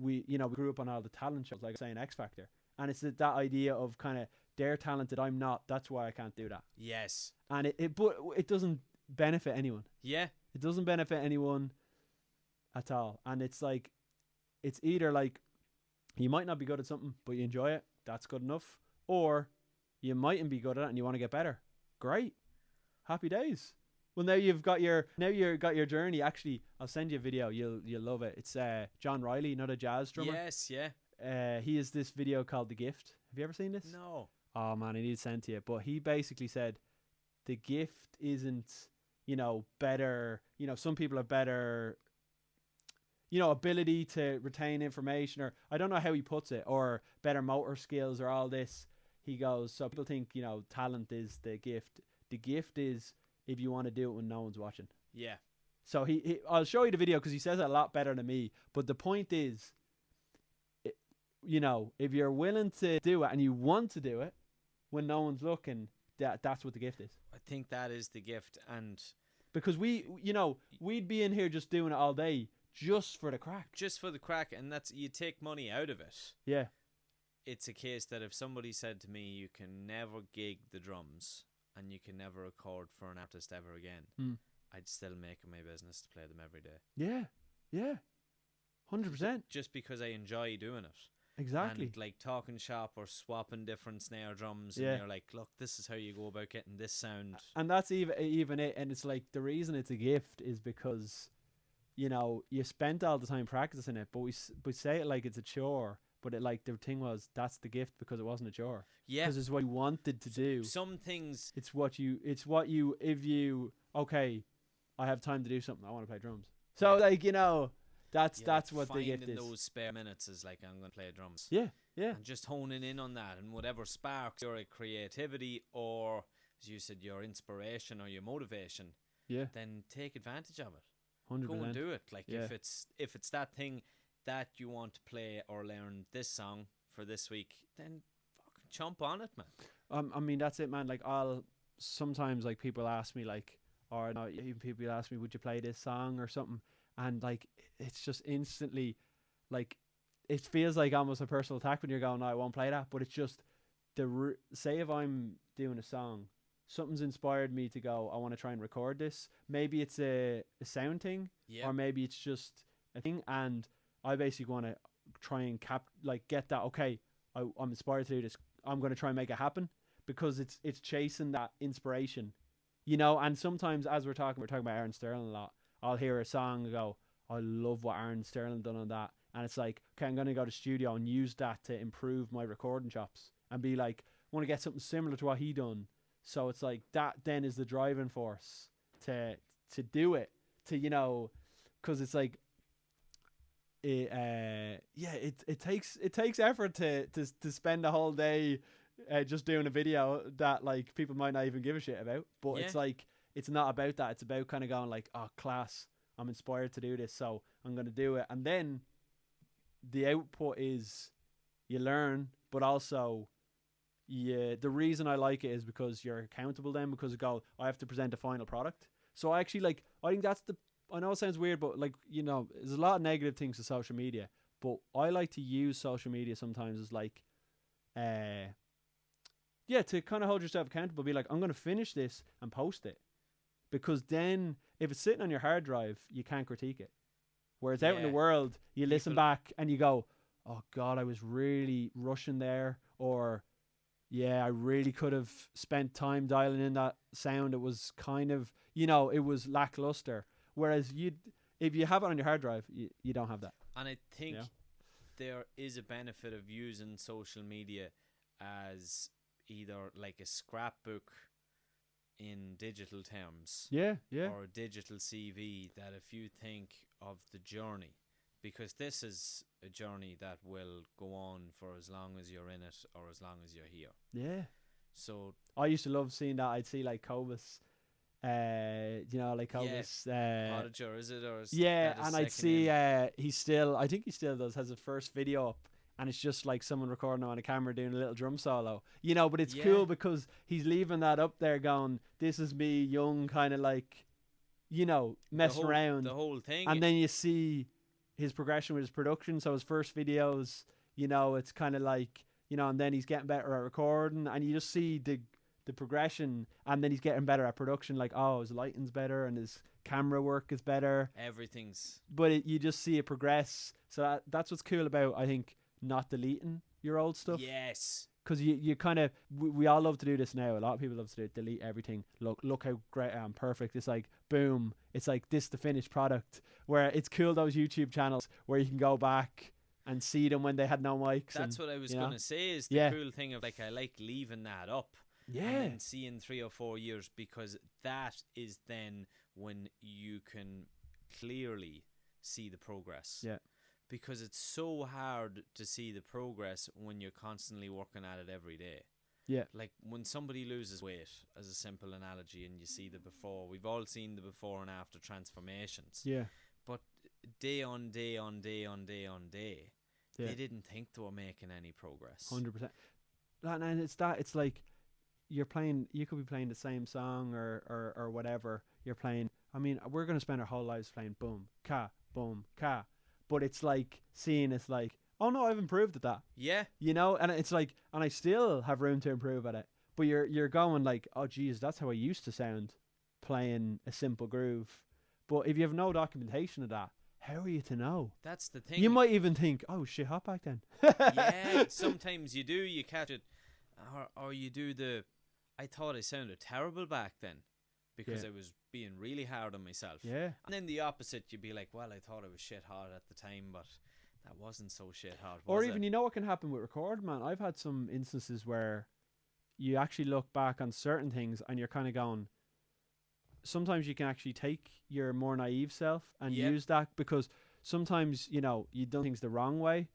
we grew up on all the talent shows, like saying X Factor, and it's that idea of kind of, they're talented, I'm not, that's why I can't do that. Yes. And but it doesn't benefit anyone. Yeah. It doesn't benefit anyone at all. And it's like, it's either like, you might not be good at something, but you enjoy it, that's good enough, or you mightn't be good at it and you want to get better. Great. Happy days. Well, now you've got your journey. Actually, I'll send you a video. You'll love it. It's John Riley, not a jazz drummer. Yes, yeah. He has this video called The Gift. Have you ever seen this? No. Oh man, I need to send to you. But he basically said the gift isn't, better. Some people have better, ability to retain information, or I don't know how he puts it, or better motor skills, or all this. He goes, so people think, talent is the gift. The gift is if you want to do it when no one's watching. Yeah. So I'll show you the video, because he says it a lot better than me. But the point is, if you're willing to do it and you want to do it when no one's looking, that's what the gift is. I think that is the gift. And because we'd be in here just doing it all day just for the crack. Just for the crack. And you take money out of it. Yeah. It's a case that if somebody said to me, you can never gig the drums and you can never record for an artist ever again, I'd still make it my business to play them every day. Yeah, 100%. Just because I enjoy doing it. Exactly. and like talking shop or swapping different snare drums, Yeah. and you're like, look, this is how you go about getting this sound. And that's even it. And it's like the reason it's a gift is because, you know, you spent all the time practicing it, but we say it like it's a chore. But it, like, the thing was, that's the gift because it wasn't a chore. Yeah, Because it's what you wanted to do. some things. If you, okay, I have time to do something, I want to play drums. So, Yeah. like, you know, that's Yeah, what the gift finding is. those spare minutes is like, I'm going to play drums. Yeah, yeah. And just honing in on that, and whatever sparks your creativity or, as you said, your inspiration or your motivation, Yeah, then take advantage of it. 100%. Go and do it. Like, Yeah. if it's that thing that you want to play or learn this song for this week, then fucking jump on it, man. I mean, that's it, man. Like, I'll sometimes, like, people ask me, like, or no, even people ask me, would you play this song or something? And like, it's just instantly, like, it feels like almost a personal attack when you're going, no, I won't play that. But it's just say if I'm doing a song, something's inspired me to go, I want to try and record this. Maybe it's a sound thing, Yeah. or maybe it's just a thing, and I basically want to try and get that. Okay, I'm inspired to do this. I'm going to try and make it happen, because it's chasing that inspiration, you know. And sometimes, as we're talking about Aaron Sterling a lot, I'll hear a song and go, I love what Aaron Sterling done on that, and it's like, okay, I'm going to go to the studio and use that to improve my recording chops, and be like, I want to get something similar to what he done. So it's like that then is the driving force to do it, to, you know, because it's like, it takes effort to spend a whole day just doing a video that, like, people might not even give a shit about. But Yeah. it's like, it's not about that. It's about kind of going like, oh, class, I'm inspired to do this, so I'm going to do it. And then the output is, you learn, but also, the reason I like it is because you're accountable then, because I have to present a final product. So I think that's I know it sounds weird, but, like, you know, there's a lot of negative things to social media, but I like to use social media sometimes as like, to kind of hold yourself accountable. Be like, I'm going to finish this and post it, because then if it's sitting on your hard drive, you can't critique it. Whereas out in the Yeah. world, you listen back and you go, oh God, I was really rushing there, or yeah, I really could have spent time dialing in that sound. It was kind of, you know, it was lackluster. Whereas if you have it on your hard drive, you don't have that. And I think Yeah. there is a benefit of using social media as either like a scrapbook in digital terms, Yeah, yeah. or a digital CV, that if you think of the journey, because this is a journey that will go on for as long as you're in it or as long as you're here. Yeah. So I used to love seeing that. I'd see, like, Cobus, you know, like Cobus. Prodiger, is it? Or is Yeah, that his and I'd second see, name? I think he still does, has a first video up, and it's just like someone recording on a camera doing a little drum solo, you know. But it's Yeah. cool because he's leaving that up there going, this is me young, kind of like, you know, messing around. The whole thing. And then you see his progression with his production. So his first videos, you know, it's kind of like, you know, and then he's getting better at recording, and you just see the progression, and then he's getting better at production. Like, oh, his lighting's better and his camera work is better. Everything's. But you just see it progress. So that's what's cool about, I think, not deleting your old stuff. Yes. Because you kind of, we all love to do this now. A lot of people love to delete everything. Look how great I am, perfect. It's like, boom. It's like, this the finished product. Where it's cool, those YouTube channels where you can go back and see them when they had no mics. That's and, what I was you know? going to say, is the Yeah. cool thing of, like, I like leaving that up. Yeah. And then seeing 3 or 4 years, because that is then when you can clearly see the progress. Yeah. Because it's so hard to see the progress when you're constantly working at it every day. Yeah. Like when somebody loses weight, as a simple analogy, and you see the before, we've all seen the before and after transformations. Yeah. But day on day on day on day on day, Yeah. they didn't think they were making any progress. 100%. And it's like, you could be playing the same song or whatever you're playing. I mean, we're going to spend our whole lives playing boom, ka, boom, ka. But it's like, it's like, oh no, I've improved at that. Yeah. You know, and it's like, and I still have room to improve at it. But you're going like, oh geez, that's how I used to sound playing a simple groove. But if you have no documentation of that, how are you to know? That's the thing. You might even think, oh shit, hot back then. Yeah, sometimes you do. You catch it, or you do the. I thought I sounded terrible back then, because Yeah. I was being really hard on myself. Yeah. And then the opposite, you'd be like, well, I thought I was shit hot at the time, but that wasn't so shit hot. Or was even, it? you know what can happen with record, man? I've had some instances where you actually look back on certain things and you're kind of going, sometimes you can actually take your more naive self and Yep. use that, because sometimes, you know, you've done things the wrong way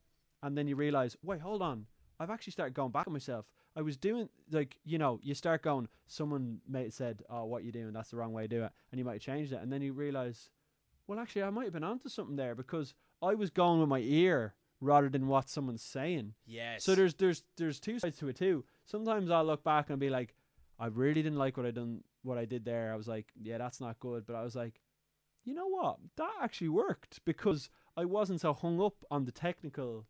and then you realize, wait, hold on, I've actually started going back on myself. I was doing, like, you know, you start going, someone said, oh, what you doing? That's the wrong way to do it. And you might have changed it. And then you realize, well, actually, I might have been onto something there, because I was going with my ear rather than what someone's saying. Yes. So there's two sides to it too. Sometimes I'll look back and be like, I really didn't like what I did there. I was like, yeah, that's not good. But I was like, you know what? That actually worked, because I wasn't so hung up on the technical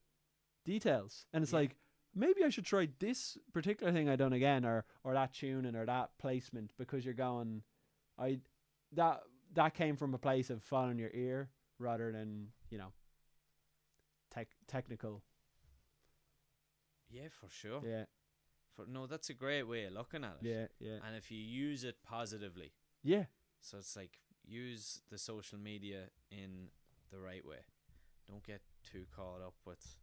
details. And it's Yeah. like, maybe I should try this particular thing I done again, or that tuning or that placement, because you're going, that came from a place of following your ear rather than, you know, technical. Yeah, for sure. Yeah, No, that's a great way of looking at it. yeah, yeah, And if you use it positively, yeah, so it's like, use the social media in the right way. Don't get too caught up with